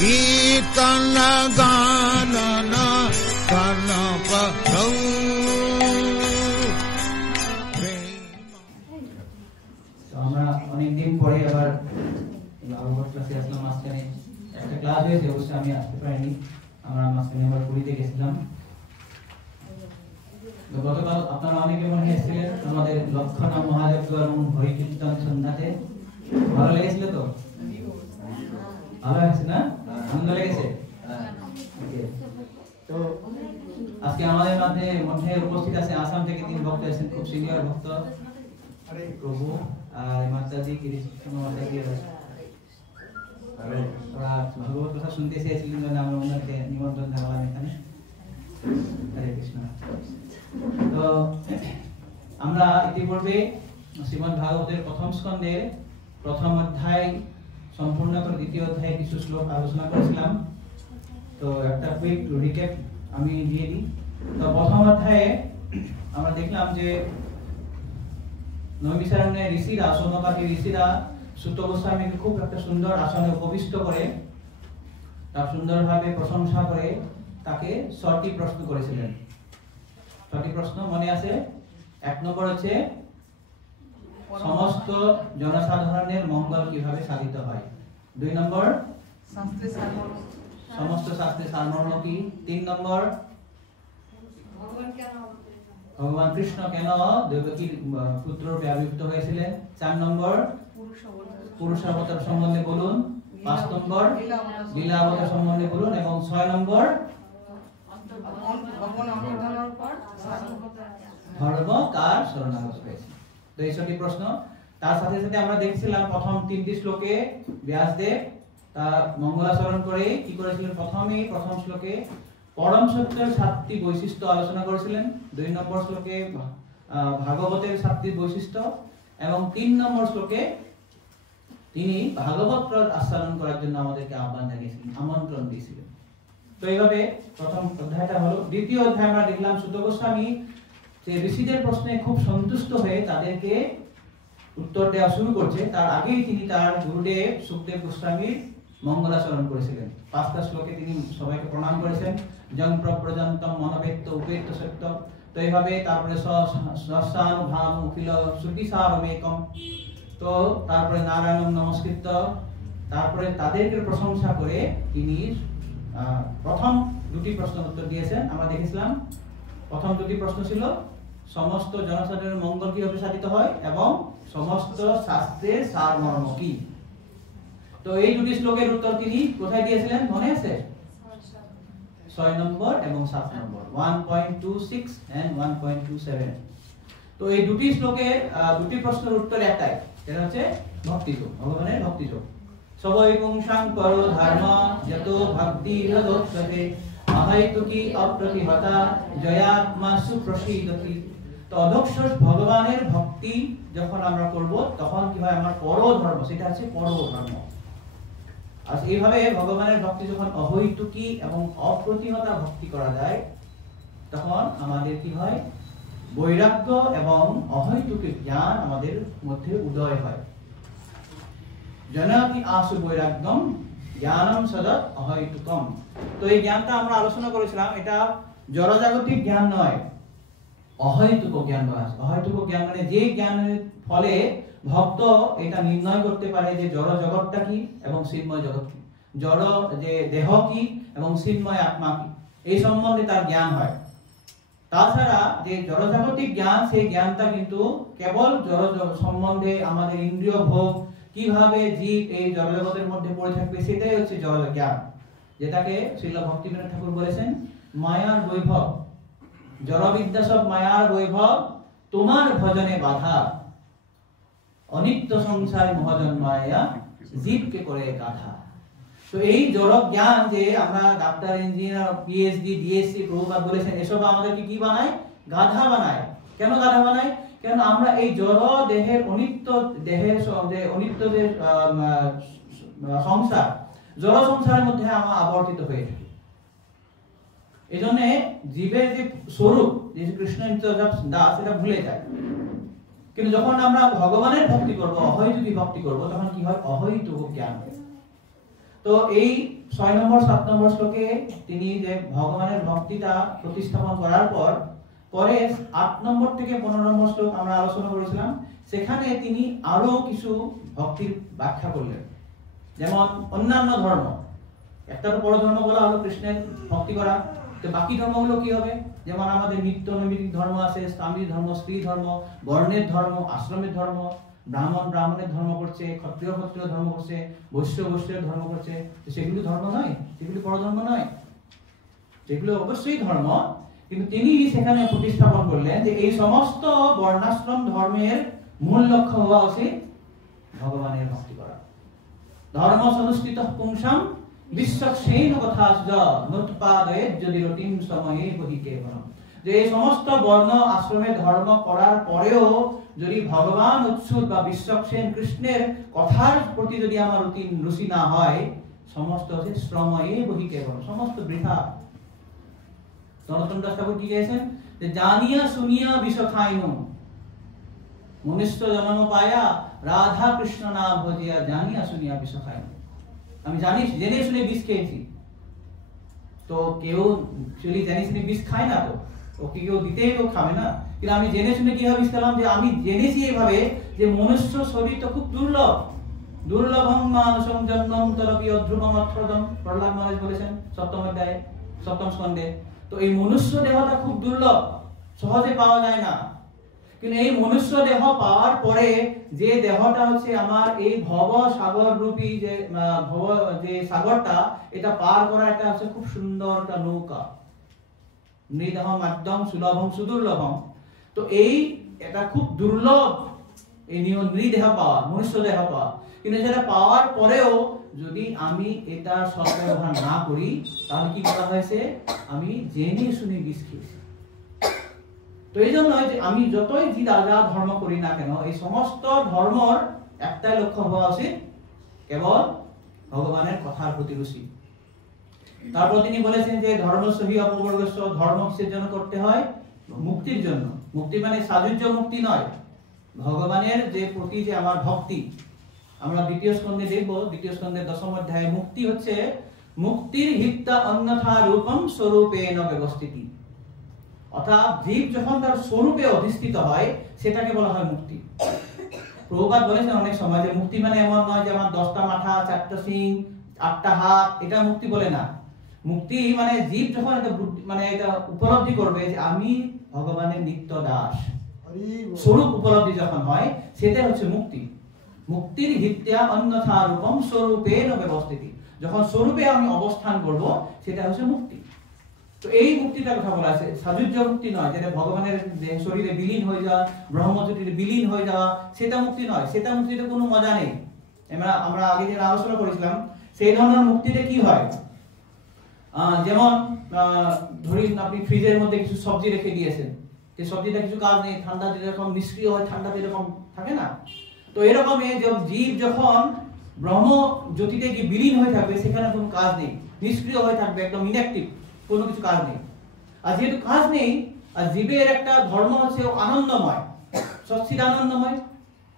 कीर्तन गानन कर्णपतौ আমরা অনেক দিন পরে আবার ভাগবত ক্লাসে আসলাম। মাঝখানে একটা ক্লাস হয়েছে, অবশ্যই আমি আসতে পারিনি। আমরা মাঝখানে আবার পুরীতে গেছিলাম। গতকাল আপনারা অনেকে মনে এসেছিলেন আমাদের লক্ষণা মহাযজ্ঞ এবং হরি কীর্তন সন্ধ্যাতে। ভালো লেগেছিল তো? ভালো হয়েছে না? আনন্দ লেগেছে? তো আজকে আমাদের মধ্যে উপস্থিত আছে আসাম থেকে 3 ভক্ত আছেন, খুব সিনিয়র ভক্ত। আরে প্রভু আর মাতাজি কৃষ্ণ মাতাজি ওরা ভাগবত কথা শুনতে চেয়েছিলেন জন্য আমরা ওনাকে নিমন্ত্রণ জানালাম এখানে। হরে কৃষ্ণ। তো আমরা ইতিপূর্বে শ্রীমদ্ ভাগবতের প্রথম স্কন্ধের প্রথম অধ্যায় সম্পূর্ণ করে দ্বিতীয় অধ্যায়ে কিছু শ্লোক আলোচনা করেছিলাম। তো একটা কুইক রিক্যাপ আমি দিয়ে দিই। তো প্রথম অধ্যায়ে আমরা দেখলাম যে নৈমিষারণ্যে ঋষিরা, সোমকাঠি ঋষিরা সুত গোস্বামীকে খুব একটা সুন্দর আসনে উপবিষ্ট করে তার সুন্দরভাবে প্রশংসা করে তাকে 6টি প্রশ্ন করেছিলেন। 6টি প্রশ্ন মনে আছে? 1 নম্বর হচ্ছে সমস্ত জনসাধারণের মঙ্গল কিভাবে সাধিত হয়। 2 নম্বর সমস্ত শাস্ত্রের সারমর্ম কি। 3 নম্বর ভগবান কৃষ্ণ কেন দেবকীর পুত্র রূপে আবির্ভূত হয়েছিলেন। 4 নম্বর পুরুষাবতার সম্বন্ধে বলুন। 5 নম্বর লীলা অবতার সম্বন্ধে বলুন এবং 6 নম্বর ধর্ম কার শরণাগত হয়েছে। তো এই 6টি প্রশ্ন। তার সাথে সাথে আমরা দেখছিলাম প্রথম 3টি শ্লোকে ব্যাসদেব তার মঙ্গলাচরণ করে কি করেছিলেন। প্রথম শ্লোকে পরম সত্যের 7টি বৈশিষ্ট্য আলোচনা করেছিলেন। 2 নম্বর শ্লোকে ভাগবতের 7টি বৈশিষ্ট্য এবং 3 নম্বর শ্লোকে তিনি ভাগবত রস আস্বাদন করার জন্য আমাদেরকে আহ্বান জানিয়েছিলেন, আমন্ত্রণ দিয়েছিলেন। তো এইভাবে প্রথম অধ্যায়টা হলো। দ্বিতীয় অধ্যায় আমরা দেখলাম সুত গোস্বামী যে ঋষিদের প্রশ্নে খুব সন্তুষ্ট হয়ে তাদেরকে উত্তর দেওয়া শুরু করছে। তার আগেই তিনি তার গুরুদেব সুখদেব গোস্বামীর মঙ্গলাচরণ করেছিলেন। 5টা শ্লোকে তিনি সবাইকে প্রণাম করেছেন। জং প্রপ্রজন্তম মনবেত্ত উপেত্ত সত্য। তো এইভাবে তারপরে সস্যানুভাম উকিল শ্রুতিসারমেকম। তো তারপরে নারায়ণম নমস্কৃত। তারপরে তাদেরকে প্রশংসা করে তিনি প্রথম 2টি প্রশ্নের উত্তর দিয়েছেন। আমরা দেখেছিলাম প্রথম 2টি প্রশ্ন ছিল সমস্ত জনসাধারণের মঙ্গল কিভাবে সাধিত হয় এবং সমস্ত শাস্ত্রের সারমর্ম কি। তো এই 2টি শ্লোকের উত্তর তিনি কোথায় দিয়েছিলেন মনে আছে? 6 নম্বর এবং 7 নম্বর 1.26 and 1.27। তো এই 2টি শ্লোকের 2টি প্রশ্নের উত্তর একটাই, সেটা হচ্ছে ভক্তিযোগ, ভগবানের ভক্তিযোগ। সবই পুংসাং পরো ধর্ম যত ভক্তি হদোৎসবে অহৈতুকী অপ্রতিহতা জয়াত্মা সুপ্রসীদতি। তো অদক্ষ ভগবানের ভক্তি যখন আমরা করব তখন কি হয়, আমার পরো ধর্ম, সেটা হচ্ছে পরো ধর্ম। আর এইভাবে ভগবানের ভক্তি যখন অহৈতুকী এবং অপ্রতিহতা ভক্তি করা যায় তখন আমাদের কি হয়, বৈরাগ্য এবং অহৈতুকী জ্ঞান আমাদের মধ্যে উদয় হয়। জনাতি আশু বৈরাগ্যম জ্ঞানম সদা অহৈতুকম। তো এই জ্ঞানটা আমরা আলোচনা করেছিলাম, এটা জড়জাগতিক জ্ঞান নয়, অহৈতুক জ্ঞান বলা হয়। অহৈতুক জ্ঞান মানে যে জ্ঞানের ফলে ভক্ত এটা নির্ণয় করতে পারে যে জড় জগৎটা কি এবং চিন্ময় জগৎ কি, জড় যে দেহ কি এবং চিন্ময় আত্মা কি, এই সম্বন্ধে তার জ্ঞান হয়। তাছাড়া যে জড়জাগতিক জ্ঞান, সেই জ্ঞানটা কিন্তু কেবল জড় সম্বন্ধে আমাদের ইন্দ্রিয় ভোগ কিভাবে জীব এই জড়জগতের মধ্যে পড়ে থাকবে সেটাই হচ্ছে জড় জ্ঞান, যেটাকে শ্রীল ভক্তিবিনোদ ঠাকুর বলেছেন মায়ার বৈভব। জড়বিদ্যা সব মায়ার বৈভব, তোমার ভজনে বাধা, অনিত্য সংসার মহাজন্মায়া জীবকে করে গাধা। তো এই জড় জ্ঞান যে আমরা doctor, engineer, PhD, DSC Prabhupada বলেছেন, এসব আমাদেরকে কি বানায়, গাধা বানায়। কেন গাধা বানায়? কেন আমরা এই জড় দেহের অনিত্য অনিত্য যে সংসার, জড় সংসারের মধ্যে আমরা আবর্তিত হয়ে থাকি। এই জন্য জীবের যে স্বরূপ, যে কৃষ্ণ দাস, সেটা ভুলে যায়। কিন্তু যখন আমরা ভগবানের ভক্তি করব, অহৈতুকী ভক্তি করব, তখন কি হয়, অহৈতুক জ্ঞান হয়। তো এই 6 নম্বর 7 নম্বর শ্লোকে তিনি যে ভগবানের ভক্তিটা প্রতিস্থাপন করার পর পরে 8 নম্বর থেকে 15 নম্বর শ্লোক আমরা আলোচনা করেছিলাম, সেখানে তিনি আরো কিছু ভক্তির ব্যাখ্যা করলেন। যেমন অন্যান্য ধর্ম, একটা তো বড় ধর্ম বলা হলো কৃষ্ণের ভক্তি করা, তো বাকি ধর্মগুলো কি হবে? যেমন আমাদের নিত্য নৈমিত্তিক ধর্ম আছে, স্বামী ধর্ম, স্ত্রী ধর্ম, বর্ণের ধর্ম, আশ্রমের ধর্ম, ব্রাহ্মণ ব্রাহ্মণের ধর্ম করছে, ক্ষত্রিয় ক্ষত্রিয় ধর্ম করছে, বৈশ্য বৈশ্যের ধর্ম করছে। তো সেগুলো ধর্ম নয়, সেগুলো বড় ধর্ম নয়, যেগুলো অবশ্যই ধর্ম, কিন্তু তিনি সেখানে প্রতিস্থাপন করলেন যে এই সমস্ত বর্ণাশ্রম ধর্মের মূল লক্ষ্য হওয়া উচিত ভগবানের ভক্তি করা। ধর্ম সদুষ্ঠিত পুংসাম বিশ্বক্ষেন কথাস্য নোৎপাদয়ে যদি রতিম সময়ে বহিকে বরম। যে এই সমস্ত বর্ণ আশ্রমে ধর্ম করার পরেও যদি ভগবান উৎসুক বা বিশ্বক্ষেন কৃষ্ণের কথার প্রতি যদি আমার রুচি না হয়, সমস্ত হচ্ছে শ্রময়ে বহিকে বরম, সমস্ত বৃথা। সনাতন দাস ঠাকুর কি গেছেন যে জানিয়া শুনিয়া বিষ খাইনু, মনুষ্য জন্ম পায়া রাধা কৃষ্ণ নাম ভজিয়া জানিয়া শুনিয়া বিষ খাইনু। আমি জানি জেনে শুনে বিষ খেয়েছি। তো কেউ যদি জেনে শুনে বিষ খায় না, তো ওকে কেউ দিতে কেউ খাবে না, কিন্তু আমি জেনে শুনে কিভাবে বিষ খেলাম? যে আমি জেনেছি এইভাবে যে মনুষ্য শরীর তো খুব দুর্লভ, দুর্লভং মানসং জন্মং তরপি অধ্রুবম অর্থদম, প্রহ্লাদ মহারাজ বলেছেন 7ম অধ্যায়ে 7ম স্কন্ধে। তো এই মনুষ্য দেহটা খুব দুর্লভ, সহজে পাওয়া যায় না। কিন্তু এই মনুষ্য দেহ পাওয়ার পরে যে দেহটা হচ্ছে আমার এই ভব সাগর রূপী যে যে সাগরটা, এটা পার করা একটা হচ্ছে খুব সুন্দর একটা নৌকা। নৃদেহম একদম সুলভম সুদুর্লভম। তো এই এটা খুব দুর্লভ এই নৃদেহ পাওয়া, মনুষ্য দেহ পাওয়া। কিন্তু সেটা পাওয়ার পরেও যদি আমি এটা সদ্ব্যবহার না করি, তাহলে কি করা হয়েছে? আমি জেনে শুনে বিষ খেয়েছি। তো এই জন্য আমি যতই যে যা ধর্ম করি না কেন, এই সমস্ত ধর্মর একটাই লক্ষ্য হওয়া উচিত কেবল ভগবানের কথার প্রতি রুচি। তারপর তিনি বলেছেন যে ধর্ম সহি অপবর্গস্য, ধর্ম কিসের জন্য করতে হয়? মুক্তির জন্য। মুক্তি মানে সাজুজ্য মুক্তি নয়, ভগবানের যে প্রতি যে আমার ভক্তি। আমরা 2য় স্কন্ধে দেখব, 2য় স্কন্ধের 10ম অধ্যায়ে মুক্তি হচ্ছে মুক্তির হিত্তা অন্যথা রূপম স্বরূপেণ ব্যবস্থিতি। অর্থাৎ জীব যখন তার স্বরূপে অধিষ্ঠিত হয়, সেটাকে বলা হয় মুক্তি। প্রভুপাদ বলেছেন অনেক সময় যে মুক্তি মানে এমন নয় যে আমার 10টা মাথা, 4টা শিং, 8টা হাত, এটা মুক্তি বলে না। মুক্তি মানে জীব যখন এটা মানে এটা উপলব্ধি করবে যে আমি ভগবানের নিত্য দাস, স্বরূপ উপলব্ধি যখন হয়, সেটাই হচ্ছে মুক্তি। মুক্তির হিত্যা অন্যথা রূপম স্বরূপেণ ব্যবস্থিতি। যখন স্বরূপে আমি অবস্থান করব, সেটা হচ্ছে মুক্তি। তো এই মুক্তিটার কথা বলা আছে, সাজুজ্য মুক্তি নয়, যেটা ভগবানের শরীরে বিলীন হয়ে যাওয়া, ব্রহ্মজ্যোতিতে বিলীন হয়ে যাওয়া, সেটা মুক্তি নয়। সেটা মুক্তিতে কোনো মজা নেই। আমরা আগে যে আলোচনা করেছিলাম, সেই ধরনের মুক্তিতে কি হয়? যেমন ধরুন আপনি ফ্রিজের মধ্যে কিছু সবজি রেখে দিয়েছেন, যে সবজিটা কিছু কাজ নেই, ঠান্ডা যেরকম নিষ্ক্রিয় হয়, ঠান্ডা যেরকম থাকে না, তো এরকমই জীব যখন ব্রহ্ম জ্যোতিতে গিয়ে বিলীন হয়ে থাকবে, সেখানে কোনো কাজ নেই, নিষ্ক্রিয় হয়ে থাকবে, একদম ইনঅ্যাক্টিভ, কোনো কিছু কাজ নেই। আর যেহেতু কাজ নেই, আর জীবের একটা ধর্ম হচ্ছে আনন্দময়, সচ্চিদ আনন্দময়,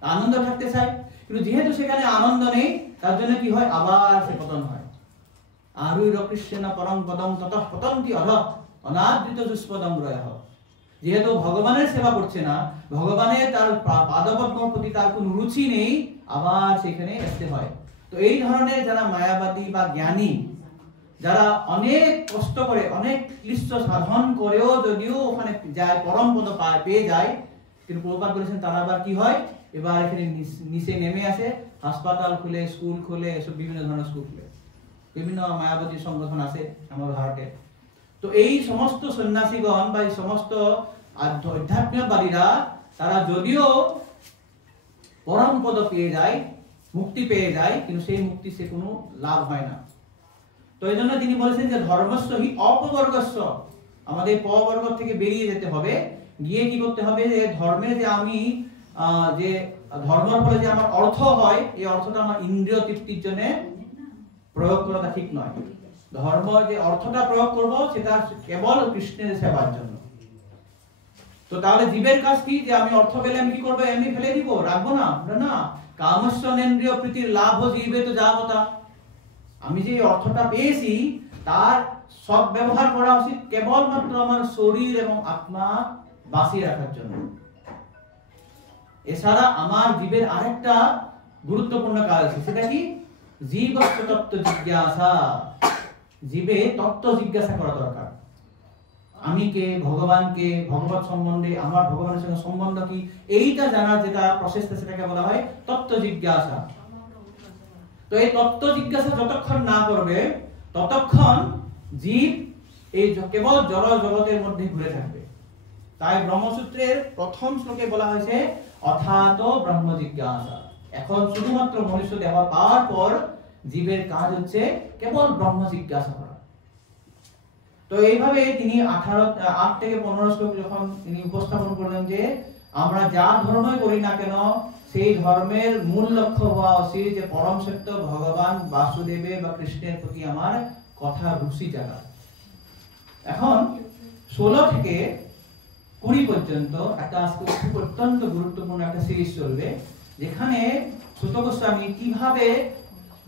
আনন্দ থাকতে চায়, কিন্তু যেহেতু সেখানে আনন্দ নেই, তার জন্য কি হয়? আবার সে পতন হয়। আরুইর কৃষ্ণ পরম পদম ততঃ পতন্তি অধঃ অনাদৃত যুষ্পদম রয়ঃ। যেহেতু ভগবানের সেবা করছে না, ভগবানের তার পাদপদ্মের প্রতি তার কোনো রুচি নেই, আবার সেখানে আসতে হয়। তো এই ধরনের যারা মায়াবাদী বা জ্ঞানী, যারা অনেক কষ্ট করে, অনেক ক্লিষ্ট সাধন করেও যদিও ওখানে যায়, পরম পদ পেয়ে যায়, কিন্তু প্রভুপাদ বলেছেন তারা আবার কি হয়? এবার এখানে নিচে নেমে আসে, হাসপাতাল খুলে, স্কুল খুলে, এসব বিভিন্ন ধরনের স্কুল খুলে, বিভিন্ন মায়াবাদী সংগঠন আছে আমার ভারতে। তো এই সমস্ত সন্ন্যাসীগণ বা এই সমস্ত আধ্যাত্মিকবাদীরা, তারা যদিও পরম পদ পেয়ে যায়, মুক্তি পেয়ে যায়, কিন্তু সেই মুক্তি সে কোনো লাভ হয় না। তো এই জন্য তিনি বলেছেন যে ধর্মস্য হি অপবর্গস্য, আমাদের পবর্গ থেকে বেরিয়ে যেতে হবে, গিয়ে কি করতে হবে? যে ধর্মের যে আমি যে ধর্মের ফলে যে আমার অর্থ হয়, এই অর্থটা আমার ইন্দ্রিয় তৃপ্তির জন্য প্রয়োগ করাটা ঠিক নয়। ধর্ম যে অর্থটা প্রয়োগ করব, সেটা কেবল কৃষ্ণের সেবার জন্য। তো তাহলে জীবের কাজ কি? যে আমি অর্থ পেলে আমি কি করবো? এমনি ফেলে দিব, রাখবো না? না, কামস্য নেন্দ্রিয় প্রীতির লাভ জীবে তো যাবতা। আমি যে অর্থটা পেয়েছি তার সৎ ব্যবহার করা উচিত কেবলমাত্র আমার শরীর এবং আত্মা বাঁচিয়ে রাখার জন্য। এছাড়া আমার জীবের আরেকটা গুরুত্বপূর্ণ কাজ আছে, সেটা কি? জীবস্য তত্ত্ব জিজ্ঞাসা। জীবে তত্ত্ব জিজ্ঞাসা করা দরকার। আমি কে, ভগবান কে, ভগবত সম্বন্ধে আমার ভগবানের সঙ্গে সম্বন্ধ কি, এইটা জানার যেটা প্রসেসটা সেটাকে বলা হয় তত্ত্ব জিজ্ঞাসা। তো এই তত্ত্ব জিজ্ঞাসা যতক্ষণ না করবে ততক্ষণ জীব এই কেবল জড় জগতের মধ্যে ঘুরে থাকবে। তাই ব্রহ্মসূত্রের প্রথম শ্লোকে বলা হয়েছে অথাত ব্রহ্ম জিজ্ঞাসা। এখন শুধুমাত্র মনুষ্য দেহ পাওয়ার পর জীবের কাজ হচ্ছে কেবল ব্রহ্ম জিজ্ঞাসা করা। তো এইভাবে তিনি 8 থেকে 15 শ্লোক যখন তিনি উপস্থাপন করলেন যে আমরা যা ধর্মই করি না কেন সেই ধর্মের মূল লক্ষ্য হওয়া উচিত যে পরম সত্য ভগবান বাসুদেবের বা কৃষ্ণের প্রতি আমার কথা রুচি জাগা। এখন 16 থেকে 20 পর্যন্ত একটা আজকে খুব অত্যন্ত গুরুত্বপূর্ণ একটা সিরিজ চলবে, যেখানে সূত গোস্বামী কিভাবে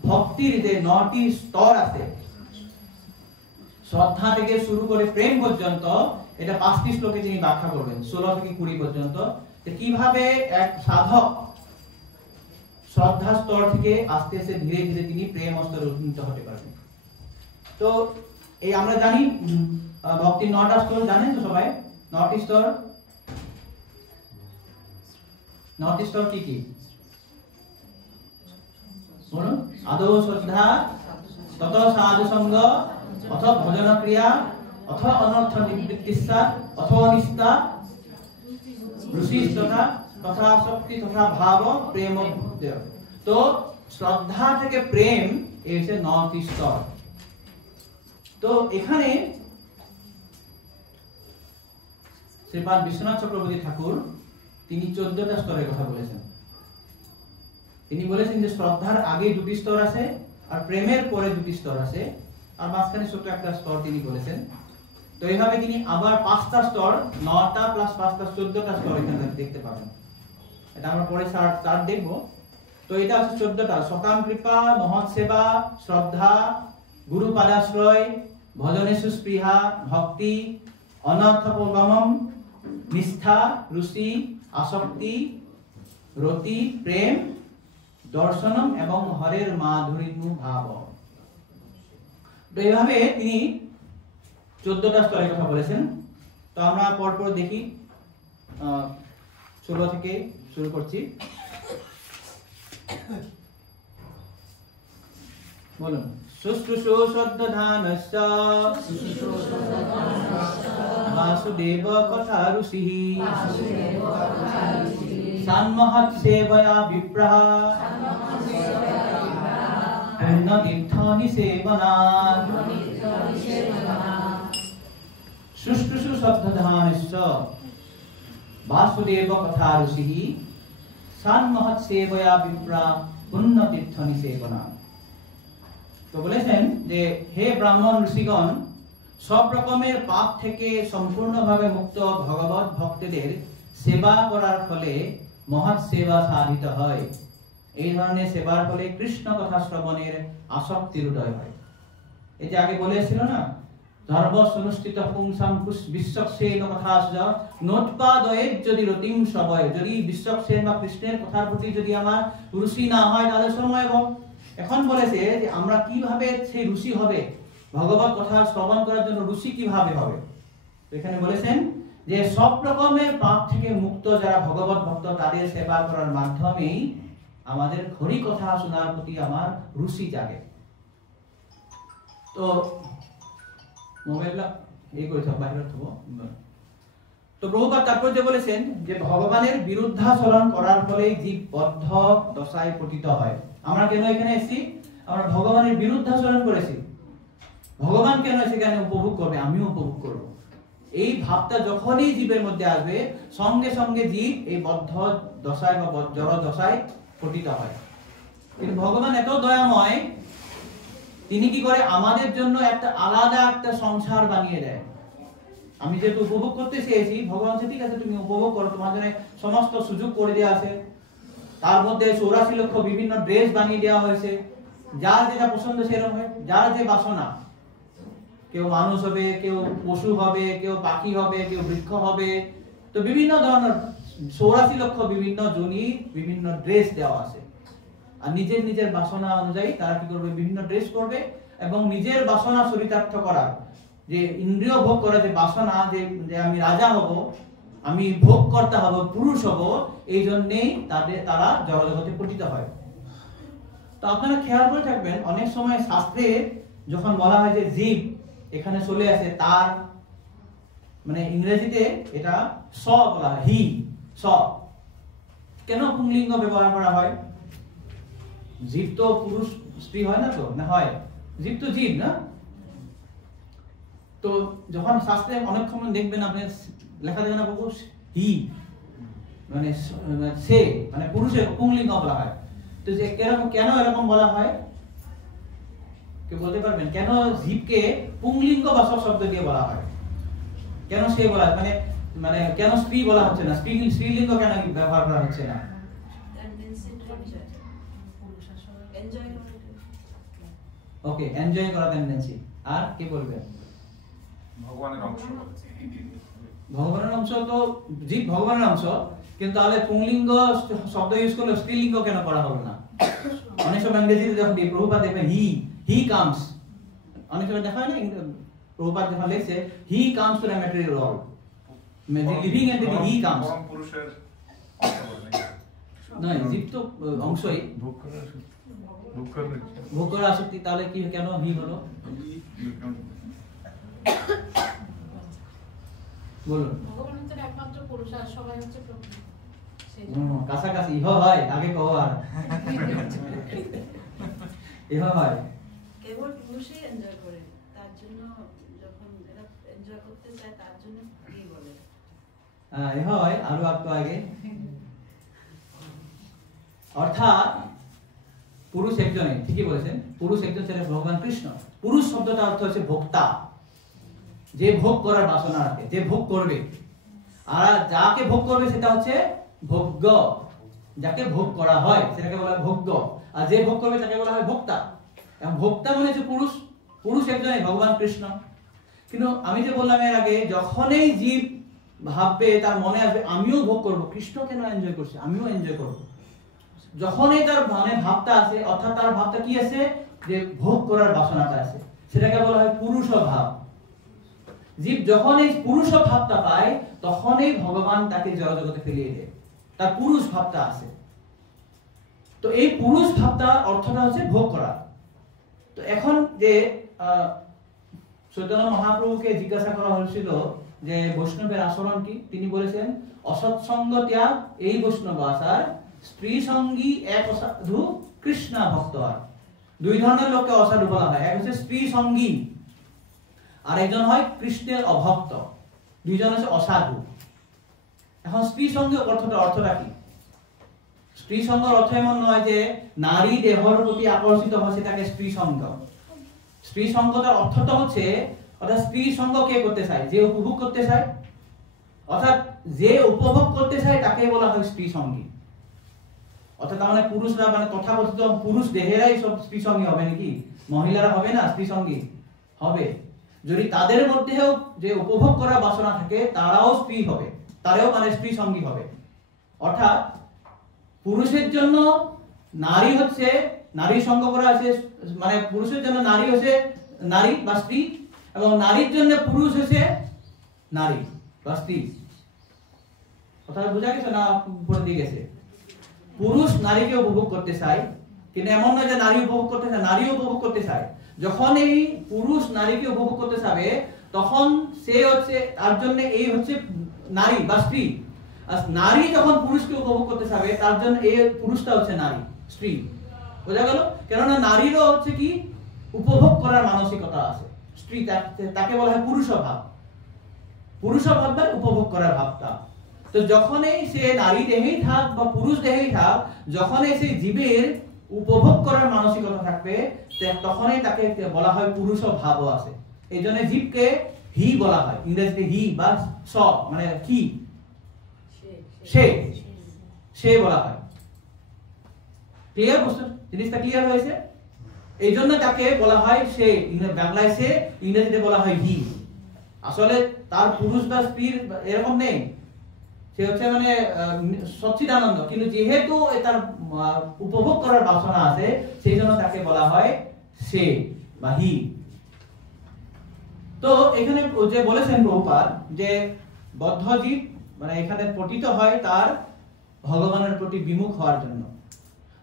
ভক্তির যে 9টি স্তর আছে, শ্রদ্ধা থেকে শুরু করে প্রেম পর্যন্ত, এটা 5টি শ্লোকে তিনি ব্যাখ্যা করবেন 16 থেকে 20 পর্যন্ত, যে কিভাবে এক সাধক শ্রদ্ধা স্তর থেকে আস্তে আস্তে ধীরে ধীরে তিনি প্রেম স্তরে উন্নীত হতে পারবেন। তো এই আমরা জানি ভক্তির 9টা স্তর, জানেন তো সবাই? 9টি স্তর, 9টি স্তর কি কি বলুন? আদৌ শ্রদ্ধা, তত সাধু সঙ্গ, অথ ভজন ক্রিয়া, অথ অনর্থ নিবৃত্তিস্সা, অথ অনিষ্টা, রুচি তথা তথা শক্তি তথা ভাব প্রেম ভক্তি। তো শ্রদ্ধা থেকে প্রেম এই হচ্ছে 9টি স্তর। তো এখানে শ্রীপাদ বিশ্বনাথ চক্রবর্তী ঠাকুর তিনি 14টা স্তরের কথা বলেছেন। তিনি বলেছেন যে শ্রদ্ধার আগে 2টি স্তর আছে, আর প্রেমের পরে 2টি স্তর আছে, আর মাঝখানে ছোট একটা স্তর তিনি বলেছেন। তো এইভাবে তিনি আবার 5টা স্তর, 9টা প্লাস 5টা 14টা স্তর এখানে দেখতে পাবেন। এটা আমরা পরে চার্ট দেখব। তো এটা হচ্ছে 14টা: সকাম কৃপা, মহৎ সেবা, শ্রদ্ধা, গুরু পাদাশ্রয়, ভজনেষু স্পৃহা, ভক্তি, অনর্থপগমম, নিষ্ঠা, রুচি, আসক্তি, রতি, প্রেম, দর্শনম এবং হরের মাধুরীনু ভাব। তো এইভাবে তিনি 14টা স্তরের কথা বলেছেন। তো আমরা পরপর দেখি, 16 থেকে শুরু করছি। বলুন। শুশ্রূষো শ্রদ্ধানশ্চ বাসুদেব কথা রুচিঃ সন্মহৎ সেবয়া বিপ্রহ পুণ্যতীর্থানি সেবনাৎ। শুশ্রূষো শ্রদ্ধানশ্চ বাসুদেব কথা রুচিঃ সন্মহৎ সেবয়া বিপ্রহ পুণ্যতীর্থানি সেবনাৎ। তো বলেছেন যে হে ব্রাহ্মণ ঋষিগণ, সব রকমের পাপ থেকে সম্পূর্ণভাবে মুক্ত ভগবত ভক্তদের সেবা করার ফলে মহৎ সেবা সাধিত হয়। এই ধরনের সেবার ফলে কৃষ্ণ কথা শ্রবণের আসক্তির উদয় হয়। এই যে আগে বলেছিল না, ধর্ম সুনুষ্ঠিত পুংসাম বিশ্বক্সেন কথাস্য নোৎপাদয়ে যদি রতিম সবয়। যদি বিশ্বক্সেন বা কৃষ্ণের কথার প্রতি যদি আমার রুচি না হয় তাহলে সময় এবং এখন বলেছে যে আমরা কিভাবে সেই রুচি হবে, ভগবত কথা শ্রবণ করার জন্য রুচি কিভাবে হবে। এখানে বলেছেন যে সব রকমের পাপ থেকে মুক্ত যারা ভগবত ভক্ত তাদের সেবা করার মাধ্যমেই আমাদের হরি কথা শোনার প্রতি আমার রুচি জাগে। তো মোবাইলটা এই করে থাক, বাইরে থাকবো। তো প্রভুপাদ তাৎপর্য বলেছেন যে ভগবানের বিরুদ্ধাচরণ করার ফলে জীব বদ্ধ দশায় পতিত হয়। আমরা কেন এখানে এসেছি? আমরা ভগবানের বিরুদ্ধাচরণ করেছি। ভগবান কেন সেখানে উপভোগ করবে, আমিও উপভোগ করব, এই ভাবটা যখনই জীবের মধ্যে আসবে সঙ্গে সঙ্গে জীব এই বদ্ধ দশায় বা জড় দশায় পতিত হয়। কিন্তু ভগবান এত দয়াময়, তিনি কি করে আমাদের জন্য একটা আলাদা একটা সংসার বানিয়ে দেয়। আমি যেহেতু উপভোগ করতে চেয়েছি, ভগবান ঠিক আছে তুমি উপভোগ করো, তোমার জন্য সমস্ত সুযোগ করে দেওয়া আছে। তার মধ্যে 84 লক্ষ বিভিন্ন ড্রেস বানিয়ে দেওয়া হয়েছে, যার যেটা পছন্দ সেরকম হয়, যার যে বাসনা, কেউ মানুষ হবে, কেউ পশু হবে, কেউ পাখি হবে, কেউ বৃক্ষ হবে। তো বিভিন্ন ধরনের 84 লক্ষ বিভিন্ন জনি বিভিন্ন ড্রেস দেওয়া আছে। আর নিজের নিজের বাসনা অনুযায়ী তারা কি করবে, বিভিন্ন ড্রেস করবে এবং নিজের বাসনা চরিতার্থ করার যে ইন্দ্রিয় ভোগ করার যে বাসনা, যে আমি রাজা হব, আমি ভোগ কর্তা হব, পুরুষ হব, এই জন্যেই তারা জড়জগতে পতিত হয়। তো আপনারা খেয়াল করে থাকবেন, অনেক সময় শাস্ত্রে যখন বলা হয় যে জীব, এখানে চলে আসে তার, মানে ইংরেজিতে এটা স বলা হয়, হি, স। কেন পুংলিঙ্গ ব্যবহার করা হয়? জীব তো পুরুষ স্ত্রী হয় না, তো না হয়, জীব তো জীব না। তো যখন শাস্ত্রে অনেক সময় দেখবেন আপনি লেখা দেখেন না, বাবু হি মানে সে, মানে পুরুষের পুংলিঙ্গ বলা হয়। তো যে কেন এরকম বলা হয়, কেউ বলতে পারবেন কেন জীবকে পুংলিঙ্গ বাচক শব্দ দিয়ে বলা হয়? কেন সে বলা, মানে মানে কেন স্ত্রী বলা হচ্ছে না, স্ত্রীলিঙ্গ কেন ব্যবহার করা হচ্ছে না? ওকে, এনজয় করা টেন্ডেন্সি। আর কি বলবেন? ভগবানের অংশ। ভগবানের অংশ তো জীব ভগবানের অংশ, কিন্তু তাহলে পুংলিঙ্গ শব্দ ইউজ করলে স্ত্রীলিঙ্গ কেন করা হলো না? অনেক সময় ইংরেজিতে যখন প্রভুপাদ দেখবেন হি কামস, অনেক সময় দেখা হয় না প্রভুপাদ যখন লেখছে he comes to the material world, living entity he comes. পরম পুরুষের নয়, জীব তো অংশই, ভোগ করার আসক্তি। তাহলে কি কেন হি হলো? বলুন। ভগবান হচ্ছেন একমাত্র পুরুষ আর সবাই হচ্ছে প্রকৃতি। কাছাকাছি ইহ হয়, আগে কও আর ইহ হয়। কেবল পুরুষই এনজয় করে, তার জন্য যখন এরা এনজয় করতে চায় তার জন্য কি বলে? ইহ হয় আরো একটু আগে। অর্থাৎ পুরুষ একজনই, ঠিকই বলেছেন, পুরুষ একজন, সেটা ভগবান কৃষ্ণ। পুরুষ শব্দটার অর্থ হচ্ছে ভোক্তা, যে ভোগ করার বাসনা রাখে, যে ভোগ করবে। আর যাকে ভোগ করবে সেটা হচ্ছে ভোগ্য, যাকে ভোগ করা হয় সেটাকে বলা হয় ভোগ্য, আর যে ভোগ করবে তাকে বলা হয় ভোক্তা। এবং ভোক্তা মানে হচ্ছে পুরুষ, পুরুষ একজনই ভগবান কৃষ্ণ। কিন্তু আমি যে বললাম এর আগে, যখনই জীব ভাববে, তার মনে আসবে আমিও ভোগ করব, কৃষ্ণ কেন এনজয় করছে, আমিও এনজয় করব, যখনই তার মনে ভাবটা আসে, অর্থাৎ তার ভাবটা কি আছে, যে ভোগ করার বাসনাটা আছে, সেটাকে বলা হয় পুরুষ ভাব। জীব যখন এই পুরুষ ভাবটা পায়, তখনই ভগবান তাকে জড়জগতে ফেলিয়ে দেয়, তার পুরুষ ভাবটা আছে। তো এই পুরুষ ভাবটা অর্থটা হচ্ছে ভোগ করা। তো এখন যে চৈতন্য মহাপ্রভুকে জিজ্ঞাসা করা হয়েছিল যে বৈষ্ণবের আচরণ কি, তিনি বলেছেন অসৎসঙ্গ ত্যাগ এই বৈষ্ণব আচার, স্ত্রী সঙ্গী এক অসাধু কৃষ্ণা ভক্ত। আর দুই ধরনের লোককে অসাধু বলা হয়, এক হচ্ছে স্ত্রী সঙ্গী, আর একজন হয় কৃষ্ণের অভক্ত, দুইজন হচ্ছে অসাধু। এখন স্ত্রী সঙ্গী অর্থটা কি? স্ত্রী সঙ্গের অর্থ এমন নয় যে নারী দেহর প্রতি আকর্ষিত হয় সেটাকে স্ত্রী সঙ্গ। স্ত্রী সঙ্গটার অর্থটা হচ্ছে, অর্থাৎ স্ত্রী সঙ্গ কে করতে চায়, যে উপভোগ করতে চায়, অর্থাৎ যে উপভোগ করতে চায় তাকে বলা হয় স্ত্রী সঙ্গী। অর্থাৎ মানে পুরুষরা, মানে তথাকথিত পুরুষ দেহেরাই সব স্ত্রী সঙ্গী হবে নাকি? মহিলারা হবে না স্ত্রী সঙ্গী? হবে। যদি তাদের মধ্যেও যে উপভোগ করার বাসনা থাকে, তারাও স্ত্রী হবে, তারাও মানে স্ত্রী সঙ্গী হবে। অর্থাৎ পুরুষের জন্য নারী হচ্ছে, নারী সঙ্গ করা আছে, মানে পুরুষের জন্য নারী হচ্ছে নারী বা স্ত্রী, এবং নারীর জন্য পুরুষ হচ্ছে নারী বা স্ত্রী। কথা বোঝা গেছে না? উপর দিয়ে গেছে। পুরুষ নারীকে উপভোগ করতে চায়, কিন্তু এমন নয় যে নারী উপভোগ করতে চায়, নারীও উপভোগ করতে চায়। যখন এই পুরুষ নারীকে উপভোগ করতে চাবে, তখন সে হচ্ছে, তার জন্য এই হচ্ছে নারী বা স্ত্রী। আর নারী যখন পুরুষকে উপভোগ করতে চাবে, তার জন্য এই পুরুষটা হচ্ছে নারী, স্ত্রী। বোঝা গেল? কেননা নারীরও হচ্ছে কি উপভোগ করার মানসিকতা আছে, স্ত্রী তাকে বলা হয় পুরুষ ভাব। পুরুষ ভাব মানে উপভোগ করার ভাবটা। তো যখনই সে নারী দেহেই থাক বা পুরুষ দেহেই থাক, যখনই সে জীবের উপভোগ করার মানসিকতা থাকবে, তখনই তাকে বলা হয় পুরুষ ভাবও আছে। এই জন্য জীবকে হি বলা হয়, ইংরেজিতে হি বা স মানে কি, সে বলা হয়। ক্লিয়ার? জিনিসটা ক্লিয়ার হয়েছে? এই জন্য তাকে বলা হয় সে, বাংলায় সে, ইংরেজিতে বলা হয় হি। আসলে তার পুরুষ বা স্ত্রী এরকম নেই, সে হচ্ছে মানে সচ্চিদানন্দ, কিন্তু যেহেতু তার উপভোগ করার বাসনা আছে সেই জন্য তাকে বলা হয় সে বা হি। তো এখানে যে বলেছেন প্রভুপাদ যে বদ্ধ জীব মানে এখানে পতিত হয় তার ভগবানের প্রতি বিমুখ হওয়ার জন্য।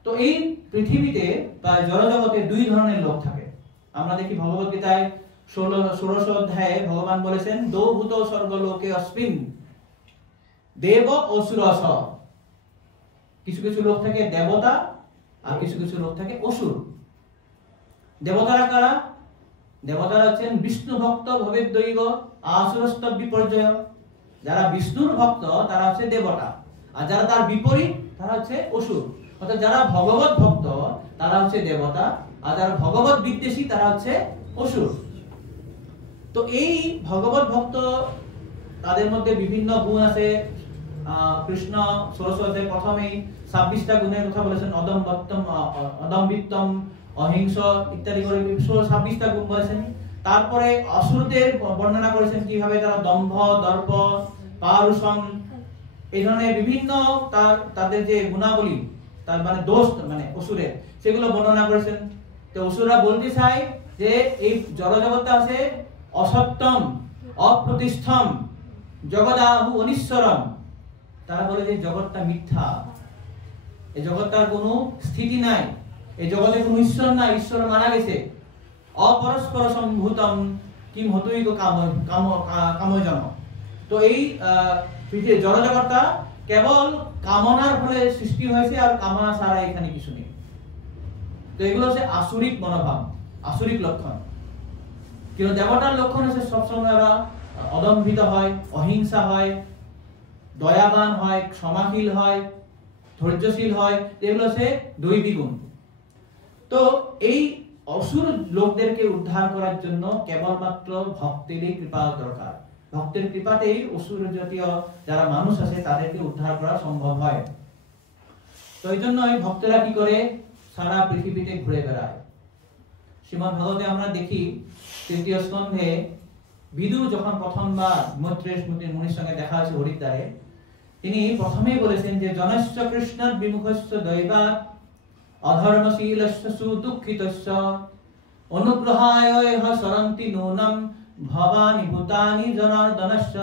তো এই পৃথিবীতে বা জড়জগতে দুই ধরনের লোক থাকে। আমরা দেখি ভগবত গীতায় 16 অধ্যায়ে ভগবান বলেছেন দো ভূত স্বর্গলোকে অস্মিন দেব অসুরস। কিছু কিছু লোক থাকে দেবতা আর কিছু কিছু লোক থাকে অসুর। দেবতারা কারা? দেবতারা হচ্ছেন বিষ্ণু ভক্ত ভবেদ্দৈব আসুরস্তব বিপর্যয়। যারা বিষ্ণুর ভক্ত তারা হচ্ছে দেবতা, আর যারা তার বিপরীত তারা হচ্ছে অসুর। অর্থাৎ যারা ভগবত ভক্ত তারা হচ্ছে দেবতা, আর যারা ভগবত বিদ্বেষী তারা হচ্ছে অসুর। তো এই ভগবত ভক্ত তাদের মধ্যে বিভিন্ন গুণ আছে। কৃষ্ণ 16 অধ্যায়ে প্রথমেই 26টা গুণের কথা বলেছেন, অদম্বিত্তম, অহিংস ইত্যাদি করে 26টা গুণ বলেছেন। তারপরে অসুরদের বর্ণনা করেছেন কিভাবে তারা দম্ভ, দর্প, পারুষম এই ধরনের বিভিন্ন তাদের যে গুণাবলী, তার মানে দোষ মানে অসুরের, সেগুলো বর্ণনা করেছেন। তো অসুররা বলতে চায় যে এই জড়জগৎটা আছে অসত্যম, অপ্রতিষ্ঠম, জগদাহু অনিশ্বরম। তারা বলে যে জগৎটা মিথ্যা, এই জগৎটার কোনো স্থিতি নাই, এই জগতে কোনো ঈশ্বর নাই, ঈশ্বর মারা গেছে। অপরস্পর সম্ভূতম কিম হতৈক কামজন। তো এই পৃথিবীর জড়জগৎটা কেবল কামনার ফলে সৃষ্টি হয়েছে, আর কামনা ছাড়া এখানে কিছু নেই। তো এগুলো হচ্ছে আসুরিক মনোভাব, আসুরিক লক্ষণ। কিন্তু দেবতার লক্ষণ হচ্ছে সবসময় অদম্ভিত হয়, অহিংসা হয়, দয়াবান হয়, ক্ষমাশীল হয়, ধৈর্যশীল হয়। এগুলো হচ্ছে দৈবী গুণ। তো এই অসুর লোকদেরকে উদ্ধার করার জন্য কেবলমাত্র ভক্তেরই কৃপা দরকার। ভক্তের কৃপাতেই অসুর জাতীয় যারা মানুষ আছে তাদেরকে উদ্ধার করা সম্ভব হয়। তো এই জন্য এই ভক্তরা কি করে? সারা পৃথিবীতে ঘুরে বেড়ায়। শ্রীমদ্ ভাগবতে আমরা দেখি তৃতীয় স্কন্ধে বিদু যখন প্রথমবার মৈত্রেয় মুনির সঙ্গে দেখা হয়েছে হরিদ্বারে, তিনি প্রথমেই বলেছেন যে জনশ্চ কৃষ্ণাৎ বিমুখস্য দৈবাৎ অধর্মশীলস্য সুদুঃখিতস্য অনুগ্রহায় সরন্তি নূনম ভবানি ভূতানি জনার্দনস্য।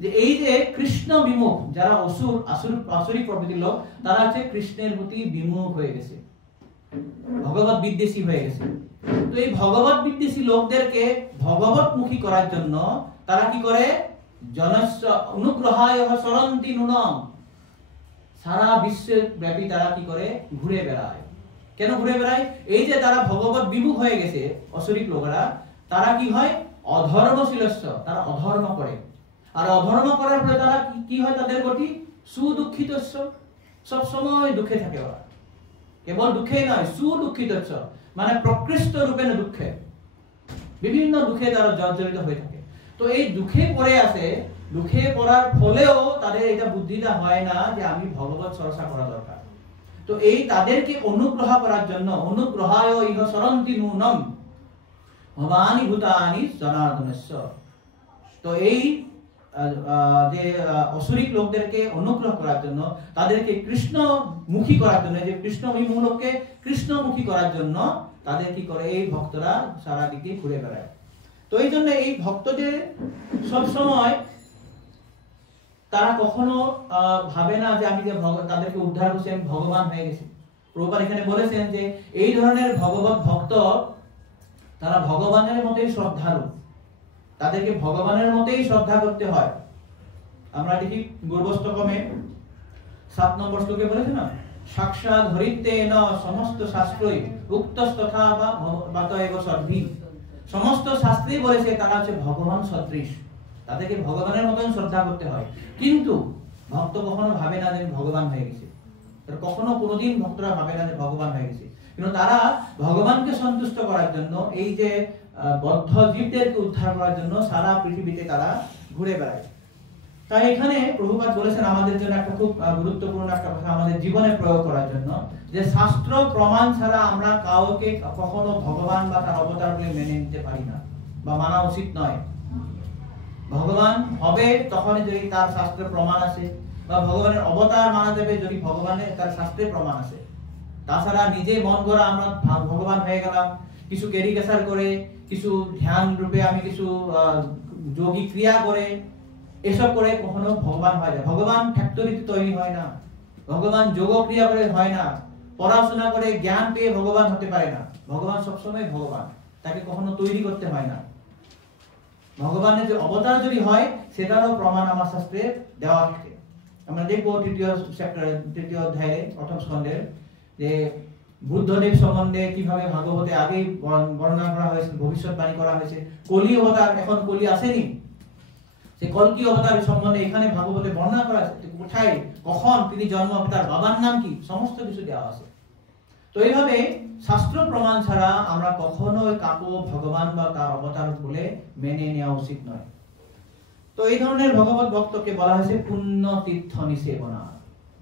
যে এই যে কৃষ্ণ বিমুখ যারা আসুরিক প্রকৃতির লোক, তারা হচ্ছে কৃষ্ণের প্রতি বিমুখ হয়ে গেছে, ভগবত বিদ্বেষী হয়ে গেছে। তো এই ভগবত বিদ্বেষী লোকদেরকে ভগবতমুখী করার জন্য তারা কি করে? জনস্য অনুগ্রহায় সরন্তি নূনম, সারা বিশ্বের ব্যাপী তারা কি করে? ঘুরে বেড়ায়। কেন ঘুরে বেড়ায়? এই যে তারা ভগবত বিমুখ হয়ে গেছে অসুরিক লোকেরা, তারা কি হয়? অধর্মশীলস্য, তারা অধর্ম করে। আর অধর্ম করার ফলে তারা কি হয়? তাদের গতি সুদুঃখিতস্য, সব সময় দুঃখে থাকে ওরা। কেবল দুঃখে নয়, সুদুঃখিতস্য মানে প্রকৃষ্ট রূপে দুঃখে, বিভিন্ন দুঃখে তারা জর্জরিত হয়ে থাকে। তো এই দুঃখে পড়ে আছে, দুঃখে পড়ার ফলেও তাদের এটা বুদ্ধিটা হয় না যে আমি ভগবত চর্চা করা দরকার। তো এই তাদেরকে অনুগ্রহ করার জন্য অনুগ্রহায় ইহ সরন্তি নূনম ভবানি ভূতানি জনার্দনস্য। তো এই যে অসুরিক লোকদেরকে অনুগ্রহ করার জন্য, তাদেরকে কৃষ্ণমুখী করার জন্য, যে কৃষ্ণবিমুখ লোককে কৃষ্ণমুখী করার জন্য তাদের কি করে? এই ভক্তরা সারা দিকে ঘুরে বেড়ায়। তো এই জন্য এই ভক্তদের সব সময় তারা কখনো ভাবে না যে আমি যে তাদেরকে উদ্ধার করছি আমি ভগবান হয়ে গেছি। প্রভুপাদ এখানে বলেছেন যে এই ধরনের ভগবত ভক্ত তারা ভগবানের মতোই শ্রদ্ধালু, তাদেরকে ভগবানের মতোই শ্রদ্ধা করতে হয়। আমরা দেখি গৌরবস্তকমে 7 নম্বর শ্লোকে বলেছে না, সাক্ষাৎ হরিতেন সমস্ত শাস্ত্রই উক্তস্তথা বাতয়েব সদ্ভি। সমস্ত শাস্ত্রেই বলেছে তারা হচ্ছে ভগবান সদৃশ, তাদেরকে ভগবানের মতন শ্রদ্ধা করতে হয়। কিন্তু ভক্ত কখনো ভাবে না যে ভগবান হয়ে গেছে, কখনো কোনোদিন ভক্তরা ভাবে না যে ভগবান হয়ে গেছে। কিন্তু তারা ভগবানকে সন্তুষ্ট করার জন্য, এই যে বদ্ধ জীবদেরকে উদ্ধার করার জন্য সারা পৃথিবীতে তারা ঘুরে বেড়ায়। তাই এখানে প্রভুপাদ বলেছেন আমাদের জন্য একটা খুব গুরুত্বপূর্ণ একটা কথা আমাদের জীবনে প্রয়োগ করার জন্য, যে শাস্ত্র প্রমাণ ছাড়া আমরা কাউকে কখনো ভগবান বা তার অবতার বলে মেনে নিতে পারি না বা মানা উচিত নয়। ভগবান হবে তখন যদি তার শাস্ত্রে প্রমাণ আছে, বা ভগবানের অবতার মানা যাবে যদি ভগবানের তার শাস্ত্রে প্রমাণ আছে। তাছাড়া নিজে মন গড়া আমরা ভগবান হয়ে গেলাম, কিছু ক্যারিকেচার করে, কিছু ধ্যান রূপে আমি কিছু যোগী ক্রিয়া করে, এসব করে কখনো ভগবান হয় না। ভগবান ফ্যাক্টরিতে তৈরি হয় না, ভগবান যোগ ক্রিয়া করে হয় না, পড়াশোনা করে জ্ঞান পেয়ে ভগবান হতে পারে না। ভগবান সবসময় ভগবান, তাকে কখনো তৈরি করতে হয় না। ভগবানের যে অবতার যদি হয় সেটারও প্রমাণ আমার শাস্ত্রে দেওয়া থাকে। আমরা দেখবো তৃতীয় অধ্যায়ে প্রথম স্কন্ধের যে বুদ্ধদেব সম্বন্ধে কিভাবে ভাগবতে আগেই বর্ণনা করা হয়েছে, ভবিষ্যৎবাণী করা হয়েছে। কলি অবতার, এখন কলি আসেনি, সেই কল্কি অবতার সম্বন্ধে এখানে ভাগবতে বর্ণনা করা আছে। কোথায়, কখন তিনি জন্ম, তার বাবার নাম কি, সমস্ত কিছু দেওয়া আছে। তো এইভাবে শাস্ত্র প্রমাণ ছাড়া আমরা কখনো কাকু ভগবান বা তার অবতার বলে মেনে নেওয়া উচিত নয়। তো এই ধরনের ভগবত ভক্তকে বলা হয়েছে পুণ্য তীর্থ নিষেবনা।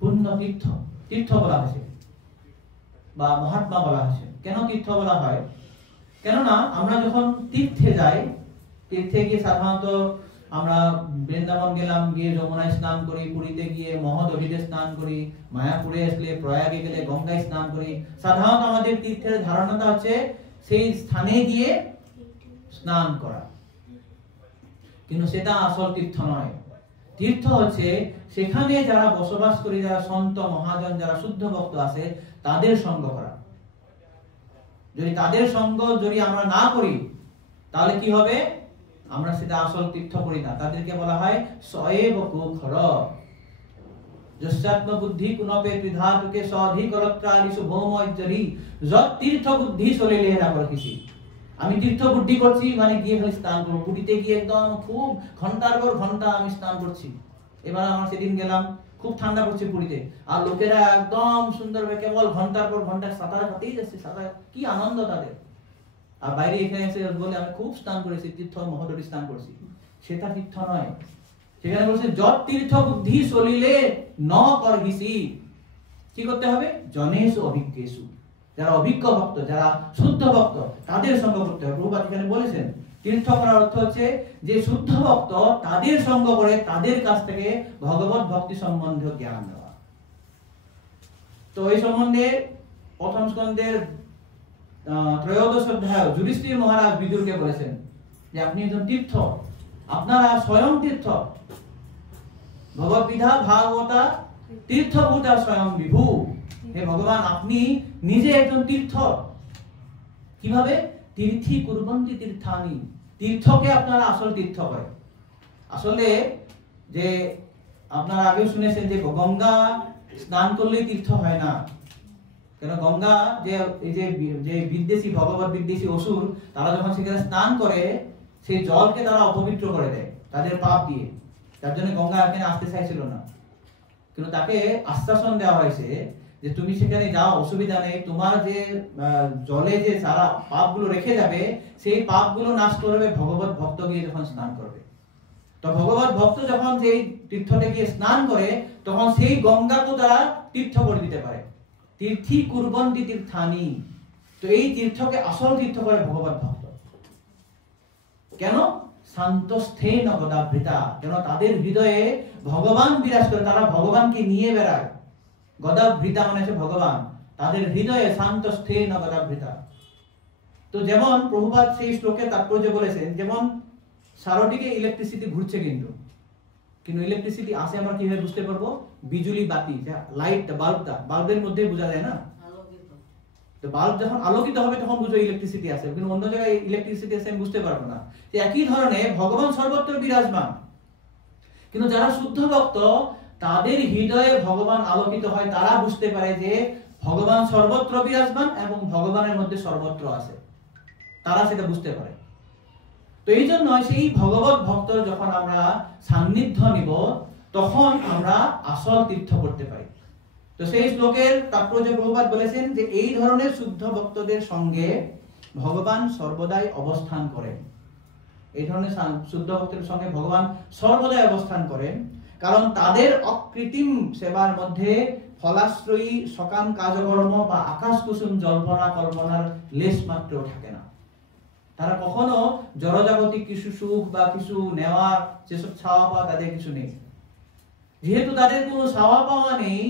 পুণ্য তীর্থ, তীর্থ বলা হয়েছে বা মহাত্মা বলা হয়েছে। কেন তীর্থ বলা হয়? কেননা আমরা যখন তীর্থে যাই, তীর্থে গিয়ে সাধারণত আমরা বৃন্দাবন গেলাম, গিয়ে যমুনায় স্নান করি, পুরীতে গিয়ে মহোদধিতে স্নান করি, মায়াপুরে আসলে প্রয়াগে গেলে গঙ্গায় স্নান করি। সাধারণত আমাদের তীর্থের ধারণাটা হচ্ছে সেই স্থানে গিয়ে স্নান করা, কিন্তু সেটা আসল তীর্থ নয়। তীর্থ হচ্ছে সেখানে যারা বসবাস করি, যারা সন্ত মহাজন, যারা শুদ্ধ ভক্ত আছে, তাদের সঙ্গ করা। যদি তাদের সঙ্গ যদি আমরা না করি তাহলে কি হবে? আমরা সেটা আসল তীর্থ করি না। তাদেরকে বলা হয় সয়েব কুখর যস্যাত্ম বুদ্ধি কুনপে ত্রিধাতুকে সধিকরত্রালিসু ভৌমজ্জরি যত তীর্থ বুদ্ধি সলিলে না করকিছি। আমি তীর্থ বুদ্ধি করছি মানে গিয়ে খালি স্নান করব, পুরীতে গিয়ে একদম খুব ঘন্টার পর ঘন্টা আমি স্নান করছি। এবার আমরা সেদিন গেলাম, খুব ঠান্ডা পড়ছে পুরীতে, আর লোকেরা একদম সুন্দরভাবে কেবল ঘন্টার পর ঘন্টা সাঁতার কাটেই যাচ্ছে, সাঁতার, কি আনন্দ তাদের। আর বাইরে এখানে এসে বলে আমি খুব স্নান করেছি, তীর্থ মহোদধি স্নান করেছি। সেটা তীর্থ নয়। সেখানে বলছে যত তীর্থ বুদ্ধি সলিলে ন করগিসি। কি করতে হবে? জনেষু অভিজ্ঞেষু, যারা অভিজ্ঞ ভক্ত, যারা শুদ্ধ ভক্ত, তাদের সঙ্গ করতে হবে। প্রভুপাদ এখানে বলেছেন তীর্থ করার অর্থ হচ্ছে যে শুদ্ধ ভক্ত, তাদের সঙ্গ করে তাদের কাছ থেকে ভগবত ভক্তি সম্বন্ধীয় জ্ঞান নেওয়া। তো এই সম্বন্ধে প্রথম স্কন্ধের ত্রয়োদশ অধ্যায় যুধিষ্ঠির মহারাজ বিদুরকে বলেছেন যে আপনি একজন তীর্থ, আপনারা স্বয়ং তীর্থ। ভগবদ্বিধা ভাগবতা তীর্থভূতা স্বয়ং বিভু। হে ভগবান, আপনি নিজে একজন তীর্থ। কিভাবে? তীর্থি কুর্বন্তি তীর্থানি, তীর্থকে আপনারা আসল তীর্থ করে। আসলে যে আপনারা আগেও শুনেছেন যে গঙ্গা স্নান করলেই তীর্থ হয় না। কেন? গঙ্গা যে এই যে বিদ্বেষী, ভগবত বিদ্বেষী অসুর, তারা যখন সেখানে স্নান করে সেই জলকে তারা অপবিত্র করে দেয় তাদের পাপ দিয়ে। তার জন্য গঙ্গা এখানে আসতে চাইছিল না, কিন্তু তাকে আশ্বাসন দেওয়া হয়েছে যে তুমি সেখানে যাও, অসুবিধা নেই, তোমার যে জলে যে সারা পাপগুলো রেখে যাবে সেই পাপগুলো নাশ করবে ভগবত ভক্ত গিয়ে যখন স্নান করবে। তো ভগবত ভক্ত যখন সেই তীর্থতে গিয়ে স্নান করে তখন সেই গঙ্গাকে তারা তীর্থ করে দিতে পারে। তীর্থি কুর্বন্তি তীর্থানি। তো এই তীর্থকে আসল তীর্থ করে ভগবত ভক্ত। কেন? শান্তস্থেন গদাবৃতা, যেন তাদের হৃদয়ে ভগবান বিরাজ করে, তারা ভগবানকে নিয়ে বেড়ায়। গদাবৃতা মানে হচ্ছে ভগবান, তাদের হৃদয়ে শান্তস্থেন গদাবৃতা। তো যেমন প্রভুপাদ সেই শ্লোকের তাৎপর্য বলেছেন, যেমন সারাদিকে ইলেকট্রিসিটি ঘুরছে, কিন্তু ইলেকট্রিসিটি আসে আমরা কিভাবে বুঝতে পারবো? বিজুলি বাতি, লাইট, বাল্বের মধ্যে বোঝা যায় না। তো বাল্ব যখন আলোকিত হবে তখন বুঝো ইলেকট্রিসিটি আসে, কিন্তু অন্য জায়গায় ইলেকট্রিসিটি আসে আমি বুঝতে পারবো না। একই ধরনের ভগবান সর্বত্র বিরাজমান, কিন্তু যারা শুদ্ধ ভক্ত তাদের হৃদয়ে ভগবান আলোকিত হয়, তারা বুঝতে পারে যে ভগবান সর্বত্র বিরাজমান এবং ভগবানের মধ্যে সর্বত্র আছে, তারা সেটা বুঝতে পারে। তো এই জন্য সেই ভগবত ভক্ত যখন আমরা সান্নিধ্য নিব তখন আমরা আসল তীর্থ করতে পারি। তো সেই শ্লোকের তাৎপর্য প্রভুপাদ বলেছেন যে এই ধরনের শুদ্ধ ভক্তদের সঙ্গে ভগবান সর্বদাই অবস্থান করেন। এই ধরনের শুদ্ধ ভক্তের সঙ্গে ভগবান সর্বদাই অবস্থান করেন, কারণ তাদের অকৃত্রিম সেবার মধ্যে ফলাশ্রয়ী সকাম কাজকর্ম বা আকাশ কুসুম জল্পনা কল্পনার লেশ মাত্র থাকে না। তারা কখনো জড়জাগতিক কিছু সুখ বা কিছু নেওয়ার যেসব ছাওয়া পাওয়া তাদের কিছু নেই। যেহেতু তাদের কোনো ছাওয়া পাওয়া নেই,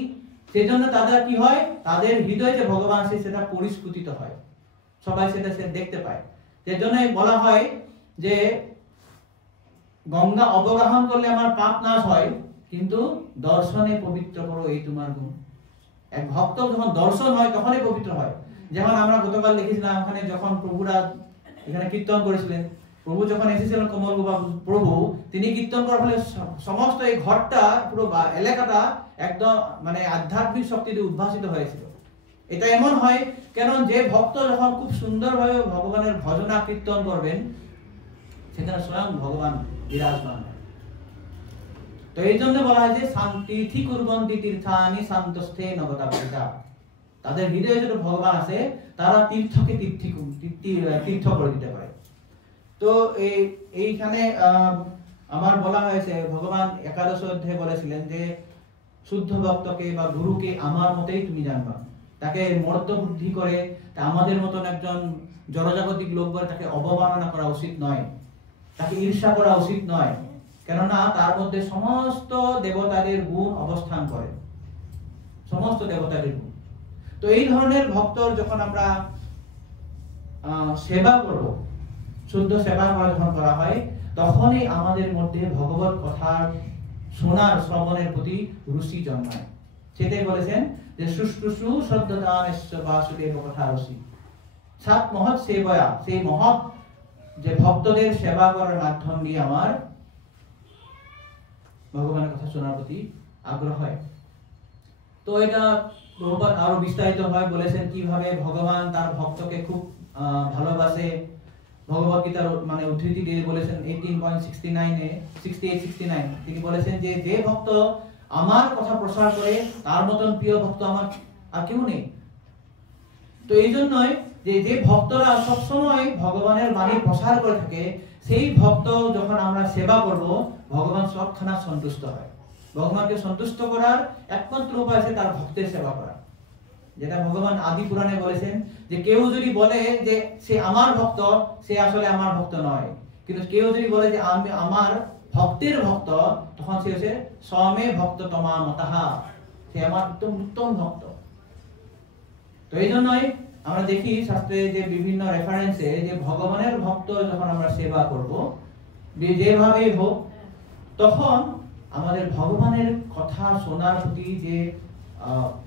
সেজন্য তাদের কি হয়, তাদের হৃদয়ে যে ভগবান আছে সেটা পরিস্ফুটিত হয়, সবাই সেটা দেখতে পায়। সেজন্য বলা হয় যে গঙ্গা অবগাহন করলে আমার পাপ নাশ হয়, কিন্তু দর্শনে পবিত্র করো এই তোমার গুণ। এক ভক্ত যখন দর্শন হয় তখনই পবিত্র হয়। যেমন আমরা গতকাল দেখেছিলাম ওখানে যখন প্রভুরা এখানে কীর্তন করেছিলেন, প্রভু যখন এসেছিলেন কমল প্রভু, তিনি কীর্তন করার ফলে সমস্ত এই ঘরটা পুরো এলাকাটা একদম মানে আধ্যাত্মিক শক্তিতে উদ্ভাসিত হয়েছিল। এটা এমন হয় কেন, যে ভক্ত যখন খুব সুন্দরভাবে ভগবানের ভজনা কীর্তন করবেন সেখানে স্বয়ং ভগবান বিরাজমান হয়। তো এই জন্য বলা হয় যে শান্তি কুরবন্তি তীর্থানি শান্তস্থে নগতা। তাদের হৃদয়ে যদি ভগবান আছে তারা তীর্থকে তীর্থ করে দিতে পারে। তো এইখানে আমার বলা হয়েছে ভগবান একাদশ অধ্যায়ে বলেছিলেন যে শুদ্ধ ভক্তকে বা গুরুকে আমার মতেই তুমি জানবা। তাকে মর্ত বুদ্ধি করে আমাদের মতন একজন জড়জাগতিক লোক বলে তাকে অবমাননা করা উচিত নয়, তাকে ঈর্ষা করা উচিত নয়, কেননা তার মধ্যে সমস্ত দেবতাদের গুণ অবস্থান করে, সমস্ত দেবতাদের গুণ। তো এই ধরনের ভক্তর যখন আমরা সেবা করব, শুদ্ধ সেবা যখন করা হয়, তখনই আমাদের মধ্যে ভগবত কথা শোনার শ্রবণের প্রতি রুচি জন্মায়। সেটাই বলেছেন যে শুশ্রূষু শ্রদ্ধাদানেশ্ব বাসুদেব কথা রসি। সাত মহৎ সেবয়া, সেই মহৎ যে ভক্তদের সেবা করার মাধ্যম দিয়ে আমার ভগবানের কথা শোনার প্রতি আগ্রহ হয়। তো এটা প্রভুপাদ আরো বিস্তারিত ভাবে বলেছেন কিভাবে ভগবান তার ভক্তকে খুব ভালোবাসে। ভগবত গীতার মানে উদ্ধৃতি দিয়ে বলেছেন 18.69 তিনি বলেছেন যে যে ভক্ত আমার কথা প্রচার করে তার মতন প্রিয় ভক্ত আমার আর কেউ নেই। তো এই জন্যই যে ভক্তরা সবসময় ভগবানের বাণী প্রসার করে থাকে, সেই ভক্ত যখন আমরা সেবা করব ভগবান সবখানা সন্তুষ্ট হয়। ভগবানকে সন্তুষ্ট করার একমাত্র উপায় আছে তার ভক্তের সেবা করা, যেটা ভগবান আদি পুরাণে বলেছেন যে কেউ যদি বলে যে সে আমার ভক্ত, সে আসলে আমার ভক্ত নয়। কিন্তু কেউ যদি বলে যে আমি আমার ভক্তের ভক্ত, তখন সে হচ্ছে স্বমে ভক্ত তমা মতাহা, সে আমার উত্তম ভক্ত। তো এই জন্যই আমরা দেখি শাস্ত্রে যে বিভিন্ন রেফারেন্সে যে ভগবানের ভক্ত যখন আমরা সেবা করব যেভাবেই হোক, তখন আমাদের ভগবানের কথা শোনার প্রতি যে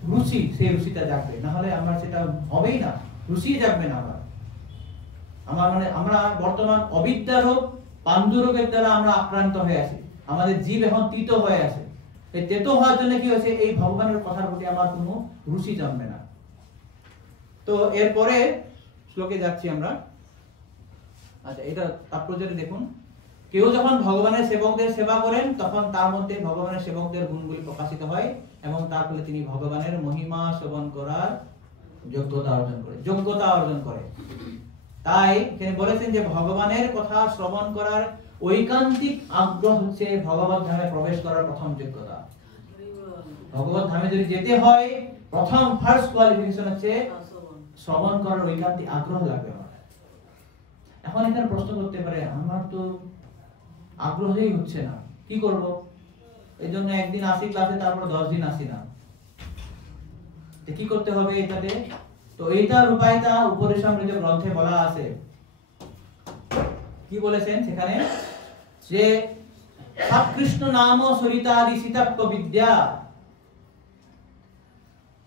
রুচি, সেই রুচিটা জাগবে, না হলে আমার সেটা হবেই না, রুচি জাগবে না। আমার মানে আমরা বর্তমান অবিদ্যা রোগ, পাণ্ডু রোগের দ্বারা আমরা আক্রান্ত হয়ে আছি, আমাদের জীব এখন তিত হয়ে আছে। এই তেতো হওয়ার জন্য কি হয়েছে, এই ভগবানের কথার প্রতি আমার কোনো রুচি জন্মে না। তো এরপরে শ্লোকে যাচ্ছি আমরা। আচ্ছা, এটা তাৎপর্যটা দেখুন। কেউ যখন ভগবানের সেবকদের সেবা করেন তখন তার মধ্যে ভগবানের সেবকদের গুণগুলি প্রকাশিত হয় এবং তার ফলে তিনি ভগবানের মহিমা শ্রবণ করার যোগ্যতা অর্জন করে। তাই তিনি বলেছেন যে ভগবানের কথা শ্রবণ করার ঐকান্তিক আগ্রহ হচ্ছে ভগবত ধামে প্রবেশ করার প্রথম যোগ্যতা। ভগবত ধামে যদি যেতে হয়, প্রথম ফার্স্ট কোয়ালিফিকেশন হচ্ছে শ্রবণ করার ঐকান্তিক আগ্রহ লাগবে আমার। এখন এখানে প্রশ্ন করতে পারে, আমার তো আগ্রহই হচ্ছে না, কি করব? এই জন্য একদিন আসি ক্লাসে, তারপর 10 দিন আসি না। কি করতে হবে এটাতে? তো এইটার উপায়টা উপদেশামৃত গ্রন্থে বলা আছে। কি বলেছেন সেখানে? যে কৃষ্ণ নাম সরিতাদি সীতাত্ব বিদ্যা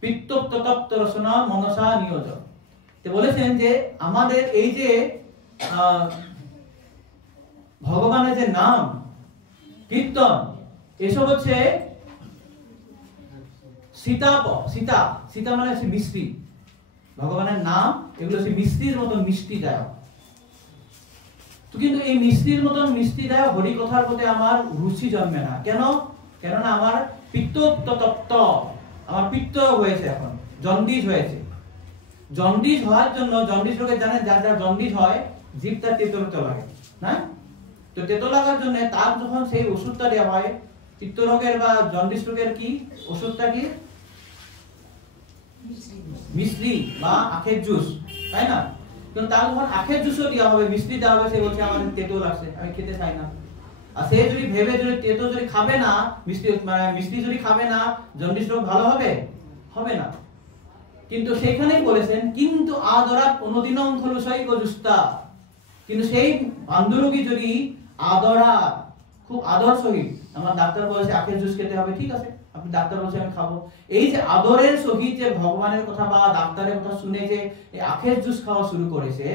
পিত্তপ্তপ্ত রসনা মনসা নিয়োজ। তো বলেছেন যে আমাদের এই যে ভগবানের যে নাম কীর্তন, এসব হচ্ছে সীতা মানে হচ্ছে মিষ্টি। ভগবানের নাম এগুলো হচ্ছে মিষ্টির মতন মিষ্টিদায়ক। তো কিন্তু এই মিষ্টির মতন মিষ্টিদায়ক হরি কথার প্রতি আমার রুচি জন্মে না। কেন? কেননা আমার পিত্তপ্তপ্ত, আমার পিত্ত হয়েছে, এখন জন্ডিস হয়েছে। জন্ডিস হওয়ার জন্য, জন্ডিস রোগে জানেন যার যার জন্ডিস হয়, জিভটা তেতো লাগে না? তো তেতো লাগার জন্য তার যখন সেই ওষুধটা দেওয়া হয়, পিত্ত রোগের বা জন্ডিস রোগের কি ওষুধটা কি? মিশ্রি বা আখের জুস, তাই না? কিন্তু তার যখন আখের জুসও দেওয়া হবে, মিশ্রি দেওয়া হবে, সে বলছে আমার তেতো লাগছে, আমি খেতে চাই না। আর সে যদি ভেবে যদি তেতো যদি খাবে না, মিষ্টি যদি খাবে না, জন্ডিস রোগ ভালো হবে? হবে না। কিন্তু সেখানেই বলেছেন কিন্তু আদরাত অনুদিনং খলু শৈব জুস্তা, কিন্তু সেই বান্ধরোগী যদি আদরা খুব আদর সহিত, আমার ডাক্তার বলেছে আখের জুস খেতে হবে, ঠিক আছে, আপনি ডাক্তার বলছে আমি খাবো, এই যে আদরের সহিত যে ভগবানের কথা বা ডাক্তারের কথা শুনে যে এই আখের জুস খাওয়া শুরু করেছে,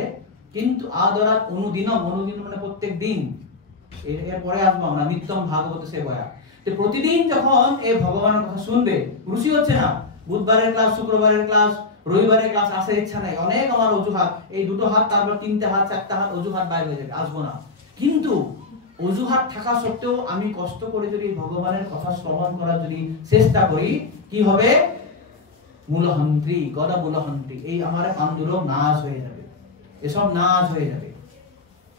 কিন্তু আদরাত অনুদিনম, অনুদিন মানে প্রত্যেক দিন, এরপরে আসবো আমরা নিত্যম ভাগবত সেবয়া, তো প্রতিদিন যখন এই ভগবানের কথা শুনবে, রুচি হচ্ছে না, বুধবারের ক্লাস, শুক্রবারের ক্লাস, রবিবারের ক্লাস আসার ইচ্ছা নাই, অনেক আমার অজুহাত, এই দুটো হাত, তারপর তিনটে হাত, চারটা হাত, অজুহাত বাইরে হয়ে যাবে, আসবো না। কিন্তু অজুহাত থাকা সত্ত্বেও আমি কষ্ট করে যদি ভগবানের কথা শ্রবণ করার যদি চেষ্টা করি, কি হবে? মূলহন্ত্রী, গদা মূলহন্ত্রী, এই আমার পাণ্ডুরোগ নাশ হয়ে যাবে, এসব নাশ হয়ে যাবে।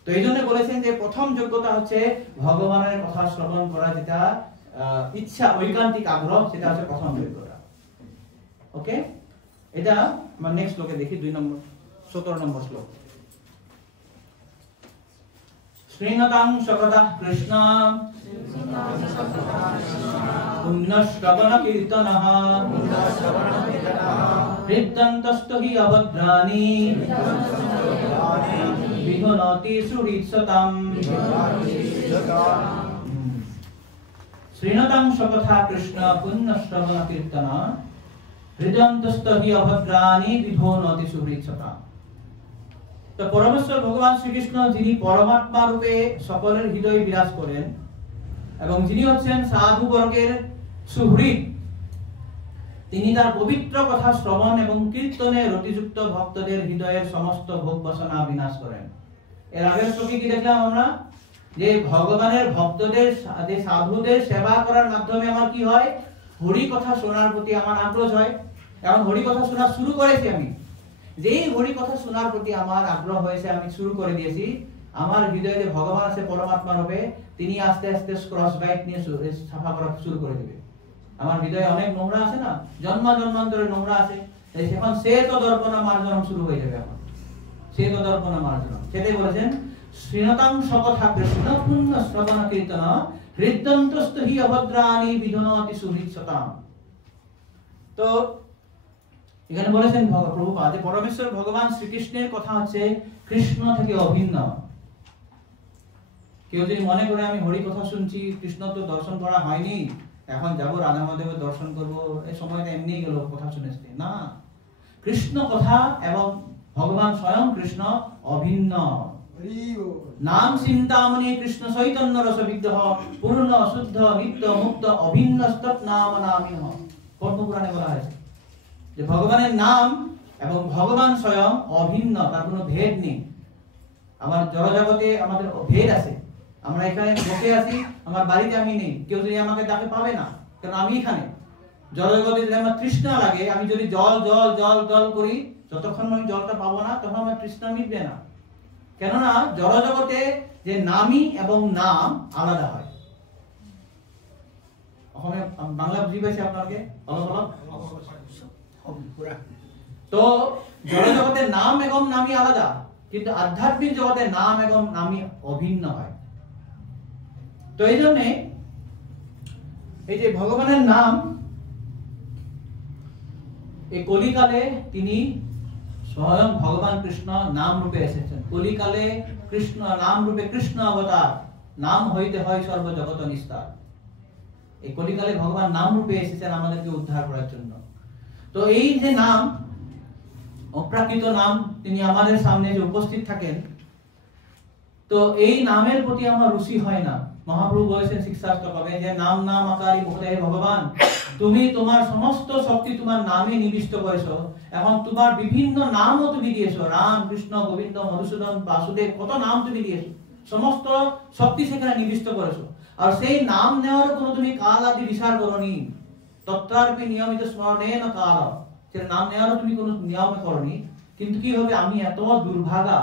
তো এই জন্য বলেছেন যে প্রথম যোগ্যতা হচ্ছে ভগবানের কথা শ্রবণ করা, যেটা ইচ্ছা, ঐকান্তিক আগ্রহ, সেটা হচ্ছে প্রথম যোগ্যতা। ওকে, এটা আমরা নেক্সট শ্লোকে দেখি, 17 নম্বর শ্লোক। শ্রীনতাং শকতঃ কৃষ্ণ পুণ্যশ্রবণ কীর্তনঃ হৃদ্যন্তস্তু হি অভদ্রাণি বিঘ্নতি সুহৃৎসতাম। শ্রীনতাং শকতঃ কৃষ্ণ পুণ্যশ্রবণ কীর্তনঃ হৃদয়ন্তস্তু হি অভদ্রাণি বিঘ্নতি সুহৃৎসতাম। তো পরমেশ্বর ভগবান শ্রীকৃষ্ণ, যিনি পরমাত্মা রূপে সকলের হৃদয়ে বিরাজ করেন এবং যিনি হচ্ছেন সাধু বর্গের সুহৃদ, তিনি তার পবিত্র কথা শ্রবণ এবং কীর্তনে রতিযুক্ত ভক্তদের হৃদয়ের সমস্ত ভোগ বাসনা বিনাশ করেন। এর আগের শ্লোকে কি দেখলাম আমরা? যে ভগবানের ভক্তদের, সাধুদের সেবা করার মাধ্যমে আমার কি হয়? হরি কথা শোনার প্রতি আমার আগ্রহ হয়। এখন হরি কথা শোনা শুরু করেছি আমি, যেই হরি কথা শোনার প্রতি আমার আগ্রহ হয়েছে, আমি শুরু করে দিয়েছি, আমার হৃদয়ে যে ভগবান আছে পরমাত্মা রূপে, তিনি আস্তে আস্তে ক্রস বাইট নিয়ে সাফা করা শুরু করে দিবে। আমার হৃদয়ে অনেক নোংরা আছে না, জন্মান্তরের নোংরা আছে, এখন সে তো দর্পণ মার্জনম শুরু হয়ে যাবে। এখন সে তো দর্পণ মার্জনম, সেটাই বলেছেন শ্রীনতাং শকতঃ কৃষ্ণ পুণ্য শ্রবণ কীর্তন হৃদ্যন্তস্তু হি অভদ্রাণি বিঘ্নতি সুহৃৎসতাম। তো এখানে বলেছেন প্রভুপাদ যে পরমেশ্বর ভগবান শ্রীকৃষ্ণের কথা হচ্ছে কৃষ্ণ থেকে অভিন্ন। কেউ যদি মনে করে আমি হরি কথা শুনছি, কৃষ্ণ তো দর্শন করা হয়নি, এখন যাবো রাধা মাধবের দর্শন করবো, এই সময়টা এমনি গেল কথা শুনেছি, না, কৃষ্ণ কথা এবং ভগবান স্বয়ং কৃষ্ণ অভিন্ন। নাম চিন্তামণি কৃষ্ণ চৈতন্য রস বিগ্রহ পূর্ণ শুদ্ধ নিত্য মুক্ত অভিন্ন নাম নামিহ। পদ্মপুরাণে বলা হয়েছে যে ভগবানের নাম এবং ভগবান স্বয়ং অভিন্ন, তার কোনো ভেদ নেই। আমার জড়জগতে আমাদের ভেদ আছে, আমরা এখানে বসে আছি, আমার বাড়িতে আমি নেই, কেউ যদি আমাকে ডাকে পাবে না, কারণ আমি এখানে। জড়জগতে যদি আমার তৃষ্ণা লাগে, আমি যদি জল জল জল জল করি, যতক্ষণ আমি জলটা পাবো না তখন আমার তৃষ্ণা মিটবে না। কেননা জড়জগতে যে নামী এবং নাম আলাদা হয়। অসমীয়া বাংলা বুঝি পাইছে আপনাকে? অলপ অলপ। তো জড়জগতের নাম এবং নামী আলাদা, কিন্তু আধ্যাত্মিক জগতের নাম এবং নামী অভিন্ন হয়। তো এই জন্যে এই যে ভগবানের নাম, এই কলিকালে তিনি স্বয়ং ভগবান কৃষ্ণ নাম রূপে এসেছেন। কলিকালে কৃষ্ণ নাম রূপে কৃষ্ণ অবতার, নাম হইতে হয় সর্বজগত নিস্তার। এই কলিকালে ভগবান নাম রূপে এসেছেন আমাদেরকে উদ্ধার করার জন্য। তো এই যে নাম, অপ্রাকৃত নাম, তিনি আমাদের সামনে যে উপস্থিত থাকেন, তো এই নামের প্রতি আমার রুচি হয় না। মহাপ্রভু বলেছেন শিক্ষাস্তবে যে নাম নাম আকারী হে ভগবান, তুমি তোমার সমস্ত শক্তি তোমার নামে নিবিষ্ট করেছো, এখন তোমার বিভিন্ন নামও তুমি দিয়েছো, রাম কৃষ্ণ গোবিন্দ মধুসূদন বাসুদেব, কত নাম তুমি দিয়েছো, সমস্ত শক্তি সেখানে নিবিষ্ট করেছো। আর সেই নাম নেওয়ার কোনো তুমি কাল আদি বিচার করনি, তত্ত্বার্পি নিয়মিত স্মরণেন কাল, সে নাম নেওয়ারও তুমি কোনো নিয়ম করনি। কিন্তু কি হবে, আমি এত দুর্ভাগা,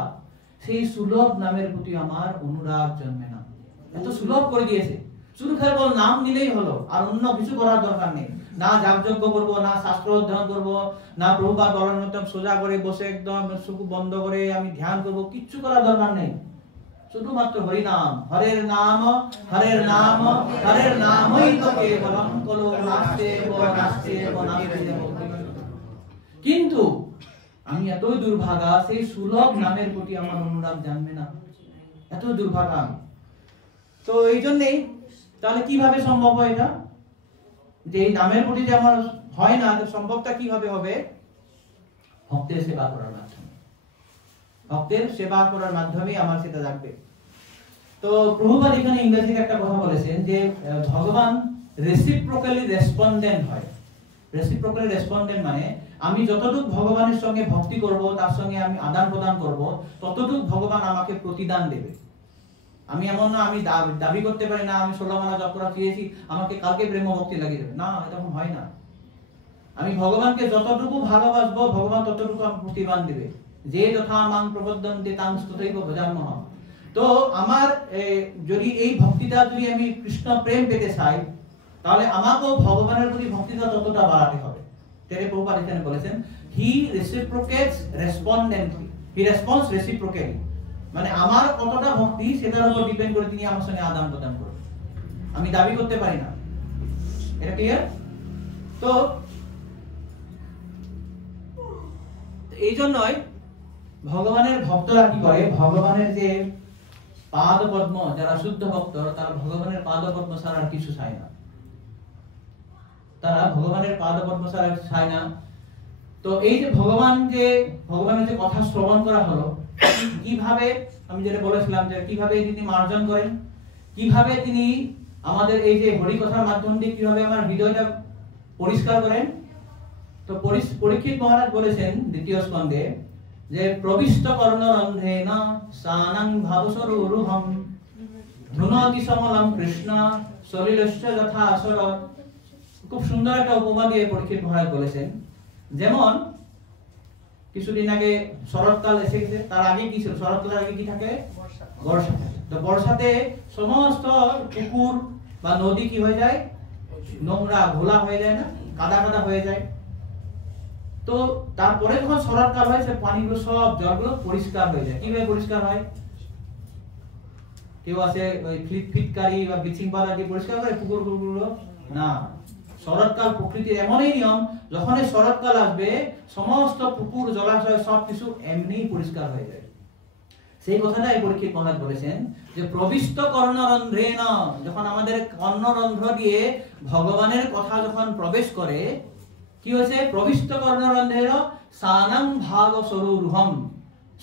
সেই সুলভ নামের প্রতি আমার অনুরাগ জন্মে না। এত সুলভ করে দিয়েছে, শুধু কেবল নাম নিলেই হলো, আর অন্য কিছু করার দরকার নেই। না যাগযজ্ঞ করব, না শাস্ত্র অধ্যয়ন করব, না প্রভুপাদ বলার মতো সোজা করে বসে একদম চোখ বন্ধ করে আমি ধ্যান করব, কিচ্ছু করার দরকার নেই। শুধুমাত্র হরি নাম, হরের নাম, হরের নাম, হরের নামই তো কেবলম কলো নাস্তেব নাস্তেব নাস্তেব। কিন্তু আমি এতই দুর্ভাগা, সেই সুলভ নামের প্রতি আমার অনুরাগ জানবে না, এত দুর্ভাগা। তো এই জন্যই তাহলে কিভাবে সম্ভব হয় এটা, যে এই নামের প্রতি যে আমার হয় না, সম্ভবটা কিভাবে হবে? ভক্তের সেবা করার মাধ্যমে, ভক্তের সেবা করার মাধ্যমে আমার সেটা লাগবে। তো প্রভুপাদ এখানে ইংরেজিতে একটা কথা বলেছেন যে ভগবান রেসিপ্রোকালি রেসপন্ডেন্ট হয়। রেসিপ্রোকালি রেসপন্ডেন্ট মানে আমি যতটুকু ভগবানের সঙ্গে ভক্তি করব, তার সঙ্গে আমি আদান প্রদান করব, ততটুকু ভগবান আমাকে প্রতিদান দেবে। আমি এমন না আমি দাবি করতে পারি না আমি 16 মালা জপ করা চেয়েছি, আমাকে কালকে প্রেম ভক্তি লাগিয়ে দেবে, না, এরকম হয় না। আমি ভগবানকে যতটুকু ভালোবাসবো, ভগবান ততটুকু আমাকে প্রতিদান দেবে। যে যথা মাং প্রবদ্ধন্তে তাং স্ততৈব ভজাম্যহম। তো আমার যদি এই ভক্তিটা যদি আমি কৃষ্ণ প্রেম পেতে চাই, তাহলে আমাকেও ভগবানের প্রতি ভক্তিটা ততটা বাড়াতে হবে। তেরে প্রভুপাদ এখানে বলেছেন হি রেসিপ্রোকেটস রেসপন্ডেন্টলি, হি রেসপন্স রেসিপ্রোকেটলি, মানে আমার কতটা ভক্তি সেটার উপর ডিপেন্ড করে তিনি আমার সঙ্গে আদান প্রদান করবেন। আমি দাবি করতে পারি না। এটা ক্লিয়ার? তো এই জন্যই ভগবানের ভক্তরা কি করে, ভগবানের যে পাদ পদ্ম, যারা শুদ্ধ ভক্ত তারা ভগবানের পাদ পদ্ম ছাড়া আর কিছু চায় না, তারা ভগবানের পাদ পদ্ম ছাড়া চায় না। তো এই যে ভগবানের যে কথা শ্রবণ করা হলো, কিভাবে আমি যেটা বলেছিলাম যে কিভাবে তিনি মার্জন করেন, কিভাবে তিনি আমাদের এই যে হরি কথার মাধ্যম দিয়ে কিভাবে আমার হৃদয়টা পরিষ্কার করেন। তো পরীক্ষিত মহারাজ বলেছেন দ্বিতীয় স্কন্ধে যে প্রবিষ্ট কর্ণরন্ধ্রেণ সানং ভাবসরুরুহম ধুনতি সমলম কৃষ্ণ সলিলস্য যথা আসর। খুব সুন্দর একটা উপমা দিয়ে পরীক্ষিত মহারাজ বলেছেন, যেমন কিছুদিন আগে শরৎকাল এসে গেছে, তার আগে কি ছিল? শরৎকালের আগে কি থাকে? বর্ষা। তো বর্ষাতে সমস্ত পুকুর বা নদী কি হয়ে যায়? নোংরা ঘোলা হয়ে যায় না, কাদা কাদা হয়ে যায়। তো তারপরে যখন শরৎকাল হয়, সে পানিগুলো সব জলগুলো পরিষ্কার হয়ে যায়। কিভাবে পরিষ্কার হয়? কেউ আছে ওই ফিটকারি বা ব্লিচিং পাউডার দিয়ে পরিষ্কার করে পুকুরগুলো? না, শরৎকাল প্রকৃতির এমনই নিয়ম, যখন এই শরৎকাল আসবে সমস্ত পুকুর জলাশয় সবকিছু এমনিই পরিষ্কার হয়ে যায়। সেই কথাটাই পরীক্ষিত মহারাজ বলেছেন যে প্রবিষ্ট কর্ণরন্ধ্রেণ, যখন আমাদের কর্ণরন্ধ্র দিয়ে ভগবানের কথা যখন প্রবেশ করে, কি হয়েছে? প্রবিষ্ট কর্ণরন্ধ্রেণ সানং ভাব সরোরুহম।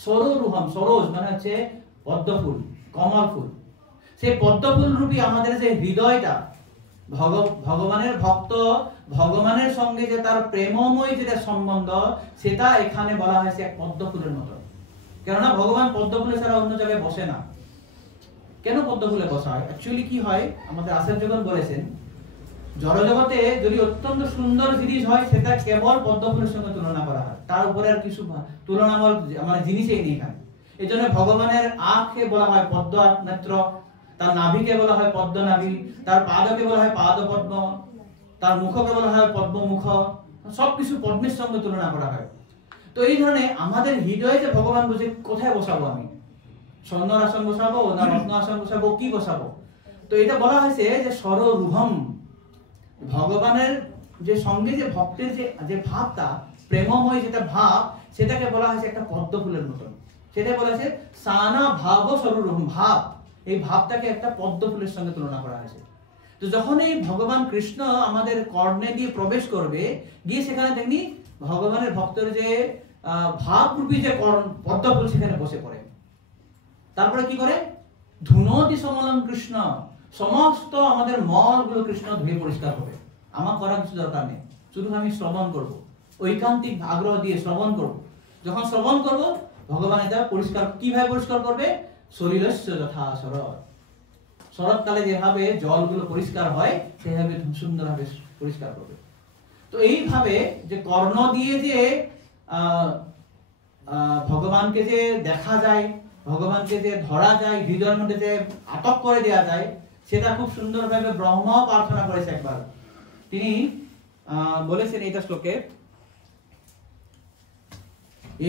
সরোরুহম, সরোজ মানে হচ্ছে পদ্মফুল, কমল ফুল। সেই পদ্মফুল রূপী আমাদের যে হৃদয়টা, ভগবানের ভক্ত, ভগবানের সঙ্গে যে তার প্রেমময় যেটা সম্বন্ধ, সেটা এখানে বলা হয়েছে এক পদ্মফুলের মতো। কেননা ভগবান পদ্মফুলে ছাড়া অন্য জায়গায় বসে না। কেন পদ্মফুলে বসা হয়? অ্যাকচুয়ালি কি হয়, আমাদের আচার্যগণ বলেছেন জড়জগতে যদি অত্যন্ত সুন্দর জিনিস হয়, সেটা কেবল পদ্মফুলের সঙ্গে তুলনা করা হয়, তার উপরে আর কিছু তুলনামূল মানে জিনিসই নেই এখানে। এই জন্য ভগবানের আঁখকে বলা হয় পদ্ম নেত্র, তার নাভিকে বলা হয় পদ্ম নাভি, তার পাদকে বলা হয় পাদ পদ্ম, তার মুখকে বলা হয় পদ্ম মুখ, সবকিছু পদ্মের সঙ্গে তুলনা করা হয়। তো এই ধরনের আমাদের হৃদয়ে যে ভগবান বুঝে কোথায় বসাবো, আমি স্বর্ণর আসন বসাবো না রত্ন আসন বসাবো, কি বসাবো? তো এটা বলা হয়েছে যে সরোরুহম, ভগবানের যে সঙ্গে যে ভক্তের যে ভাবটা, প্রেমময় যেটা ভাব, সেটাকে বলা হয়েছে একটা পদ্ম ফুলের মতন। সেটা বলেছে সানা ভাব সরোরুহম, ভাব, এই ভাবটাকে একটা পদ্ম ফুলের সঙ্গে তুলনা করা হয়েছে। তো যখন এই ভগবান কৃষ্ণ আমাদের কর্ণে দিয়ে প্রবেশ করবে, গিয়ে সেখানে দেখনি ভগবানের ভক্তের যে ভাবরূপী যে পদ্ম ফুল সেখানে বসে পড়ে। তারপরে কি করে? ধুনতি সমলম কৃষ্ণ, সমস্ত আমাদের মলগুলো কৃষ্ণ ধুয়ে পরিষ্কার হবে। আমার করার কিছু দরকার নেই, শুধু আমি শ্রবণ করব, ঐকান্তিক আগ্রহ দিয়ে শ্রবণ করব। যখন শ্রবণ করব, ভগবান এটা পরিষ্কার কিভাবে পরিষ্কার করবে? সলিলস্য যথা আসর। শরৎকালে যেভাবে জলগুলো পরিষ্কার হয়, সেভাবে সুন্দরভাবে পরিষ্কার করবে। তো এইভাবে যে কর্ণ দিয়ে যে ভগবানকে যে দেখা যায়, ভগবানকে যে ধরা যায়, হৃদয়ের মধ্যে যে আটক করে দেওয়া যায়, সেটা খুব সুন্দরভাবে ব্রহ্ম প্রার্থনা করেছে একবার। তিনি বলেছেন এইটা শ্লোকে,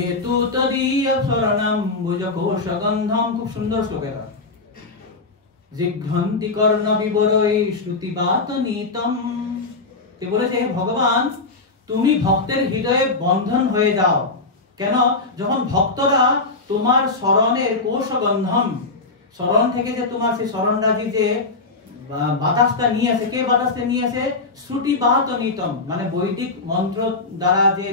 এতু তদীয় শরণম ভুজকোশগন্ধম, খুব সুন্দর শ্লোক এটা। জিঘ্রন্তি কর্ণ বিবরৈ শ্রুতিবাত নীতম, তে বলেছে ভগবান তুমি ভক্তের হৃদয়ে বন্ধন হয়ে যাও। কেন? যখন ভক্তরা তোমার শরণের কোশগন্ধম, শরণ থেকে যে তোমার সেই শরণরাজি যে বাতাসটা নিয়ে আসে, কে বাতাসটা নিয়ে আসে? শ্রুতিবাত নীতম, মানে বৈদিক মন্ত্র দ্বারা যে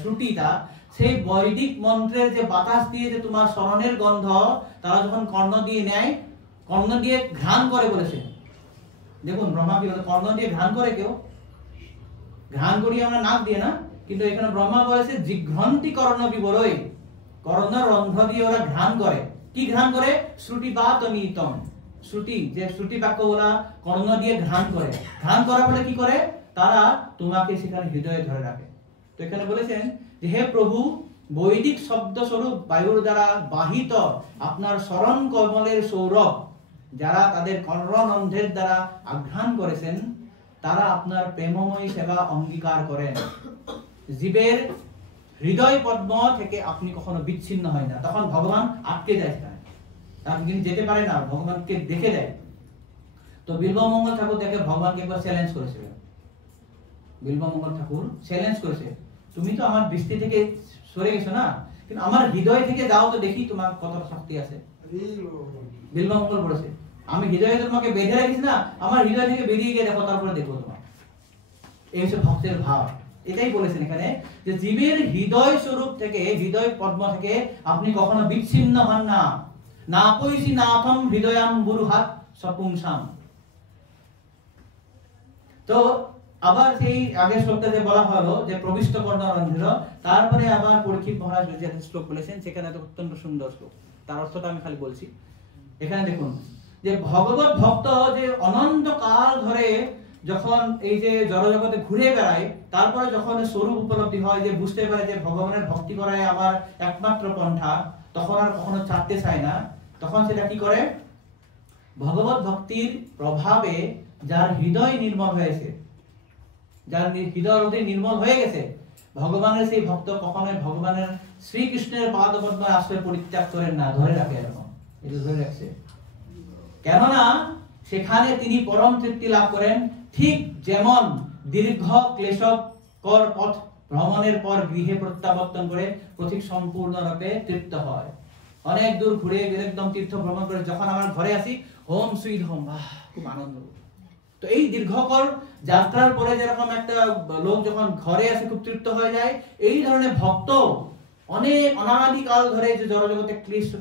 শ্রুতিটা, সেই বৈদিক মন্ত্রের যে বাতাস দিয়ে যে তোমার শরণের গন্ধ তারা যখন কর্ণ দিয়ে নেয়, কর্ণ দিয়ে ঘ্রাণ করে বলেছে। দেখুন ব্রহ্মা কি বলে, কর্ণ দিয়ে ঘ্রাণ করে কেউ? ঘ্রাণ করি আমরা নাক দিয়ে না, কিন্তু এখানে ব্রহ্মা বলেছে জিঘ্রন্তি কর্ণ বিবরৈ, কর্ণ রন্ধ্র দিয়ে ওরা ঘ্রাণ করে। কি ঘ্রাণ করে? শ্রুতিবাত নীতম, শ্রুতি যে শ্রুতি বাক্যগুলা কর্ণ দিয়ে ঘ্রাণ করে। ঘ্রাণ করার ফলে কি করে? তারা তোমাকে সেখানে হৃদয়ে ধরে রাখে। তো এখানে বলেছেন যে হে প্রভু, বৈদিক শব্দ স্বরূপ বায়ুর দ্বারা বাহিত আপনার শরণ কমলের সৌরভ যারা তাদের কর্ণরন্ধ্রের দ্বারা আঘ্রাণ করেছেন, তারা আপনার প্রেমময় সেবা অঙ্গীকার করেন। জীবের হৃদয় পদ্ম থেকে আপনি কখনো বিচ্ছিন্ন হয় না। তখন ভগবান আটকে যায় সেখানে, তাকে কিন্তু যেতে পারে না, ভগবানকে দেখে দেয়। তো বিল্বমঙ্গল ঠাকুর দেখে ভগবানকে একবার চ্যালেঞ্জ করেছিলেন। বিল্বমঙ্গল ঠাকুর চ্যালেঞ্জ করেছে, তুমি তো আমার দৃষ্টি থেকে সরে গেছো না, কিন্তু আমার হৃদয় থেকে যাও তো দেখি তোমার কত শক্তি আছে। বিল্বমঙ্গল বলেছে, আমি হৃদয়ে তোমাকে বেঁধে রাখিস না, আমার হৃদয় থেকে বেরিয়ে গিয়ে দেখো, তারপরে দেখো তোমার। এই হচ্ছে ভক্তের ভাব। এটাই বলেছেন এখানে যে জীবের হৃদয় স্বরূপ থেকে, হৃদয় পদ্ম থেকে আপনি কখনো বিচ্ছিন্ন হন না। না পৈসি নাথম হৃদয়াম বুরুহাত সপুংসাম। তো আবার সেই আগের শ্লোকটাতে বলা হলো যে প্রবিষ্ট কর্ণরন্ধ্র, তারপরে আবার পরীক্ষিত মহারাজ যে শ্লোক বলেছেন সেখানে তো অত্যন্ত সুন্দর শ্লোক, তার অর্থটা আমি খালি বলছি। এখানে দেখুন যে ভগবত ভক্ত যে অনন্ত কাল ধরে যখন এই যে জড়জগতে ঘুরে বেড়ায়, তারপরে যখন স্বরূপ উপলব্ধি হয়, যে বুঝতে পারে যে ভগবানের ভক্তি করাই আমার একমাত্র পন্থা, তখন আর কখনো ছাড়তে চায় না। তখন সেটা কি করে? ভগবত ভক্তির প্রভাবে যার হৃদয় নির্মল হয়েছে, যার হৃদয় নির্মল হয়ে গেছে, ভগবানের সেই ভক্ত কখনোই ভগবানের শ্রীকৃষ্ণের পাদপদ্ম আশ্রয় পরিত্যাগ করেন না, ধরে রাখে। এরকম এটা ধরে রাখছে, কেননা সেখানে তিনি পরম তৃপ্তি লাভ করেন। ঠিক যেমন দীর্ঘ ক্লেশকর পথ ভ্রমণের পর গৃহে প্রত্যাবর্তন করে পথিক সম্পূর্ণরূপে তৃপ্ত হয়। অনেক দূর ঘুরে একদম তীর্থ ভ্রমণ করে যখন আমার ঘরে আসি, হোম সুইট হোম, বাহ খুব আনন্দ। তো এই দীর্ঘকর যাত্রার পরে যেরকম একটা লোক যখন ঘরে আসে খুব তৃপ্ত হয়ে যায়, এই ধরনের ভক্ত অনেক অনাদিকাল ধরে যে জড়জগতে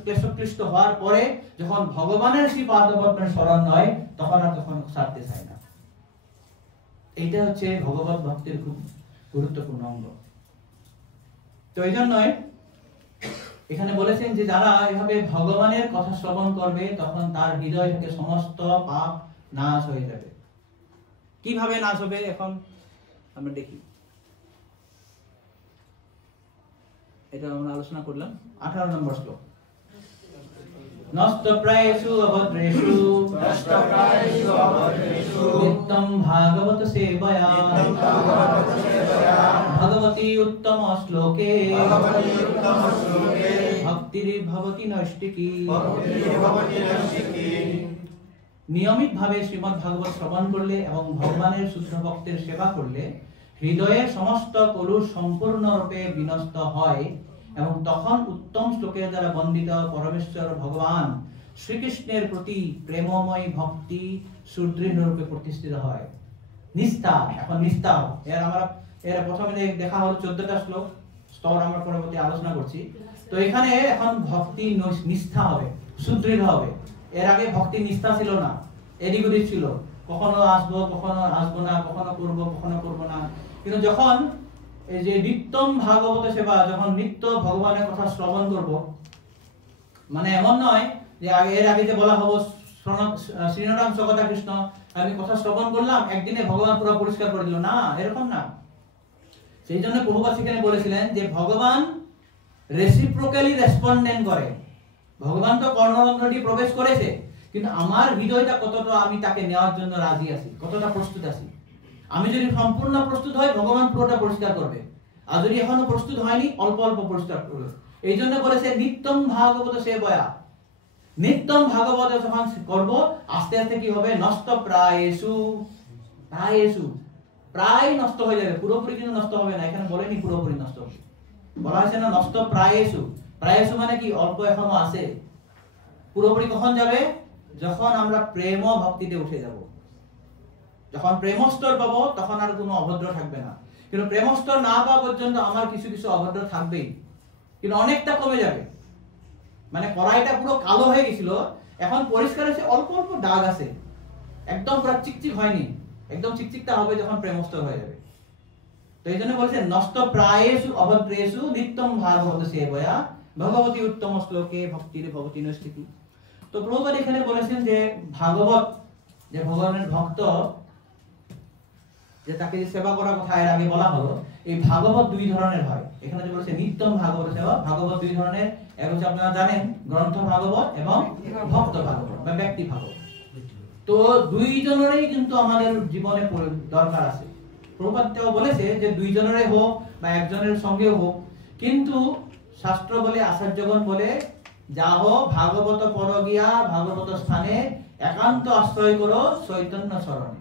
ক্লেশক্লিষ্ট হওয়ার পরে যখন ভগবানের শ্রী পাদপদ্মের শরণ হয়, তখন আর তখন ছাড়তে চায় না। এইটা হচ্ছে ভগবত ভক্তির খুব গুরুত্বপূর্ণ অঙ্গ। তো এই জন্যই এখানে বলেছেন যে যারা এভাবে ভগবানের কথা শ্রবণ করবে, তখন তার হৃদয় থেকে সমস্ত পাপ নাশ হয়ে যাবে। কিভাবে নাশ হবে এখন আমরা দেখি। এটা আমরা আলোচনা করলাম। 18 নম্বর শ্লোক। নষ্টপ্রায়েষু অভদ্রেষু নিত্যং ভাগবত সেবয়া ভগবতি উত্তম শ্লোকে ভক্তির্ভবতি নৈষ্ঠিকী। নিয়মিত ভাবে শ্রীমদ্ ভাগবত শ্রবণ করলে এবং ভগবানের শুদ্ধ ভক্তের সেবা করলে হৃদয়ের সমস্ত কলুষ সম্পূর্ণরূপে বিনষ্ট হয় এবং তখন উত্তম শ্লোকের দ্বারা বন্দিত পরমেশ্বর ভগবান শ্রীকৃষ্ণের প্রতি প্রেমময় ভক্তি সুদৃঢ় রূপে প্রতিষ্ঠিত হয়। নিষ্ঠা, এখন নিষ্ঠা এর প্রথমে দেখা হলো 14টা শ্লোক, স্তর আমরা পরবর্তী আলোচনা করছি। তো এখানে এখন ভক্তি নিষ্ঠা হবে, সুদৃঢ় হবে। এর আগে ভক্তি নিষ্ঠা ছিল না, এদিক ওদিক ছিল, কখনো আসবো কখনো আসবো না, কখনো করবো কখনো করবো না। কিন্তু যখন এই যে নিত্যম ভাগবত সেবা, যখন নিত্য ভগবানের কথা শ্রবণ করব, মানে এমন নয় যে এর আগে যে বলা হবো শ্রীনারায়ণ সকতা কৃষ্ণ, আমি কথা শ্রবণ করলাম একদিনে ভগবান পুরো পরিষ্কার করে দিল, না, এরকম না। সেই জন্য প্রভুপাদ সেখানে বলেছিলেন যে ভগবান রেসিপ্রোকালি রেসপন্ডেন্ট করে। ভগবান তো কর্ণরন্ধ্রটি প্রবেশ করেছে, কিন্তু আমার হৃদয়টা কতটা আমি তাকে নেওয়ার জন্য রাজি আছি, কতটা প্রস্তুত আছি। আমি যদি সম্পূর্ণ প্রস্তুত হই ভগবান পুরোটা পরিষ্কার করবে, আর যদি এখনো প্রস্তুত হয়নি অল্প অল্প পরিষ্কার করবে। এই জন্য বলেছে নিত্যম ভাগবত সেবয়া, নিত্যম ভাগবত যখন করব আস্তে আস্তে কি হবে, নষ্ট প্রায়েষু, প্রায়েষু প্রায় নষ্ট হয়ে যাবে, পুরোপুরি কিন্তু নষ্ট হবে না, এখানে বলেনি পুরোপুরি নষ্ট হবে, বলা হয়েছে না নষ্ট প্রায়েষু। প্রায়েষু মানে কি অল্প এখনো আছে, পুরোপুরি কখন যাবে, যখন আমরা প্রেম ভক্তিতে উঠে যাব, যখন প্রেমস্তর পাবো তখন আর কোনো অভদ্র থাকবে না। কিন্তু প্রেমস্তর না পাওয়া পর্যন্ত আমার কিছু কিছু অভদ্র থাকবেই, কিন্তু অনেকটা কমে যাবে। মানে কড়াইটা পুরো কালো হয়ে গেছিল, এখন পরিষ্কার হয়েছে, অল্প অল্প দাগ আছে, একদম পুরো চিকচিক হয়নি, একদম চিকচিকটা হবে যখন প্রেমস্তর হয়ে যাবে। তো এই জন্য বলছে নষ্ট প্রায়েষু অভদ্রেষু নিত্যম ভাগবত সেবয়া ভগবতী উত্তম শ্লোকে ভক্তির ভগবতী স্থিতি। তো প্রভুপাদ এখানে বলেছেন যে ভাগবত, যে ভগবানের ভক্ত, যে তাকে যে সেবা করার কথা এর আগে বলা হলো, এই ভাগবত দুই ধরনের হয়। এখানে যে বলেছে নিত্যম ভাগবত সেবা, ভাগবত দুই ধরনের, এক হচ্ছে আপনারা জানেন গ্রন্থ ভাগবত এবং ভক্ত ভাগবত বা ব্যক্তি ভাগবত। তো দুইজনেরই কিন্তু আমাদের জীবনে দরকার আছে। প্রভুপাদ বলেছে যে দুইজনেরই হোক বা একজনের সঙ্গেও হোক, কিন্তু শাস্ত্র বলে, আচার্যগণ বলে, যাহ ভাগবত পর গিয়া ভাগবত স্থানে একান্ত আশ্রয় করো চৈতন্য চরণে।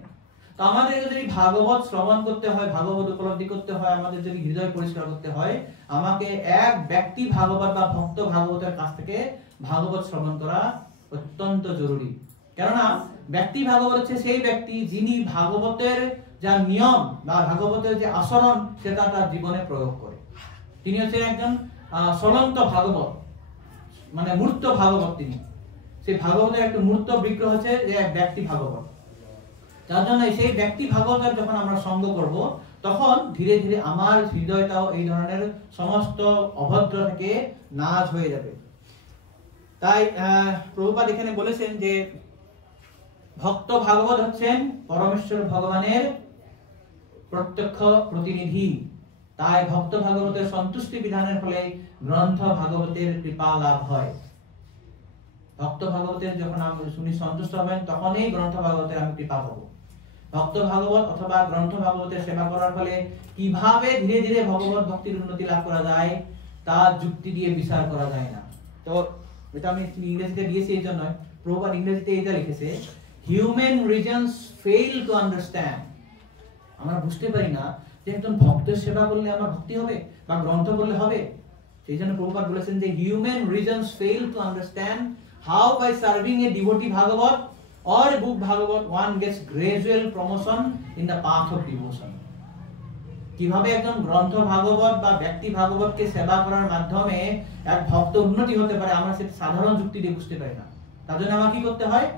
তো আমাদের যদি ভাগবত শ্রবণ করতে হয়, ভাগবত উপলব্ধি করতে হয়, আমাদের যদি হৃদয় পরিষ্কার করতে হয়, আমাকে এক ব্যক্তি ভাগবত বা ভক্ত ভাগবতের কাছ থেকে ভাগবত শ্রবণ করা অত্যন্ত জরুরি। কেননা ব্যক্তি ভাগবত হচ্ছে সেই ব্যক্তি যিনি ভাগবতের যা নিয়ম বা ভাগবতের যে আচরণ সেটা তার জীবনে প্রয়োগ করে। তিনি হচ্ছেন একজন চলন্ত ভাগবত, মানে মূর্ত ভাগবত। তিনি সেই ভাগবতের একটা মূর্ত বিগ্রহ হচ্ছে যে এক ব্যক্তি ভাগবত। যার জন্য সেই ব্যক্তি ভাগবতের যখন আমরা সঙ্গ করব, তখন ধীরে ধীরে আমার হৃদয়টাও এই ধরনের সমস্ত অভদ্র থেকে নাশ হয়ে যাবে। তাই প্রভুপাদ এখানে বলেছেন যে ভক্ত ভাগবত হচ্ছেন পরমেশ্বর ভগবানের প্রত্যক্ষ প্রতিনিধি। তাই ভক্ত ভাগবতের সন্তুষ্টি বিধানের ফলে গ্রন্থ ভাগবতের কৃপা লাভ হয়। ভক্ত ভাগবতের যখন আমি শুনি সন্তুষ্ট হবেন, তখনই গ্রন্থ ভাগবতের আমি কৃপা পাবো। ভক্ত ভাগবত অথবা গ্রন্থ ভাগবতের সেবা করার ফলে কিভাবে ধীরে ধীরে ভগবত ভক্তির উন্নতি লাভ করা যায় তা যুক্তি দিয়ে বিচার করা যায় না। তো এটা আমি ইংরেজিতে দিয়েছি এই জন্য, প্রভুপাদ ইংরেজিতে এটা লিখেছে, human reasons fail to understand. আমরা বুঝতে পারি না যে একজন ভক্তের সেবা করলে আমার ভক্তি হবে বা গ্রন্থ করলে হবে। সেই জন্য প্রভুপাদ বলেছেন যে human reasons fail to understand how by serving a devotee Bhagavat or book Bhagavad one gets gradual promotion in the path of devotion. কিভাবে একজন গ্রন্থ ভাগবত বা ব্যক্তি ভাগবতকে সেবা করার মাধ্যমে এক ভক্ত উন্নতি হতে পারে, আমরা সেটা সাধারণ যুক্তি দিয়ে বুঝতে পারি না। তার জন্য আমাকে কি করতে হয়,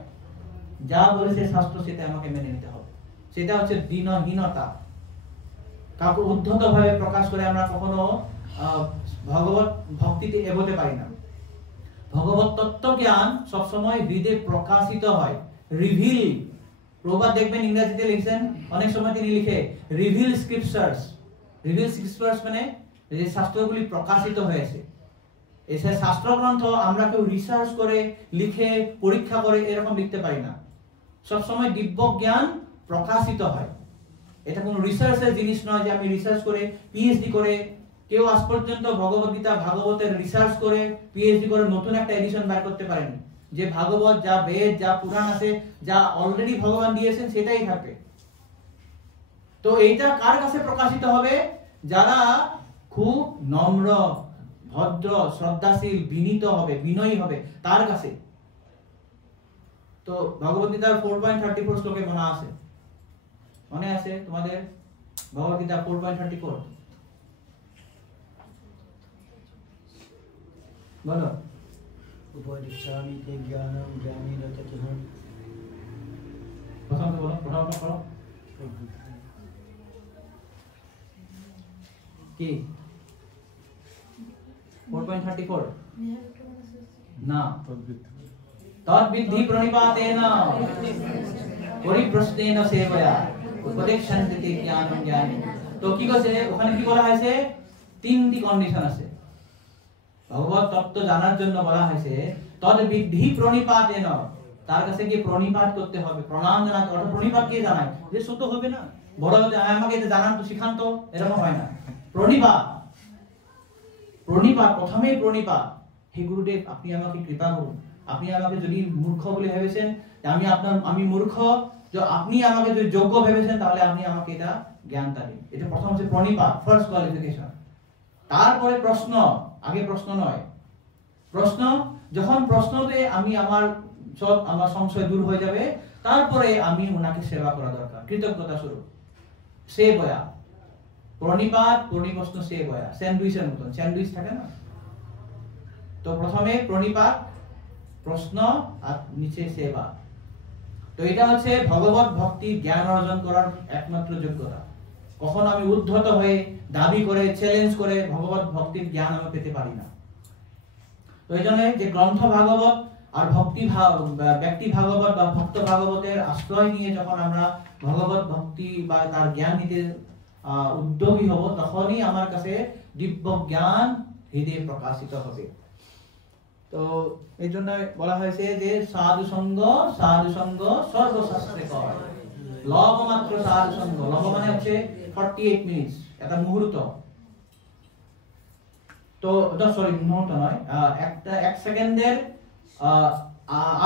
যা বলেছে শাস্ত্র সেটা আমাকে মেনে নিতে হবে। সেটা হচ্ছে দীনহীনতা। কাউকে উদ্ধত ভাবে প্রকাশ করে আমরা কখনো ভগবত ভক্তিতে এগোতে পারি না। ভগবত তত্ত্ব জ্ঞান সবসময় হৃদয়ে প্রকাশিত হয়, রিভিল। প্রভুপাদ দেখবেন ইংরেজিতে লিখছেন, অনেক সময় তিনি লিখে রিভিল স্ক্রিপচার্স। রিভিল স্ক্রিপচার্স মানে যে শাস্ত্রগুলি প্রকাশিত হয়েছে। এসে শাস্ত্র গ্রন্থ আমরা কেউ রিসার্চ করে লিখে পরীক্ষা করে এরকম লিখতে পারি না। সবসময় দিব্য জ্ঞান প্রকাশিত হয়। এটা কোনো রিসার্চের জিনিস নয় যে আমি রিসার্চ করে পিএইচডি করে, কেউ আজ পর্যন্ত ভগবত গীতা ভাগবতের রিসার্চ করে পিএইচডি করে নতুন একটা এডিশন বের করতে পারেনি। যে ভাগবত, যা বেদ, যা পুরাণ আছে, যা অলরেডি ভগবান দিয়েছেন সেটাই থাকবে। তো এইটা কার কাছে প্রকাশিত হবে, যারা খুব নম্র, ভদ্র, শ্রদ্ধাশীল, বিনীত হবে, বিনয়ী হবে, তার কাছে। তো ভগবত গীতার 4.34 শ্লোকে বলা আছে, মনে আছে তোমাদের? ভগবত গীতা 4.34 বলো। उपदिच्छामि ते ज्ञानं ज्ञानेन ततः। প্রথম বলো, প্রথম পড়ো কি 4.34 না, তদ্বিদ্ধি প্রণিপাতেন পরিপ্রশ্নেন সেবয়া উপদেক্ষন্তে তে জ্ঞানং জ্ঞানী। তো কি কইছে ওখানে, কি বলা হয়েছে? তিনটি কন্ডিশন আছে ভগবত তত্ত্ব জানার জন্য। বলা হয়েছে তদ্বিদ্ধি প্রণিপাতেন, তার কাছে কি প্রণিপাত করতে হবে, প্রণাম জানাতে হবে। প্রণিপাত কে জানায়? যে শুদ্ধ হবে না, বড় হতে আমাকে এটা জানান তো, শিখান তো, এরকম হয় না। প্রণিপাত, প্রণিপাত, প্রথমেই প্রণিপাত। হে গুরুদেব, আপনি আমাকে কৃপা করুন। আপনি আমাকে যদি মূর্খ বলে ভেবেছেন, আমি মূর্খ, যে আপনি আমাকে যদি যোগ্য ভেবেছেন, তাহলে আপনি আমাকে এটা জ্ঞানটা দিন। এটা প্রথম হচ্ছে প্রণিপাত, ফার্স্ট কোয়ালিফিকেশন। তারপরে প্রশ্ন, আগে প্রশ্ন নয়, প্রশ্ন, যখন প্রশ্নতে আমি আমার সংশয় দূর হয়ে যাবে, তারপরে আমি ওনাকে সেবা করা দরকার, কৃতজ্ঞতা স্বরূপ। সে বয়া, প্রণিপাত, প্রণিপ্রশ্ন, সে বয়া, স্যান্ডউইচের মতন, স্যান্ডউইচ থাকে না? তো প্রথমে প্রণিপাত, প্রশ্ন, আর নিচে সেবা। তো এটা হচ্ছে ভগবত ভক্তি জ্ঞান অর্জন করার একমাত্র যোগ্যতা। কখন আমি উদ্ধত হয়ে দাবি করে চ্যালেঞ্জ করে ভগবত ভক্তির জ্ঞান আমি পেতে পারি না। তো এই জন্য যে গ্রন্থ ভাগবত আর ভক্তি ব্যক্তি ভাগবত বা ভক্ত ভাগবতের আশ্রয় নিয়ে যখন আমরা ভগবত ভক্তি বা তার জ্ঞান নিতে উদ্যোগী হব, তখনই আমার কাছে দিব্য জ্ঞান হৃদয়ে প্রকাশিত হবে। তো এই জন্য বলা হয়েছে যে সাধু সঙ্গ সর্বশাস্ত্রে কয়। লব মাত্র সাধু সঙ্গ, লব মানে হচ্ছে 48 মিনিটস, একটা মুহূর্ত। তো সরি, মুহূর্ত নয়, একটা 1 সেকেন্ডের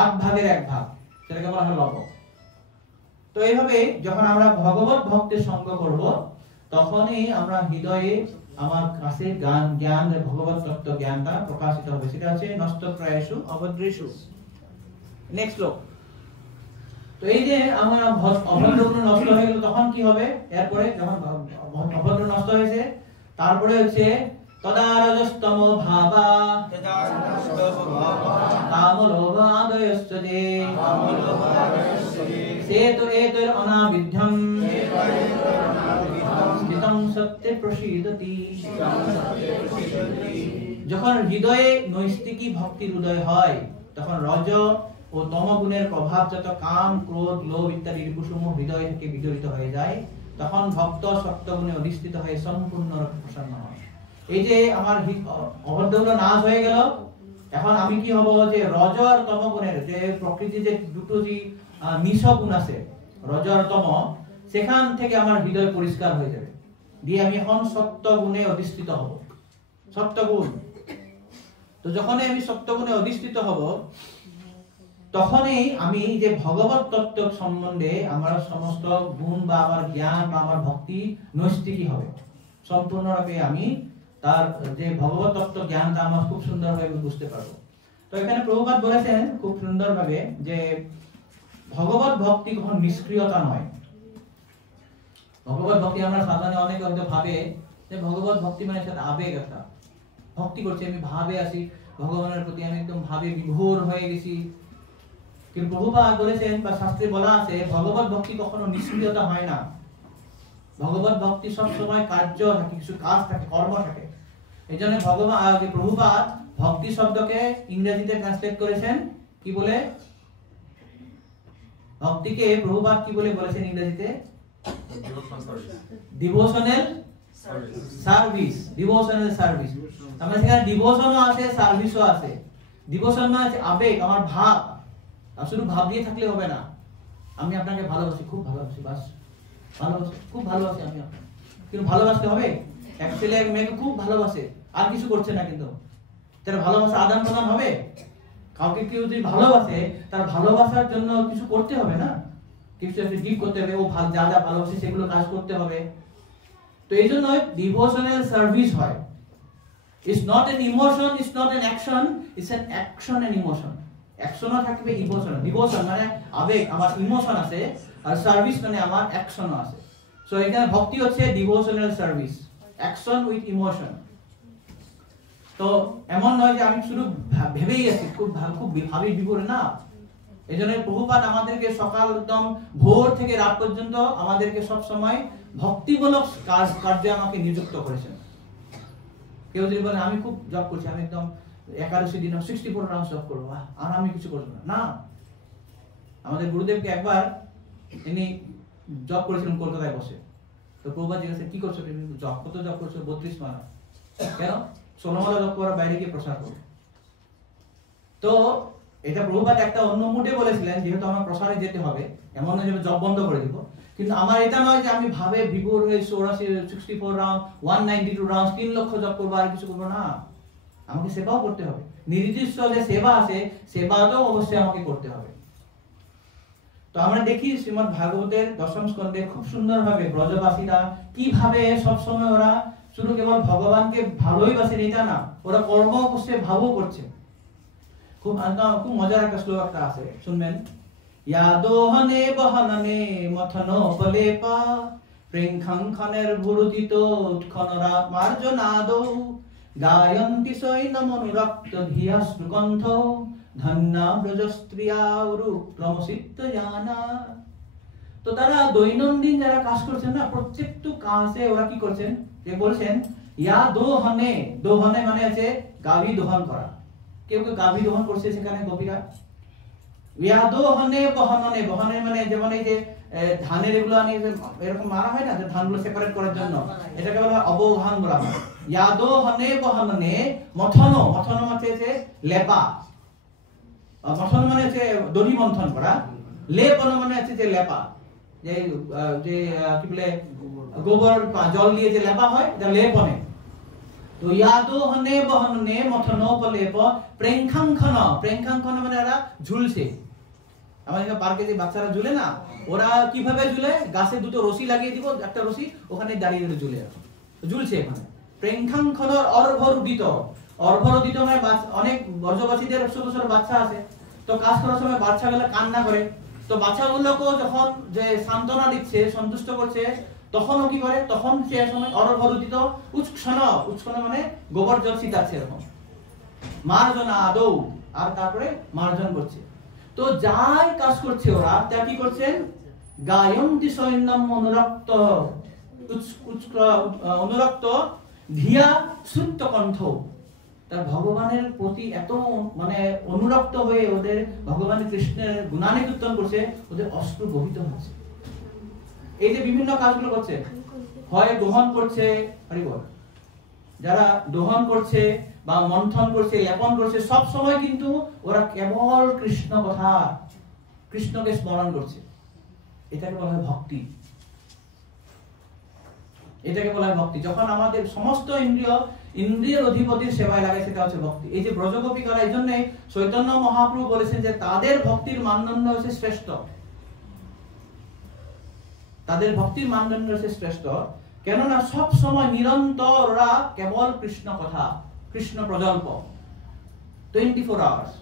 8 ভাগের 1 ভাগ, সেটাকে বলা হয় লব। তো এইভাবে যখন আমরা ভগবত ভক্তের সঙ্গ করব, তখনই আমরা হৃদয়ে আমার কাছে জ্ঞান ভগবত তত্ত্ব জ্ঞানটা প্রকাশিত হবে। সেটা হচ্ছে নষ্টপ্রায়েষু অভদ্রেষু। নেক্সট লোক। তো এই যে আমার অভদ্রগুণ নষ্ট হয়ে গেল, তখন কি হবে? এরপরে যখন অভদ্র নষ্ট হয়েছে, তারপরে হচ্ছে তদারজস্তম ভাবা কামলোভ আদয়স্তে সেতু এতর অনাবিধ্যম স্থিতং সত্যে প্রসীদতি। যখন হৃদয়ে নৈষ্ঠিকী ভক্তির উদয় হয়, তখন রজ ও তম গুণের প্রভাবজাত কাম, ক্রোধ, লোভ ইত্যাদি রিপুসমূহ হৃদয় থেকে বিদরিত হয়ে যায়। তখন ভক্ত সত্যগুণে অধিষ্ঠিত হয়ে সম্পূর্ণরূপে প্রসন্ন হয়। এই যে আমার অভদ্রগুলো নাশ হয়ে গেল, এখন আমি কি হব? যে রজ আর তম গুণের যে প্রকৃতি যে দুটো যে নিশ গুণ আছে, রজ আর তম, সেখান থেকে আমার হৃদয় পরিষ্কার হয়ে যাবে, দিয়ে আমি এখন সত্য গুণে অধিষ্ঠিত হব। সত্যগুণ। তো যখনই আমি সত্যগুণে অধিষ্ঠিত হব, তখনই আমি যে ভগবত তত্ত্ব সম্বন্ধে আমার সমস্ত গুণ বা আমার জ্ঞান বা আমার ভক্তি নৈষ্ঠিকী হবে। সম্পূর্ণরূপে আমি তার যে ভগবত তত্ত্ব জ্ঞানটা আমার খুব সুন্দরভাবে বুঝতে পারবো। তো এখানে প্রভুপাদ বলেছেন খুব সুন্দরভাবে যে ভগবত ভক্তি কখনো নিষ্ক্রিয়তা নয়। ভগবত ভক্তি আমরা সাধারণত অনেকে হয়তো ভাবে যে ভগবত ভক্তি মানে সেটা আবেগ, একটা ভক্তি করছি, আমি ভাবে আছি ভগবানের প্রতি, আমি একদম ভাবে বিভোর হয়ে গেছি। কিন্তু প্রভুপাদ বলেছেন বা শাস্ত্রে বলা আছে, ভগবত ভক্তি কখনো নিষ্ক্রিয়তা হয় না। ভগবত ভক্তি সব সময় কার্য থাকে, কিছু কাজ থাকে, কর্ম থাকে। এই জন্য প্রভুপাদ ভক্তি শব্দকে ইংরেজিতে ট্রান্সলেট করেছেন কি বলে? ভক্তিকে প্রভুপাদ কি বলে বলেছেন ইংরেজিতে? Devotional service. Devotional service. আমরা সেখানে ডিভোশনও আছে, সার্ভিসও আছে। ডিভোশন মানে হচ্ছে আবেগ, আমার ভাব। আর শুধু ভাব দিয়ে থাকলে হবে না। আমি আপনাকে ভালোবাসি, খুব ভালোবাসি, বাস ভালোবাসি, খুব ভালোবাসি আমি আপনাকে। কিন্তু ভালোবাসতে হবে। এক ছেলে এক মেয়েকে খুব ভালোবাসে, আর কিছু করছে না, কিন্তু তার ভালোবাসা আদান প্রদান হবে। কাউকে কেউ যদি ভালোবাসে, তার ভালোবাসার জন্য কিছু করতে হবে না, কিছু একটা গিফট করতে হবে, ও যা যা ভালোবাসে সেগুলো কাজ করতে হবে। তো এই জন্য ডিভোশনাল সার্ভিস হয়। It's not an emotion, it's not an action, it's an action and emotion. অ্যাকশনও থাকবে, ইমোশন। ডিভোশন মানে আবেগ, আমার ইমোশন আছে, আর সার্ভিস মানে আমার অ্যাকশনও আছে। সো এখানে ভক্তি হচ্ছে devotional service, action with emotion. তো এমন নয় যে আমি শুধু ভেবেই আছি, খুব ভাবি বিভোরে না। এই জন্য প্রভুপাদ আমাদেরকে সকাল একদম ভোর থেকে রাত পর্যন্ত আমাদেরকে সব সময় ভক্তিমূলক কার্যে আমাকে নিযুক্ত করেছেন। কেউ যদি বলে আমি খুব জব করছি, আমি একদম 11 দিন 64 রাউন্ড জব করবো, আর আমি কিছু করবো না। আমাদের গুরুদেবকে একবার ইনি জব করেছিলেন কলকাতায় বসে। তো প্রভুপাদ জিজ্ঞাসা, কি করছো তুমি? জব কত জব করছো? 32 মালা। কেন? 16 মালা জব করার বাইরে গিয়ে প্রসার করো। তো এটা প্রভুপাদ একটা অন্য মুডে বলেছিলেন, যেহেতু আমার প্রসারে যেতে হবে, এমন নয় যে জব বন্ধ করে দিব। কিন্তু আমার এটা নয় যে আমি ভাবে বিভোর হয়ে 64 রাউন্ড 192 রাউন্ড 3 লক্ষ জব করবো আর কিছু করবো না। আমাকে সেবাও করতে হবে, নির্দিষ্ট যে সেবা আছে সেবাটাও অবশ্যই আমাকে করতে হবে। তো আমরা দেখি শ্রীমদ্ ভাগবতের দশম স্কন্ধে খুব সুন্দরভাবে ব্রজবাসীরা কিভাবে সবসময় ওরা শুধু কেবল ভগবানকে ভালোই বাসে এটা না, ওরা কর্ম করছে, ভাবও করছে। খুব মজার একটা শ্লোকটা আছে, শুনবেন। ইয়াদোহনে বহননে মথনো ফলেপা প্রেংখাংখনের ভুরুতিত উৎখনরা মার্জনাদো গায়ন্তি সৈনম অনুরক্ত ধিয়াশ্রুকণ্ঠ ধন্যা ব্রজস্ত্রিয়া ক্রমসিদ্ধ জানা। তো তারা দৈনন্দিন যারা কাজ করছেন না, প্রত্যেকটা কাজে ওরা কি করছেন, যে বলছেন ইয়া দোহনে, দোহনে মানে আছে গাভী দোহন করা। কেউ কেউ গাভী দোহন করছে সেখানে গোপীরা। ইয়া দোহনে বহননে, বহনে মানে যেমন এই যে ধানের এগুলো আনি এরকম মারা হয় না, যে ধানগুলো সেপারেট করার জন্য, এটাকে বলা হয় অবগাহন বলা হয়। ইয়া দোহনে বহননে মথনো, মথনো মানে হচ্ছে লেপা, মথন মানে হচ্ছে দড়ি মন্থন করা, লেপন মানে হচ্ছে যে লেপা, যে যে কি বলে গোবর জল দিয়ে যে লেপা হয় এটা লেপনে। তো ইয়াদোহনে বহননে মথনো লেপ প্রেংখাংখন, প্রেংখাংখন মানে এরা ঝুলছে। আমাদের পার্কে যে বাচ্চারা ঝুলে না, ওরা কিভাবে ঝুলে, গাছে দুটো রশি লাগিয়ে দিব, একটা রশি ওখানে দাঁড়িয়ে ঝুলে ঝুলছে এখানে। প্রেংখাংখন অর্ভরুদিত, অর্ভরুদিত মানে অনেক ব্রজবাসীদের ছোট ছোট বাচ্চা আছে, তো কাজ করার সময় বাচ্চাগুলো কান্না করে, তো বাচ্চাগুলোকেও যখন যে সান্ত্বনা দিচ্ছে, সন্তুষ্ট করছে, তখনও কি করে, তখন সে সময় অর্ভরুদিত উৎক্ষণ, উৎক্ষণ মানে গোবর জল ছিটাচ্ছে এরকম, মার্জনা আদৌ, আর তারপরে মার্জন করছে। তো যাই কাজ করছে ওরা, তা কি করছেন, গায়ন্তি সৈন্যম অনুরক্ত, অনুরক্ত ধিয়া শ্রুত কণ্ঠ, তার ভগবানের প্রতি এত মানে অনুরক্ত হয়ে ওদের ভগবান কৃষ্ণের গুণানুকীর্তন করছে, ওদের অশ্রু বহিত হচ্ছে। এই যে বিভিন্ন কাজগুলো করছে, হয় দোহন করছে, যারা দোহন করছে বা মন্থন করছে, লেপন করছে, সব সময় কিন্তু ওরা কেবল কৃষ্ণ কথা, কৃষ্ণকে স্মরণ করছে। এটাকে বলা হয় ভক্তি, এটাকে বলা হয় ভক্তি। যখন আমাদের সমস্ত ইন্দ্রিয়ের অধিপতির সেবায় লাগে, সেটা হচ্ছে ভক্তি। এই যে ব্রজগোপিকারা, এই জন্য চৈতন্য মহাপ্রভু বলেছেন যে তাদের ভক্তির মানদণ্ড হচ্ছে শ্রেষ্ঠ, তাদের ভক্তির মানদণ্ড হচ্ছে শ্রেষ্ঠ। কেননা সব সময় নিরন্তর ওরা কেবল কৃষ্ণ কথা, কৃষ্ণ প্রজল্প 24 আওয়ার্স।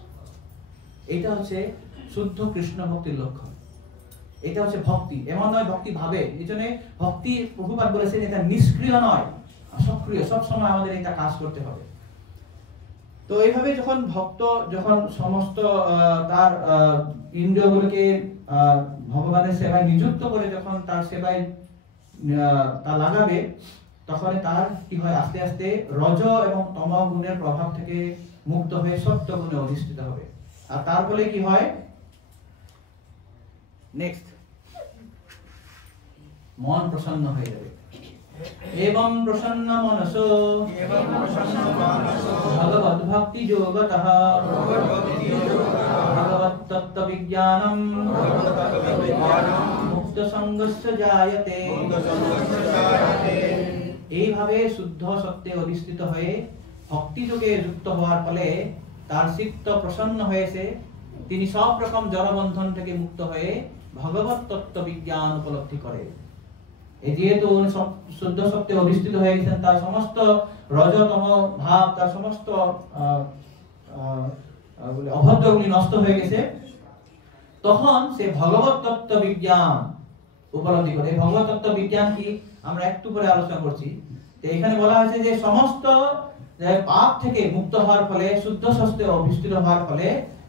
এটা হচ্ছে শুদ্ধ কৃষ্ণ ভক্তির লক্ষ্য, এটা হচ্ছে ভক্তি। এমন নয় ভক্তি ভাবে, এই জন্য ভক্তি প্রভুপাদ বলেছেন এটা নিষ্ক্রিয় নয়, সক্রিয়, সব সময় আমাদের এটা কাজ করতে হবে। তো এইভাবে যখন ভক্ত যখন সমস্ত তার ইন্দ্রিয়গুলোকে ভগবানের সেবায় নিযুক্ত করে যখন তার সেবায় তা লাগাবে, তখন তার কি হয়, আস্তে আস্তে রজ এবং তম গুণের প্রভাব থেকে মুক্ত হয়ে সত্য গুণে অধিষ্ঠিত হবে। আর তার ফলে কি হয়, নেক্সট মন প্রসন্ন হয়ে যাবে। এবং প্রসন্ন মনসো ভগবত ভক্তি যোগতঃ ভগবত তত্ত্ব বিজ্ঞানম মুক্ত সঙ্গস্য জায়তে। এইভাবে শুদ্ধ সত্যে অধিষ্ঠিত হয়ে ভক্তি যোগে যুক্ত হওয়ার ফলে তার চিত্ত প্রসন্ন হয়েছে, তিনি সব রকম জড়বন্ধন থেকে মুক্ত হয়ে ভগবত তত্ত্ব বিজ্ঞান উপলব্ধি করে। এই যেহেতু শুদ্ধ সত্যে অধিষ্ঠিত হয়ে গেছেন, তার সমস্ত রজতম ভাব, তার সমস্ত অভদ্রগুলি নষ্ট হয়ে গেছে, তখন সে ভগবত তত্ত্ব বিজ্ঞান উপলব্ধি করে। ভগবত তত্ত্ব বিজ্ঞান কি আমরা একটু পরে আলোচনা করছি। তো এখানে বলা হয়েছে যে সমস্ত পাপ থেকে মুক্ত হওয়ার ফলে, শুদ্ধ সত্যে অধিষ্ঠিত হওয়ার ফলে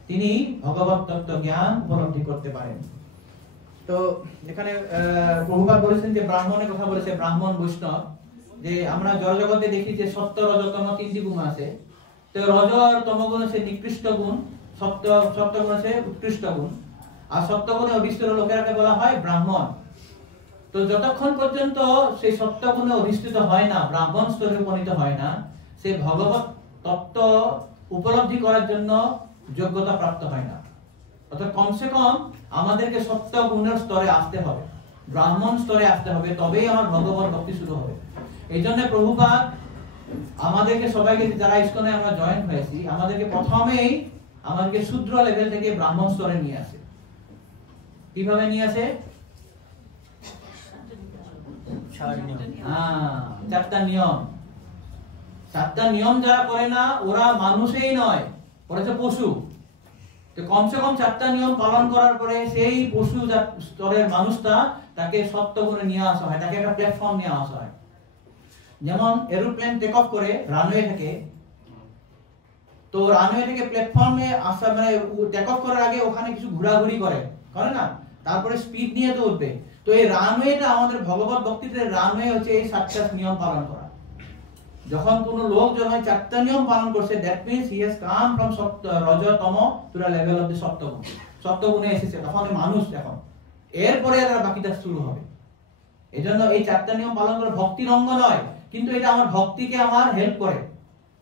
তিনি ভগবত তত্ত্ব জ্ঞান উপলব্ধি করতে পারেন। তো এখানে প্রভুপাদ বলেছেন যে ব্রাহ্মণের কথা বলেছে, ব্রাহ্মণ বৈষ্ণব, যে আমরা জড় জগতে দেখি যে সত্য রজ তম 3টি গুণ আছে। তো রজ আর তম গুণ হচ্ছে নিকৃষ্ট গুণ, সত্য গুণ হচ্ছে উৎকৃষ্ট গুণ, আর সত্য গুণে অধিষ্ঠিত লোকেরাকে বলা হয় ব্রাহ্মণ। তো যতক্ষণ পর্যন্ত সেই সত্য গুণে অধিষ্ঠিত হয় না, ব্রাহ্মণ স্তরে উপনীত হয় না, সে ভগবত তত্ত্ব উপলব্ধি করার জন্য যোগ্যতা প্রাপ্ত হয় না। অর্থাৎ কমসে কম আমাদেরকে সত্য গুণের স্তরে আসতে হবে, ব্রাহ্মণ স্তরে আসতে হবে, তবেই আমার ভগবত ভক্তি শুরু হবে। এই জন্য প্রভুপাদ আমাদেরকে সবাইকে, যারা ইসকনে আমরা জয়েন হয়েছি, আমাদেরকে প্রথমেই আমাদেরকে শূদ্র লেভেল থেকে ব্রাহ্মণ স্তরে নিয়ে আসে। কিভাবে নিয়ে আসে? চারটা নিয়ম। চারটা নিয়ম যারা করে না ওরা মানুষই নয়, ওরা হচ্ছে পশু। তো কমসে কম চারটা নিয়ম পালন করার পরে সেই পশু স্তরের মানুষটা তাকে সত্য করে নিয়ে আসা হয়, তাকে একটা প্ল্যাটফর্ম নিয়ে আসা হয়। যেমন এরোপ্লেন টেক অফ করে রানওয়ে থেকে, তো রানওয়ে থেকে প্ল্যাটফর্মে আসা মানে টেক অফ করার আগে ওখানে কিছু ঘোরাঘুরি করে না, তারপরে স্পিড নিয়ে তো উঠবে। তো এই রানওয়েটা আমাদের ভগবত ভক্তিতে রানওয়ে হচ্ছে এই সাতটা নিয়ম পালন করা। যখন কোন লোক যখন চারটা নিয়ম পালন করছে, that means he has come from রজতম to the level of the সপ্তগুণ। সপ্তগুণে এসেছে, তখন মানুষ এখন। এরপরে আর বাকিটা শুরু হবে। এজন্য এই চারটা নিয়ম পালন করা ভক্তির অঙ্গ নয়, কিন্তু এটা আমার ভক্তিকে আমার হেল্প করে,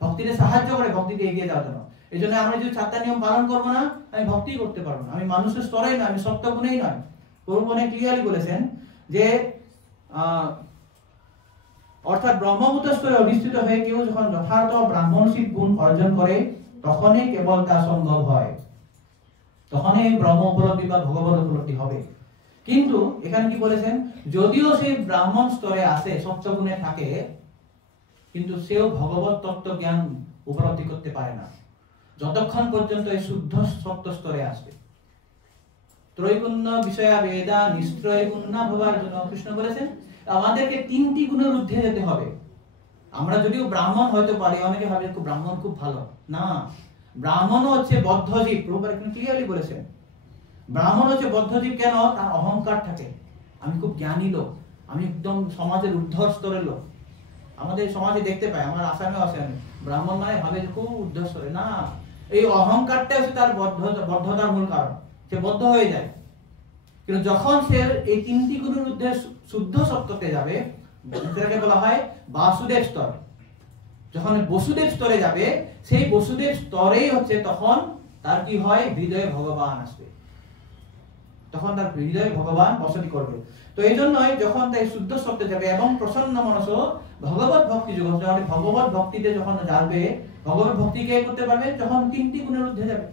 ভক্তিতে সাহায্য করে, ভক্তিতে এগিয়ে যাওয়ার জন্য। এই জন্য আমরা যদি চারটা নিয়ম পালন করবো না, আমি ভক্তি করতে পারবো না। আমি মানুষের স্তরেই নয়, আমি সপ্তগুণেই নয়। প্রভু অনেক ক্লিয়ারলি বলেছেন যে অর্থাৎ ব্রহ্মভূত স্তরে অধিষ্ঠিত হয়ে কেউ যখন যথার্থ ব্রাহ্মণশিক গুণ অর্জন করে, তখনই কেবল তা সম্ভব হয়, তখনই ব্রহ্ম উপলব্ধি বা ভগবত উপলব্ধি হবে। কিন্তু এখানে কি বলেছেন, যদিও সেই ব্রাহ্মণ স্তরে আসে, সপ্তগুণে থাকে, কিন্তু সেও ভগবত তত্ত্ব জ্ঞান উপলব্ধি করতে পারে না যতক্ষণ পর্যন্ত এই শুদ্ধ সপ্ত স্তরে আসবে। ত্রৈগুণ্য বিষয়া বেদা নিশ্চয় গুণ ভবার জন্য কৃষ্ণ বলেছেন আমাদেরকে তিনটি গুণের ঊর্ধ্বে যেতে হবে। আমরা যদিও ব্রাহ্মণ হয়তো পারি, অনেকে ভাবে ব্রাহ্মণ খুব ভালো, না, ব্রাহ্মণ হচ্ছে বদ্ধজীব। প্রভু এখানে ক্লিয়ারলি বলেছেন ব্রাহ্মণ হচ্ছে বদ্ধজীব। কেন? তার অহংকার থাকে, আমি খুব জ্ঞানী লোক, আমি একদম সমাজের ঊর্ধ্ব স্তরের লোক। আমাদের সমাজে দেখতে পাই, আমার আসামেও আছে, আমি ব্রাহ্মণ মানে ভাবে খুব ঊর্ধ্ব স্তরে। না, এই অহংকারটা হচ্ছে তার বদ্ধতার মূল কারণ, সে বদ্ধ হয়ে যায়। কিন্তু যখন সে এই তিনটি গুণের ঊর্ধ্বে শুদ্ধ সত্যতে যাবে, সেটাকে বলা হয় বাসুদেব স্তর। যখন বসুদেব স্তরে যাবে, সেই বসুদেব স্তরেই হচ্ছে তখন তার কি হয়, হৃদয়ে ভগবান আসবে, তখন তার হৃদয়ে ভগবান বসতি করবে। তো এই জন্যই যখন তাই শুদ্ধ সত্যে যাবে এবং প্রসন্ন মনস ভগবত ভক্তি যোগ, ভগবত ভক্তিতে যখন যাবে, ভগবত ভক্তি কে করতে পারবে? যখন তিনটি গুণের ঊর্ধ্বে যাবে।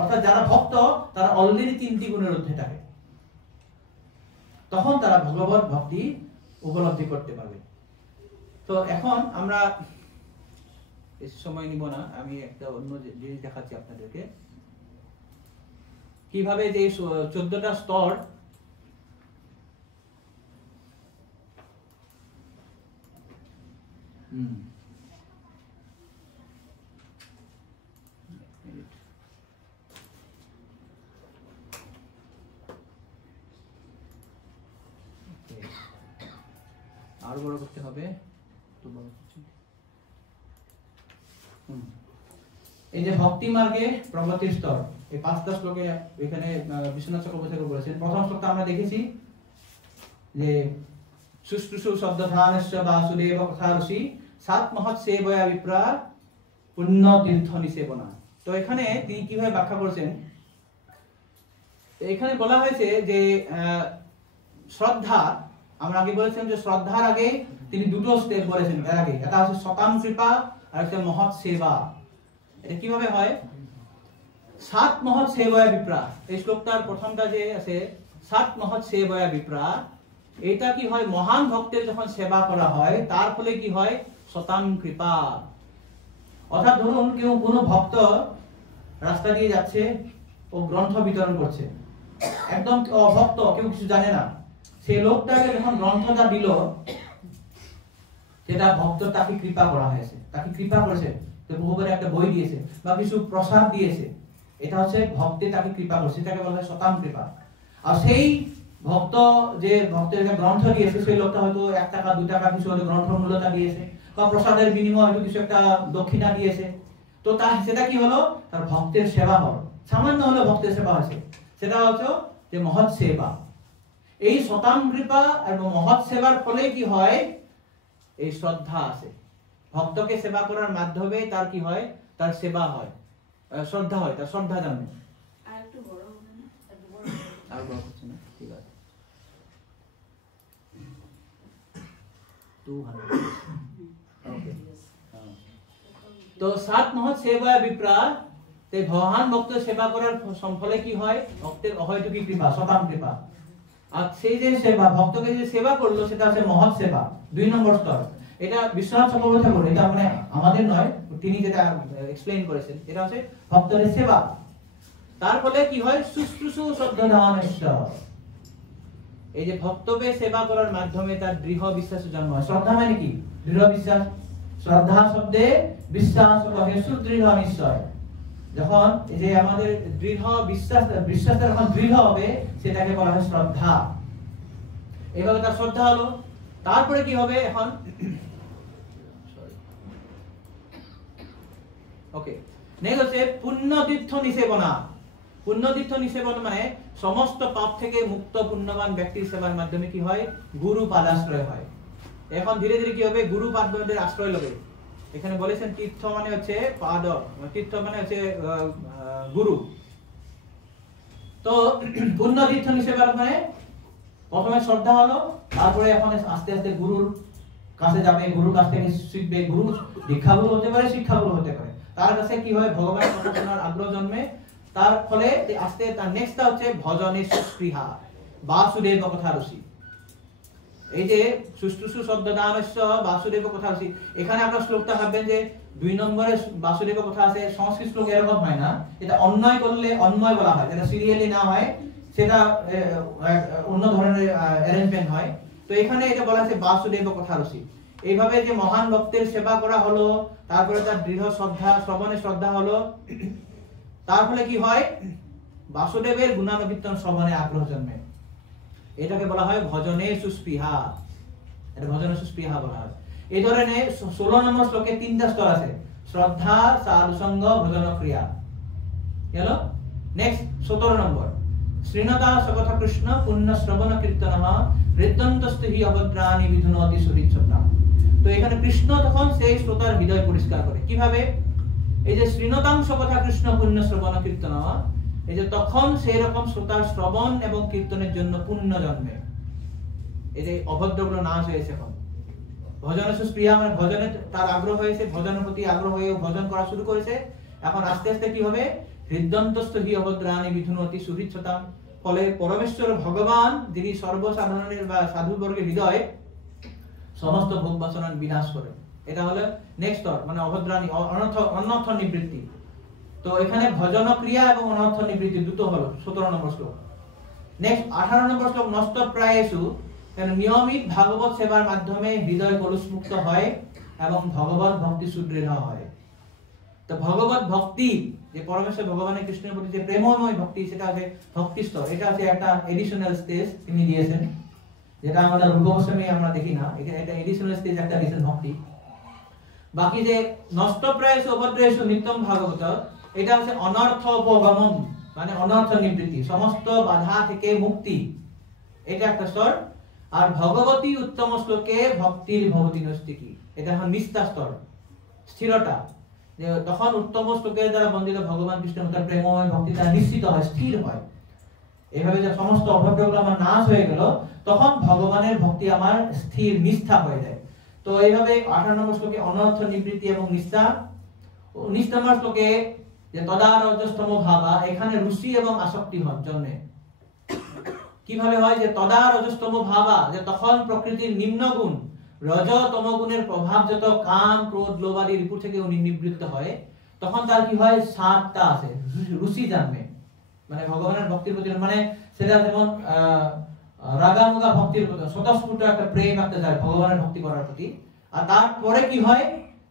অর্থাৎ যারা ভক্ত তারা অলরেডি তিনটি গুণের ঊর্ধ্বে থাকে, তখন তারা ভগবত ভক্তি উপলব্ধি করতে পারবে। তো এখন আমরা সময় নিব না, আমি একটা অন্য জিনিস দেখাচ্ছি আপনাদেরকে, কিভাবে যে 14টা স্তর আরো বড় করতে হবে। এই যে ভক্তি মার্গে প্রগতির স্তর, এই 5টা শ্লোকে এখানে বিশ্বনাথ চক্রবর্তী বলেছেন। প্রথম শ্লোকটা আমরা দেখেছি যে সুষ্ঠুষু শব্দধানস্য বাসুদেব কথারসি সাত মহৎ সেবয়া বিপ্রা পুণ্য তীর্থ নিসেবনা। তো এখানে তিনি কিভাবে ব্যাখ্যা করেছেন, এখানে বলা হয়েছে যে শ্রদ্ধা, আমরা আগে বলেছিলাম যে শ্রদ্ধার আগে তিনি দুটো স্টেপ বলেছেন এর আগে, এটা হচ্ছে শতাম কৃপা আর একটা মহৎ সেবা। এটা কিভাবে হয়? সাত মহৎ সেবয়া বিপ্রা, এই শ্লোকটার প্রথমটা যে আছে সাত মহৎ সেবয়া বিপ্রা, এটা কি হয়, মহান ভক্তের যখন সেবা করা হয় তার ফলে কি হয়, শতাম কৃপা। অর্থাৎ ধরুন কেউ কোনো ভক্ত রাস্তা দিয়ে যাচ্ছে, ও গ্রন্থ বিতরণ করছে, একদম অভক্ত, কেউ কিছু জানে না, সেই লোকটাকে যখন গ্রন্থটা দিল, যেটা ভক্ত তাকে কৃপা করা হয়েছে, তাকে কৃপা করেছে, তো বহু করে একটা বই দিয়েছে বা কিছু প্রসাদ দিয়েছে, এটা হচ্ছে ভক্তে তাকে কৃপা করেছে, সেটাকে বলা হয় শতাম কৃপা। আর সেই ভক্ত যে ভক্তের গ্রন্থ দিয়েছে, সেই লোকটা হয়তো 1 টাকা 2 টাকা কিছু হয়তো গ্রন্থ মূল্যটা দিয়েছে, বা প্রসাদের বিনিময়ে হয়তো কিছু একটা দক্ষিণা দিয়েছে, তো তার সেটা কি হলো, তার ভক্তের সেবা হলো, সামান্য হলো ভক্তের সেবা হয়েছে, সেটা হচ্ছে যে মহৎ সেবা। এই শতাম কৃপা এবং মহৎ সেবার ফলে কি হয়, এই শ্রদ্ধা আসে, ভক্তকে সেবা করার মাধ্যমে তার কি হয়, তার সেবা হয়। শ্রদ্ধা হয়, তার শ্রদ্ধা জন্মে। আর একটু বড় হবে না? একটু বড় আর বড় হচ্ছে না, ঠিক আছে। 200 ওকে। তো 7 মহৎ সেবা বিপ্রা, তে ভগবান ভক্ত সেবা করার ফলে কি হয়? ভক্তের অহৈতুকী কৃপা, শতাম কৃপা। আর সেই যে সেবা, ভক্তকে যে সেবা করলো সেটা হচ্ছে মহৎ সেবা, 2 নম্বর স্তর। এটা বিশ্বনাথ চক্রবর্তী ঠাকুর, এটা মানে আমাদের নয়, তিনি যেটা এক্সপ্লেইন করেছেন, এটা হচ্ছে ভক্তের সেবা। তার ফলে কি হয়? শুশ্রূষু শ্রদ্ধাদানস্য, এই যে ভক্তকে সেবা করার মাধ্যমে তার দৃঢ় বিশ্বাস জন্ম হয়। শ্রদ্ধা মানে কি? দৃঢ় বিশ্বাস। শ্রদ্ধা শব্দে বিশ্বাস কহে সুদৃঢ় নিশ্চয়। যখন এই যে আমাদের দৃঢ় বিশ্বাস যখন দৃঢ় হবে সেটাকে বলা হয় শ্রদ্ধা। এইভাবে তার শ্রদ্ধা হলো। তারপরে কি হবে এখন? ওকে, নেক্সট হচ্ছে পুণ্যতীর্থ নিষেবনা। পুণ্যতীর্থ নিষেবন মানে সমস্ত পাপ থেকে মুক্ত পুণ্যবান ব্যক্তির সেবার মাধ্যমে কি হয়? গুরু পাদাশ্রয় হয়। এখন ধীরে ধীরে কি হবে? গুরু পাদের আশ্রয় লবে। এখানে বলেছেন তীর্থ মানে হচ্ছে পাদ, তীর্থ মানে হচ্ছে গুরু। তো পুণ্যতীর্থ নিষেবন মানে প্রথমে শ্রদ্ধা হলো, তারপরে এখন আস্তে আস্তে গুরুর কাছে যাবে, গুরুর কাছ থেকে শিখবে। গুরু দীক্ষাগুরু হতে পারে, শিক্ষাগুরু হতে পারে। তার কাছে কি হয়? ভগবান কথা শোনার আগ্রহ জন্মে। তার ফলে আস্তে তার নেক্সটটা হচ্ছে ভজনে সুস্পৃহা, বাসুদেব কথারসি। এই যে শুশ্রূষু শ্রদ্ধাদানস্য বাসুদেব কথারসি, এখানে আপনারা শ্লোকটা ভাববেন যে 2 নম্বরে বাসুদেব কথা আছে। সংস্কৃত শ্লোক এরকম হয় না, এটা অন্যয় করলে অন্যয় বলা হয়, যেটা সিরিয়ালি না হয় সেটা অন্য ধরনের অ্যারেঞ্জমেন্ট হয়। তো এখানে এটা বলা আছে বাসুদেব কথারসি। এইভাবে যে মহান ভক্তের সেবা করা হলো, তারপরে তার দৃঢ় শ্রদ্ধা, শ্রবণে শ্রদ্ধা হলো, তার ফলে কি হয়? বাসুদেবের গুণানুকীর্তন শ্রবণে আগ্রহ জন্মে। এটাকে বলা হয় ভজনে সুস্পৃহা। এটা ভজনে সুস্পৃহা বলা হয়। এই ধরনের 16 নম্বর শ্লোকে 3টা স্তর আছে: শ্রদ্ধা, সাধুসঙ্গ, ভজন ক্রিয়া। গেল। নেক্সট 17 নম্বর, শ্রীণতা সকথা কৃষ্ণ পুণ্য শ্রবণ কীর্তনঃ হৃদন্তস্তুহি অভদ্রাণি বিধুনতি সুরিচ্ছতা। তো এখানে কৃষ্ণ তখন সেই শ্রোতার হৃদয় পরিষ্কার করে। কিভাবে? এই যে শ্রীণতাংশ কথা কৃষ্ণ পুণ্য শ্রবণ কীর্তন, এই যে তখন সেই রকম শ্রোতার শ্রবণ এবং কীর্তনের জন্য পুণ্য জন্মে। এই যে অভদ্রগুলো নাশ হয়েছে। এখন ভজন সুস্পৃহা মানে ভজনে তার আগ্রহ হয়েছে, ভজনের প্রতি আগ্রহ হয়ে ভজন করা শুরু করেছে। এখন আস্তে আস্তে কি হবে? হৃদন্তস্থ হি অভদ্রাণি বিধুনতি সুরিচ্ছতাম। ফলে পরমেশ্বর ভগবান, যিনি সর্বসাধারণের বা সাধুবর্গের হৃদয় সমস্ত ভোগ বাসনা বিনাশ করে। এটা হলো নেক্সট স্তর, মানে অভদ্রাণি, অনর্থ নিবৃত্তি। তো এখানে ভজন ক্রিয়া এবং অনর্থ নিবৃত্তি দুটো হলো 17 নম্বর শ্লোক। নেক্সট 18 নম্বর শ্লোক, নষ্ট প্রায়েষু, নিয়মিত ভাগবত সেবার মাধ্যমে হৃদয় কলুষ মুক্ত হয় এবং ভগবত ভক্তি সুদৃঢ় হয়। তো ভগবত ভক্তি, যে পরমেশ্বর ভগবানের কৃষ্ণের প্রতি যে প্রেমময় ভক্তি, সেটা হচ্ছে ভক্তি স্তর। এটা হচ্ছে একটা এডিশনাল স্টেজ তিনি দিয়েছেন, যেটা আমাদের রূপ গোস্বামী আমরা দেখি না। এখানে একটা এডিশনাল স্টেজ একটা দিয়েছেন ভক্তি। বাকি যে নষ্ট প্রায়েষু অভদ্রেষু নিত্যম ভাগবত, এটা হচ্ছে অনর্থ উপগমন, মানে অনর্থ নিবৃত্তি, সমস্ত বাধা থেকে মুক্তি। এটা একটা স্তর। আর ভগবতী উত্তম শ্লোকে ভক্তির ভবতি নস্তিকি, এটা হল নিষ্ঠা স্তর, স্থিরতা। যে তখন উত্তম শ্লোকের দ্বারা বন্দিত ভগবান কৃষ্ণের তার প্রেমময় ভক্তি দ্বারা নিশ্চিত হয়, স্থির হয়। এইভাবে যে সমস্ত অভদ্রগুলো আমার নাশ হয়ে গেল, তখন ভগবানের ভক্তি আমার স্থির নিষ্ঠা হয়ে যায়। তো এইভাবে 18 নম্বর শ্লোকে অনর্থ নিবৃত্তি এবং নিষ্ঠা। 19 নম্বর শ্লোকে যে তদারজস্তম ভাবা, এখানে রুচি এবং আসক্তি জন্মে। কিভাবে হয়? যে তদারজস্তম ভাবা, যে তখন প্রকৃতির নিম্ন গুণ রজ তম গুণের প্রভাব যত কাম ক্রোধ লোভ আদি রিপু থেকে উনি নিবৃত্ত হয়, তখন তার কি হয়? সাতটা আছে, রুচি জন্মে। মানে ভগবানের ভক্তির প্রতি, মানে সেটা যেমন রাগানুগা ভক্তির প্রতি স্বতঃস্ফূর্ত একটা প্রেম একটা যায় ভগবানের ভক্তি করার প্রতি। আর তারপরে কি হয়?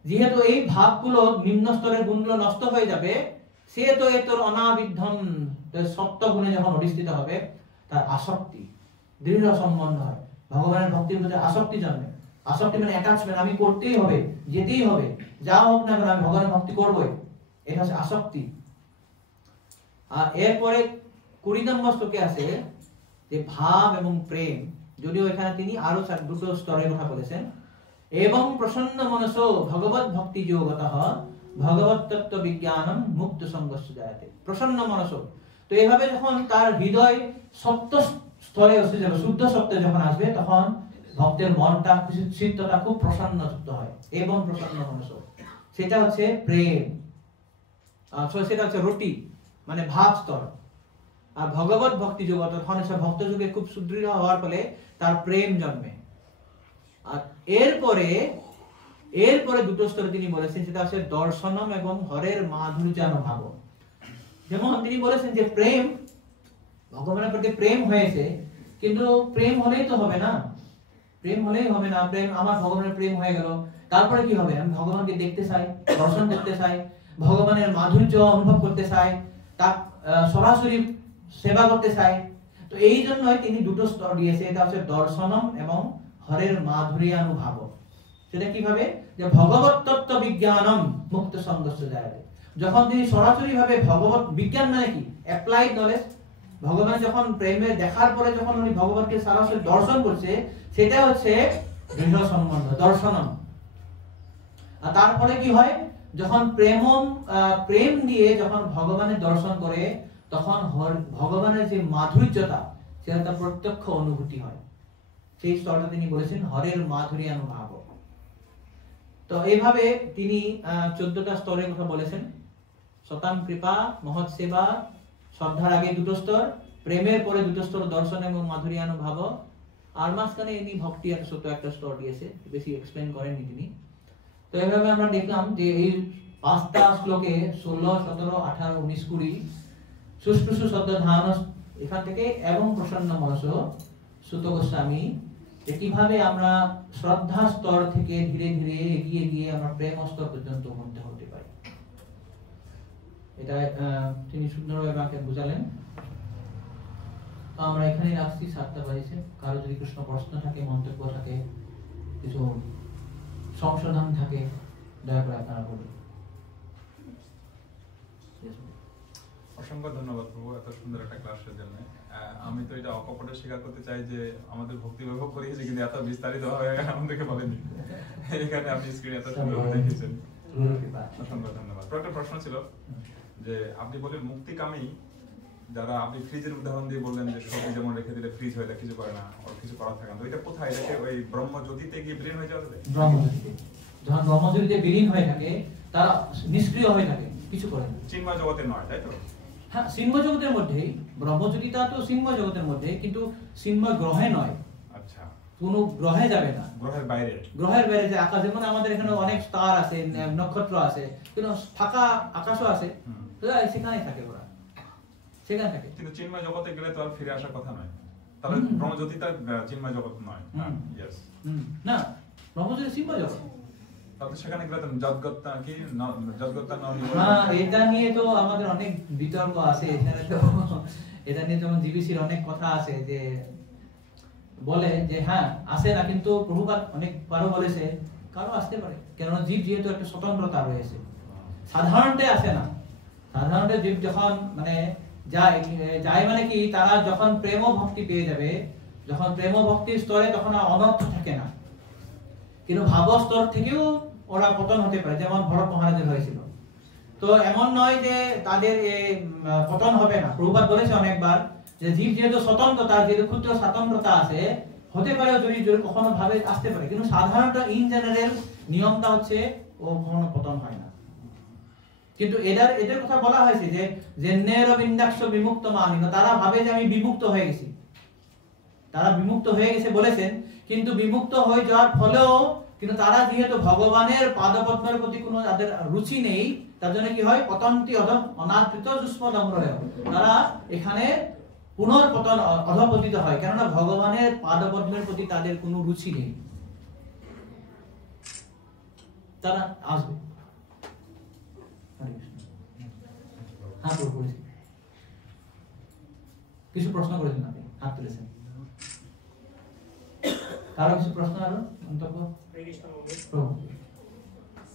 যেহেতু এই ভাবগুলো নিম্ন স্তরের গুণগুলো নষ্ট হয়ে যাবে, সে তো এতর অনাবিদ্ধম সপ্ত গুণে যখন অধিষ্ঠিত হবে, তার আসক্তি, দৃঢ় সম্বন্ধ হয়, ভগবানের ভক্তির প্রতি আসক্তি জন্মে। আসক্তি মানে অ্যাটাচমেন্ট, আমি করতেই হবে, যেতেই হবে, যা হোক না কেন আমি ভগবানের ভক্তি করবই, এটা হচ্ছে আসক্তি। আর এরপরে 20 নম্বর শ্লোকে আছে যে ভাব এবং প্রেম। যদিও এখানে তিনি আরো দুটো স্তরের কথা বলেছেন। এবং প্রসন্ন মনসো ভগবত ভক্তি যোগতঃ ভগবত তত্ত্ব বিজ্ঞানম মুক্ত সঙ্গস্য জায়তে প্রসন্ন মনসো। তো এইভাবে যখন তার হৃদয় সত্য স্তরে এসে যাবে, শুদ্ধ সত্যে যখন আসবে, তখন ভক্তের মনটা চিত্তটা খুব প্রসন্ন যুক্ত হয় এবং প্রসন্ন মনসো। সেটা হচ্ছে প্রেম, সেটা হচ্ছে রুটি মানে ভাব স্তর। আর ভগবত ভক্তি যুগ তখন সে ভক্ত যুগে খুব সুদৃঢ় হওয়ার ফলে তার প্রেম জন্মে। আর এরপরে দুটো স্তরে তিনি বলেছেন, সেটা হচ্ছে দর্শনম এবং হরের মাধুর্যানুভাব। যেমন তিনি বলেছেন যে প্রেম, ভগবানের প্রতি প্রেম হয়েছে, কিন্তু প্রেম হলেই তো হবে না, প্রেম হলেই হবে না। প্রেম, আমার ভগবানের প্রেম হয়ে গেল, তারপরে কি হবে? আমি ভগবানকে দেখতে চাই, দর্শন করতে চাই, ভগবানের মাধুর্য অনুভব করতে চাই, তার সরাসরি সেবা করতে চাই। তো এই জন্যই তিনি দুটো স্তর দিয়েছে, এটা হচ্ছে দর্শনম এবং হরের মাধুর্যানুভাব। সেটা কিভাবে? যে ভগবত তত্ত্ব বিজ্ঞানম মুক্ত সঙ্গস্য জায়তে। যখন তিনি সরাসরি ভাবে ভগবত বিজ্ঞান মানে কি? Applied knowledge. ভগবান যখন প্রেমে দেখার পরে যখন উনি ভগবানকে সরাসরি দর্শন করছে, সেটা হচ্ছে দৃঢ় সম্বন্ধ, দর্শনম। আর তারপরে কি হয়? যখন প্রেম দিয়ে যখন ভগবানের দর্শন করে, তখন ভগবানের যে মাধুর্যতা, সেটা প্রত্যক্ষ অনুভূতি হয়। সেই স্তরটা তিনি বলেছেন হরের মাধুর্যানুভাব। তো এইভাবে তিনি 14টা স্তরের কথা বলেছেন। শতাম কৃপা, মহৎ সেবা, শ্রদ্ধার আগে দুটো স্তর, প্রেমের পরে দুটো স্তর, দর্শন এবং মাধুর্যানুভাব। আর মাঝখানে ইনি ভক্তি আর ছোট একটা স্তর দিয়েছে, বেশি এক্সপ্লেন করেননি তিনি। তো এইভাবে আমরা দেখলাম যে এই 5টা শ্লোকে 16, 17, 18, 19, 20 সুষ্ঠু শব্দ ধারণ এখান থেকে এবং প্রসন্ন মনস সুত গোস্বামী, কিভাবে আমরা শ্রদ্ধা স্তর থেকে ধীরে ধীরে এগিয়ে গিয়ে আমরা প্রেম স্তর পর্যন্ত উন্নীত হতে পারি, এটা তিনি সুন্দরভাবে আমাকে বুঝালেন। তো আমরা এখানে রাখছি, 7টা বাজেছে। কারো যদি কৃষ্ণ প্রশ্ন থাকে, মন্তব্য থাকে, কিছু সংশোধন থাকে, দয়া করে আপনারা বলুন। অসংখ্য ধন্যবাদ প্রভু এত সুন্দর একটা ক্লাসের জন্য। আমি তো এটা অকপটে স্বীকার করতে চাই যে আমাদের ভক্তি বৈভব করিয়েছি, কিন্তু এত বিস্তারিত ভাবে আমাদেরকে বলেনি। এখানে আপনি স্ক্রিনে এত সুন্দর দেখিয়েছেন, অসংখ্য ধন্যবাদ। একটা প্রশ্ন ছিল যে আপনি বলেন মুক্তিকামী যারা, আপনি ফ্রিজের উদাহরণ দিয়ে বললেন যে সবজি যেমন রেখে দিলে ফ্রিজ হয়ে যায়, কিছু করে না, ওর কিছু করার থাকে না, তো এটা কোথায়? এটাকে ওই ব্রহ্মজ্যোতিতে গিয়ে বিলীন হয়ে যাবে? ব্রহ্মজ্যোতিতে, যখন ব্রহ্মজ্যোতিতে বিলীন হয়ে থাকে, তারা নিষ্ক্রিয় হয়ে থাকে, কিছু করে না। চিন্ময় জগতে নয়, তাই তো? হ্যাঁ, সিংহ জগতের মধ্যেই ব্রহ্মজ্যোতিটা তো সিংহ জগতের মধ্যে, কিন্তু সিংহ গ্রহে নয়। আচ্ছা, কোনো গ্রহে যাবে না, গ্রহের বাইরে। গ্রহের বাইরে যে আকাশ, যেমন আমাদের এখানে অনেক স্টার আছে, নক্ষত্র আছে, কিন্তু ফাঁকা আকাশও আছে, সেখানেই থাকে ওরা, সেখানে থাকে। কিন্তু চিন্ময় জগতে গেলে তো আর ফিরে আসার কথা নয়, তাহলে ব্রহ্মজ্যোতিটা চিন্ময় জগৎ নয়। ইয়েস, না, ব্রহ্মজ্যোতি সিংহ জগৎ। তাহলে সেখানে গেলে তো জগৎটা কি জগৎটা নয়? হ্যাঁ, এটা নিয়ে তো আমাদের অনেক বিতর্ক আছে এখানে। তো এটা নিয়ে যেমন জিবিসির অনেক কথা আছে, যে বলে যে হ্যাঁ আসে না, কিন্তু প্রভুপাদ অনেকবারও বলেছে কারো আসতে পারে, কেননা জীব যেহেতু একটা স্বতন্ত্রতা রয়েছে, সাধারণত আসে না। সাধারণত জীব যখন মানে যায় মানে কি, তারা যখন প্রেম ভক্তি পেয়ে যাবে, যখন প্রেম ভক্তির স্তরে, তখন আর অনর্থ থাকে না। কিন্তু ভাব স্তর থেকেও ওরা পতন হতে পারে, যেমন ভরত মহারাজের হয়েছিল। তো এমন নয় যে তাদের পতন হবে না। প্রভুপাদ বলেছে অনেকবার যে জীব যেহেতু স্বতন্ত্র, তার যেহেতু ক্ষুদ্র স্বাতন্ত্রতা আছে, হতে পারে যদি কখনো ভাবে আসতে পারে, কিন্তু সাধারণত ইন জেনারেল নিয়মটা হচ্ছে ও কখনো পতন হয় না। কিন্তু এদের কথা বলা হয়েছে যে জেন্নের বিন্দাক্ষ বিমুক্ত মানিন, তারা ভাবে যে আমি বিমুক্ত হয়ে গেছি, তারা বিমুক্ত হয়ে গেছে বলেছেন, কিন্তু বিমুক্ত হয়ে যাওয়ার ফলেও কিন্তু তারা যেহেতু ভগবানের পাদপদ্মের প্রতি কোনো তাদের রুচি নেই, তার জন্য কি হয়, পতন্তি অনাদৃত যুষ্মদম্রয়, তারা এখানে পুনর্পতন অধপতিত হয়, কেননা ভগবানের পাদপদ্মের প্রতি তাদের কোনো রুচি নেই, তারা আসবে। হ্যাঁ, কিছু প্রশ্ন করেছেন আপনি, হাত তুলেছেন, কারো কিছু প্রশ্ন, আরো মন্তব্য?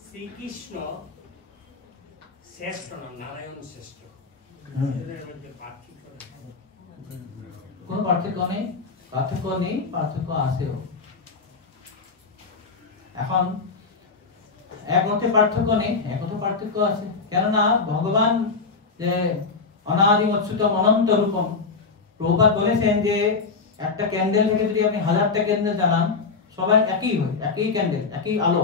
শ্রীকৃষ্ণ শ্রেষ্ঠ না নারায়ণ শ্রেষ্ঠ, কোন পার্থক্য নেই, পার্থক্য আছেও। এখন এক অর্থে পার্থক্য নেই, এক অর্থে পার্থক্য আছে। কেননা ভগবান যে অনাদিম অচ্যুতম অনন্ত রূপম, প্রভুপাদ বলেছেন যে একটা ক্যান্ডেল থেকে যদি আপনি 1000টা ক্যান্ডেল জ্বালান সবাই একই হয়, একই ক্যান্ডেল, একই আলো,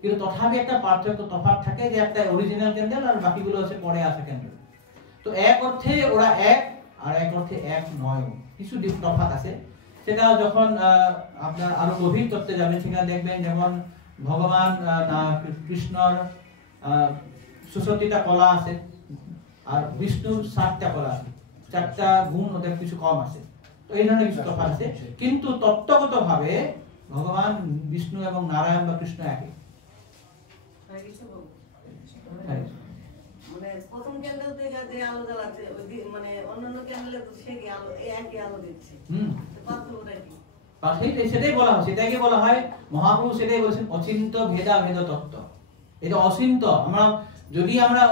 কিন্তু তথাপি একটা পার্থক্য তফাৎ থাকে যে একটা অরিজিনাল ক্যান্ডেল আর বাকিগুলো হচ্ছে পরে আসা ক্যান্ডেল। তো এক অর্থে ওরা এক, আর এক অর্থে এক নয়, কিছু তফাৎ আছে। সেটা যখন আপনার আরো গভীর তত্ত্বে যাবেন সেখানে দেখবেন যেমন ভগবান কৃষ্ণর 64টা কলা আছে আর বিষ্ণুর 7টা কলা আছে, 4টা গুণ ওদের কিছু কম আছে। তো এই ধরনের কিছু তফাৎ আছে, কিন্তু তত্ত্বগত ভাবে ভগবান বিষ্ণু এবং নারায়ণ বা কৃষ্ণ একই। মানে প্রথম ক্যান্ডেল থেকে যে আলো জ্বালাচ্ছে ওই মানে অন্যান্য ক্যান্ডেলে তো সে কি আলো একই আলো দিচ্ছে, পার্থক্যটা কি? সেটাই বলা হয়, সেটাকে বলা হয় মহাপ্রভু সেটাই বলেছেন অচিন্ত ভেদা ভেদ তত্ত্ব। এটা অচিন্ত, আমরা যদি আমরা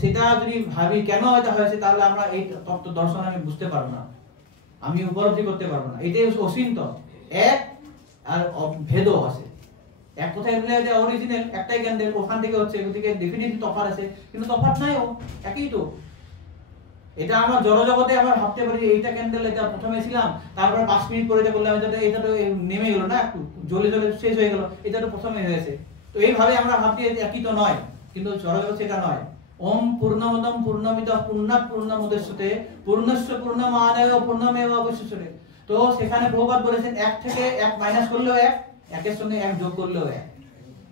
সেটা যদি ভাবি কেন এটা হয়েছে তাহলে আমরা এই তত্ত্ব দর্শন আমি বুঝতে পারবো না, আমি উপলব্ধি করতে পারবো না। এটাই অচিন্ত, এক আর ভেদও আছে। এক কথায় বলে যে অরিজিনাল একটাই ক্যান্ডেল, ওখান থেকে হচ্ছে ওদিকে ডেফিনিটলি তফাৎ আছে, কিন্তু তফাৎ নাই, ও একই তো। এটা আমরা জড়জগতে আবার ভাবতে পারি এইটা ক্যান্ডেল, এটা প্রথমে ছিলাম তারপর 5 মিনিট পরে এটা বললাম এটা তো নেমে গেল না, একটু জ্বলে জ্বলে শেষ হয়ে গেল, এটা তো প্রথমে হয়েছে। তো এইভাবে আমরা ভাবছি একই তো নয়, কিন্তু জড়জগৎ সেটা নয়। ওম পূর্ণমদম পূর্ণমিদঃ পূর্ণাৎ পূর্ণমুদচ্যতে পূর্ণস্য পূর্ণমাদায় পূর্ণমেব অবশিষ্যতে। তো সেখানে প্রভুপাদ বলেছেন এক থেকে এক মাইনাস করলেও এক, একের সঙ্গে এক যোগ করলেও এক।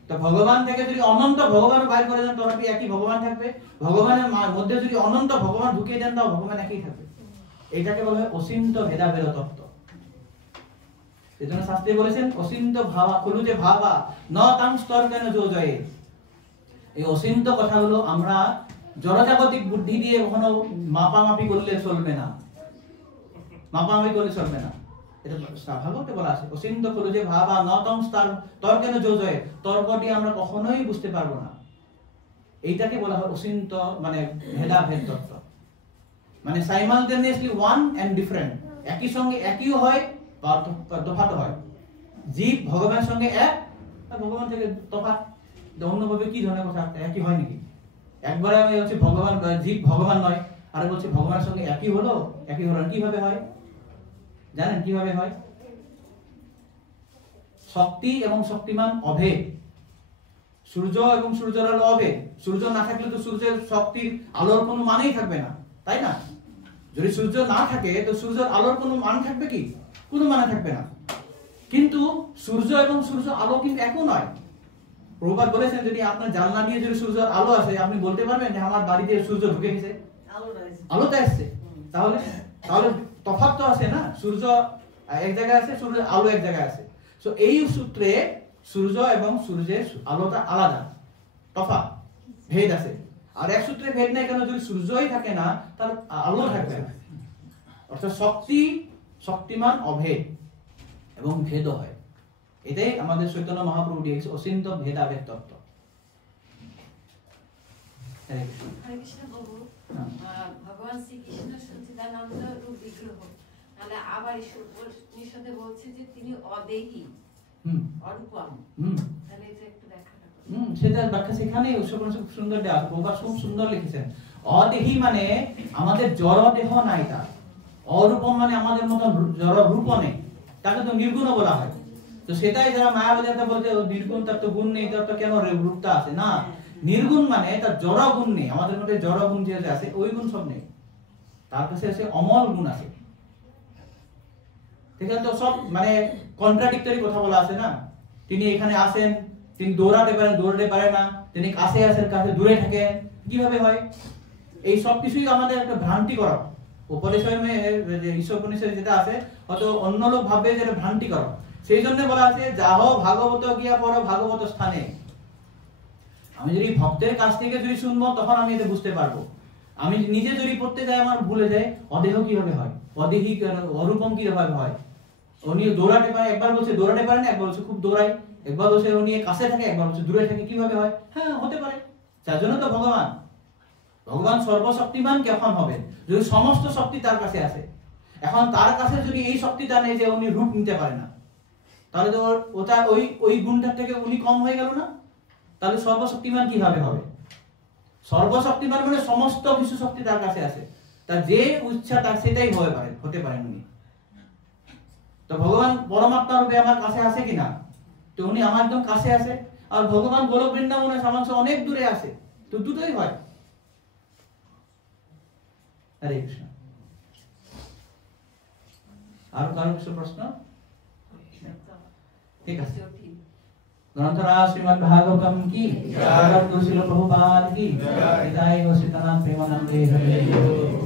তো ভগবান থেকে যদি অনন্ত ভগবান বাইর করে দেন তথাপি একই ভগবান থাকবে, ভগবানের মধ্যে যদি অনন্ত ভগবান ঢুকিয়ে দেন তাও ভগবান একই থাকবে। এটাকে বলা হয় অচিন্ত ভেদাভেদ তত্ত্ব। এজন্য শাস্ত্রে বলেছেন অচিন্ত ভাবা খুলুজে ভাবা ন তাং স্তর্কেন যোজয়ে। এই অচিন্ত কথাগুলো আমরা জড়জাগতিক বুদ্ধি দিয়ে কখনো মাপামাপি করলে চলবে না, মাপামাপি করলে চলবে না। এটা ভাগবতে বলা আছে অচিন্ত খুলুজে ভাবা ন তাং স্তর্কেন যোজয়ে, তর্ক দিয়ে আমরা কখনোই বুঝতে পারবো না। এইটাকে বলা হয় অচিন্ত মানে ভেদাভেদ তত্ত্ব, মানে সাইমালটেনিয়াসলি ওয়ান এন্ড ডিফারেন্ট, একই সঙ্গে একইও হয় তফাৎ হয়। জীব ভগবানের সঙ্গে এক আর ভগবান থেকে তফাৎ, অন্যভাবে কি ধরনের কথা একই হয় নাকি? একবারে আমি হচ্ছে ভগবান জীব ভগবান নয়, আর বলছে ভগবানের সঙ্গে একই হলো, একই হলো কিভাবে হয় জানেন? কিভাবে হয়? শক্তি এবং শক্তিমান অভেদ, সূর্য এবং সূর্যের আলো অভেদ। সূর্য না থাকলে তো সূর্যের শক্তির আলোর কোনো মানেই থাকবে না, তাই না? যদি সূর্য না থাকে তো সূর্যের আলোর কোনো মান থাকবে কি? কোনো মানে থাকবে না। কিন্তু সূর্য এবং সূর্য আলো কিন্তু একও নয়। প্রভুপাদ বলেছেন যদি আপনার জানলা দিয়ে যদি সূর্যের আলো আসে আপনি বলতে পারবেন যে আমার বাড়িতে সূর্য ঢুকে গেছে, আলোটা আসছে। তাহলে তাহলে তফাৎ তো আছে না, সূর্য এক জায়গায় আছে, সূর্যের আলো এক জায়গায় আছে। সো এই সূত্রে সূর্য এবং সূর্যের আলোটা আলাদা, তফাৎ, ভেদ আছে। আর এক সূত্রে ভেদ নাই, কেন? যদি সূর্যই থাকে না তাহলে আলো থাকবে না। অর্থাৎ শক্তি শক্তিমান অভেদ এবং ভেদ হয়। এটাই আমাদের চৈতন্য মহাপ্রভু দিয়েছে অচিন্ত ভেদাভেদ তত্ত্ব। হরে কৃষ্ণ প্রভু, ভগবান শ্রীকৃষ্ণ সচ্চিদানন্দ রূপ বিগ্রহ, তাহলে আবার নিঃসন্দেহে বলছে যে তিনি অদেহী, অরূপম, তাহলে এটা একটু ব্যাখ্যাটা করুন। সেটা ব্যাখ্যা সেখানে খুব সুন্দর দেওয়া, প্রভুপাদ খুব সুন্দর লিখেছেন। অদেহী মানে আমাদের জড় দেহ নাই তার, অরূপম মানে আমাদের মতন জড় রূপ নেই, তাকে তো নির্গুণ বলা হয়। তো সেটাই যারা মায়াবাজারটা বলতে নির্গুণ, তার তো গুণ নেই, তার তো কেন রূপটা আছে না? নির্গুণ মানে তার জড় গুণ নেই, আমাদের মধ্যে জড় গুণ যে আছে ওই গুণ সব নেই, তার কাছে আছে অমল গুণ আছে। সেখানে তো সব মানে কন্ট্রাডিক্টরি কথা বলা আছে না। তিনি এখানে আসেন, তিনি দৌড়াতে পারেন, দৌড়াতে পারে না, তিনি কাছে আসেন, কাছে দূরে থাকেন, কিভাবে হয়? এই সব কিছুই আমাদের একটা ভ্রান্তি করা। উপনিষদে যে ঈশ্বর উপনিষদ যেটা আছে হয়তো অন্য লোক ভাববে যে এটা ভ্রান্তি করা। সেই জন্য বলা আছে যাহ ভাগবত গিয়া পর ভাগবত স্থানে। আমি যদি ভক্তের কাছ থেকে যদি শুনবো তখন আমি এটা বুঝতে পারবো। আমি নিজে যদি পড়তে যাই আমার ভুলে যায় অদেহ কিভাবে হয়, অদেহী অরূপম কিভাবে হয়। উনি দৌড়াতে পারে, একবার বলছে দৌড়াতে পারেন, একবার বলছে খুব দৌড়াই, একবার বলছে উনি কাছে থাকে, একবার বলছে দূরে থাকে, কিভাবে হয়? হ্যাঁ হতে পারে, যার জন্য তো ভগবান ভগবান সর্বশক্তিমান কখন হবে? যদি সমস্ত শক্তি তার কাছে আছে। এখন তার কাছে যদি এই শক্তিটা নেই যে উনি রূপ নিতে পারে না, তাহলে তো ওটা ওই গুণটার থেকে উনি কম হয়ে গেল না? তাহলে সর্বশক্তিমান কিভাবে হবে? সর্বশক্তিমান মানে সমস্ত কিছু শক্তি তার কাছে আছে, তার যে ইচ্ছা তার সেটাই হতে পারেন উনি। তো ভগবান পরমাত্মা রূপে আমার কাছে আছে কিনা? তো উনি আমার একদম কাছে আছে, আর ভগবান গোলক বৃন্দাবনে সামাংশ অনেক দূরে আছে, তো দুটোই হয়। হরে কৃষ্ণ। আর কারো কিছু প্রশ্ন? ঠিক আছে। ग्रंथराज श्रीमद् भागवतम की जय। श्रील प्रभुपाद की जय। प्रेमानंदे हरे।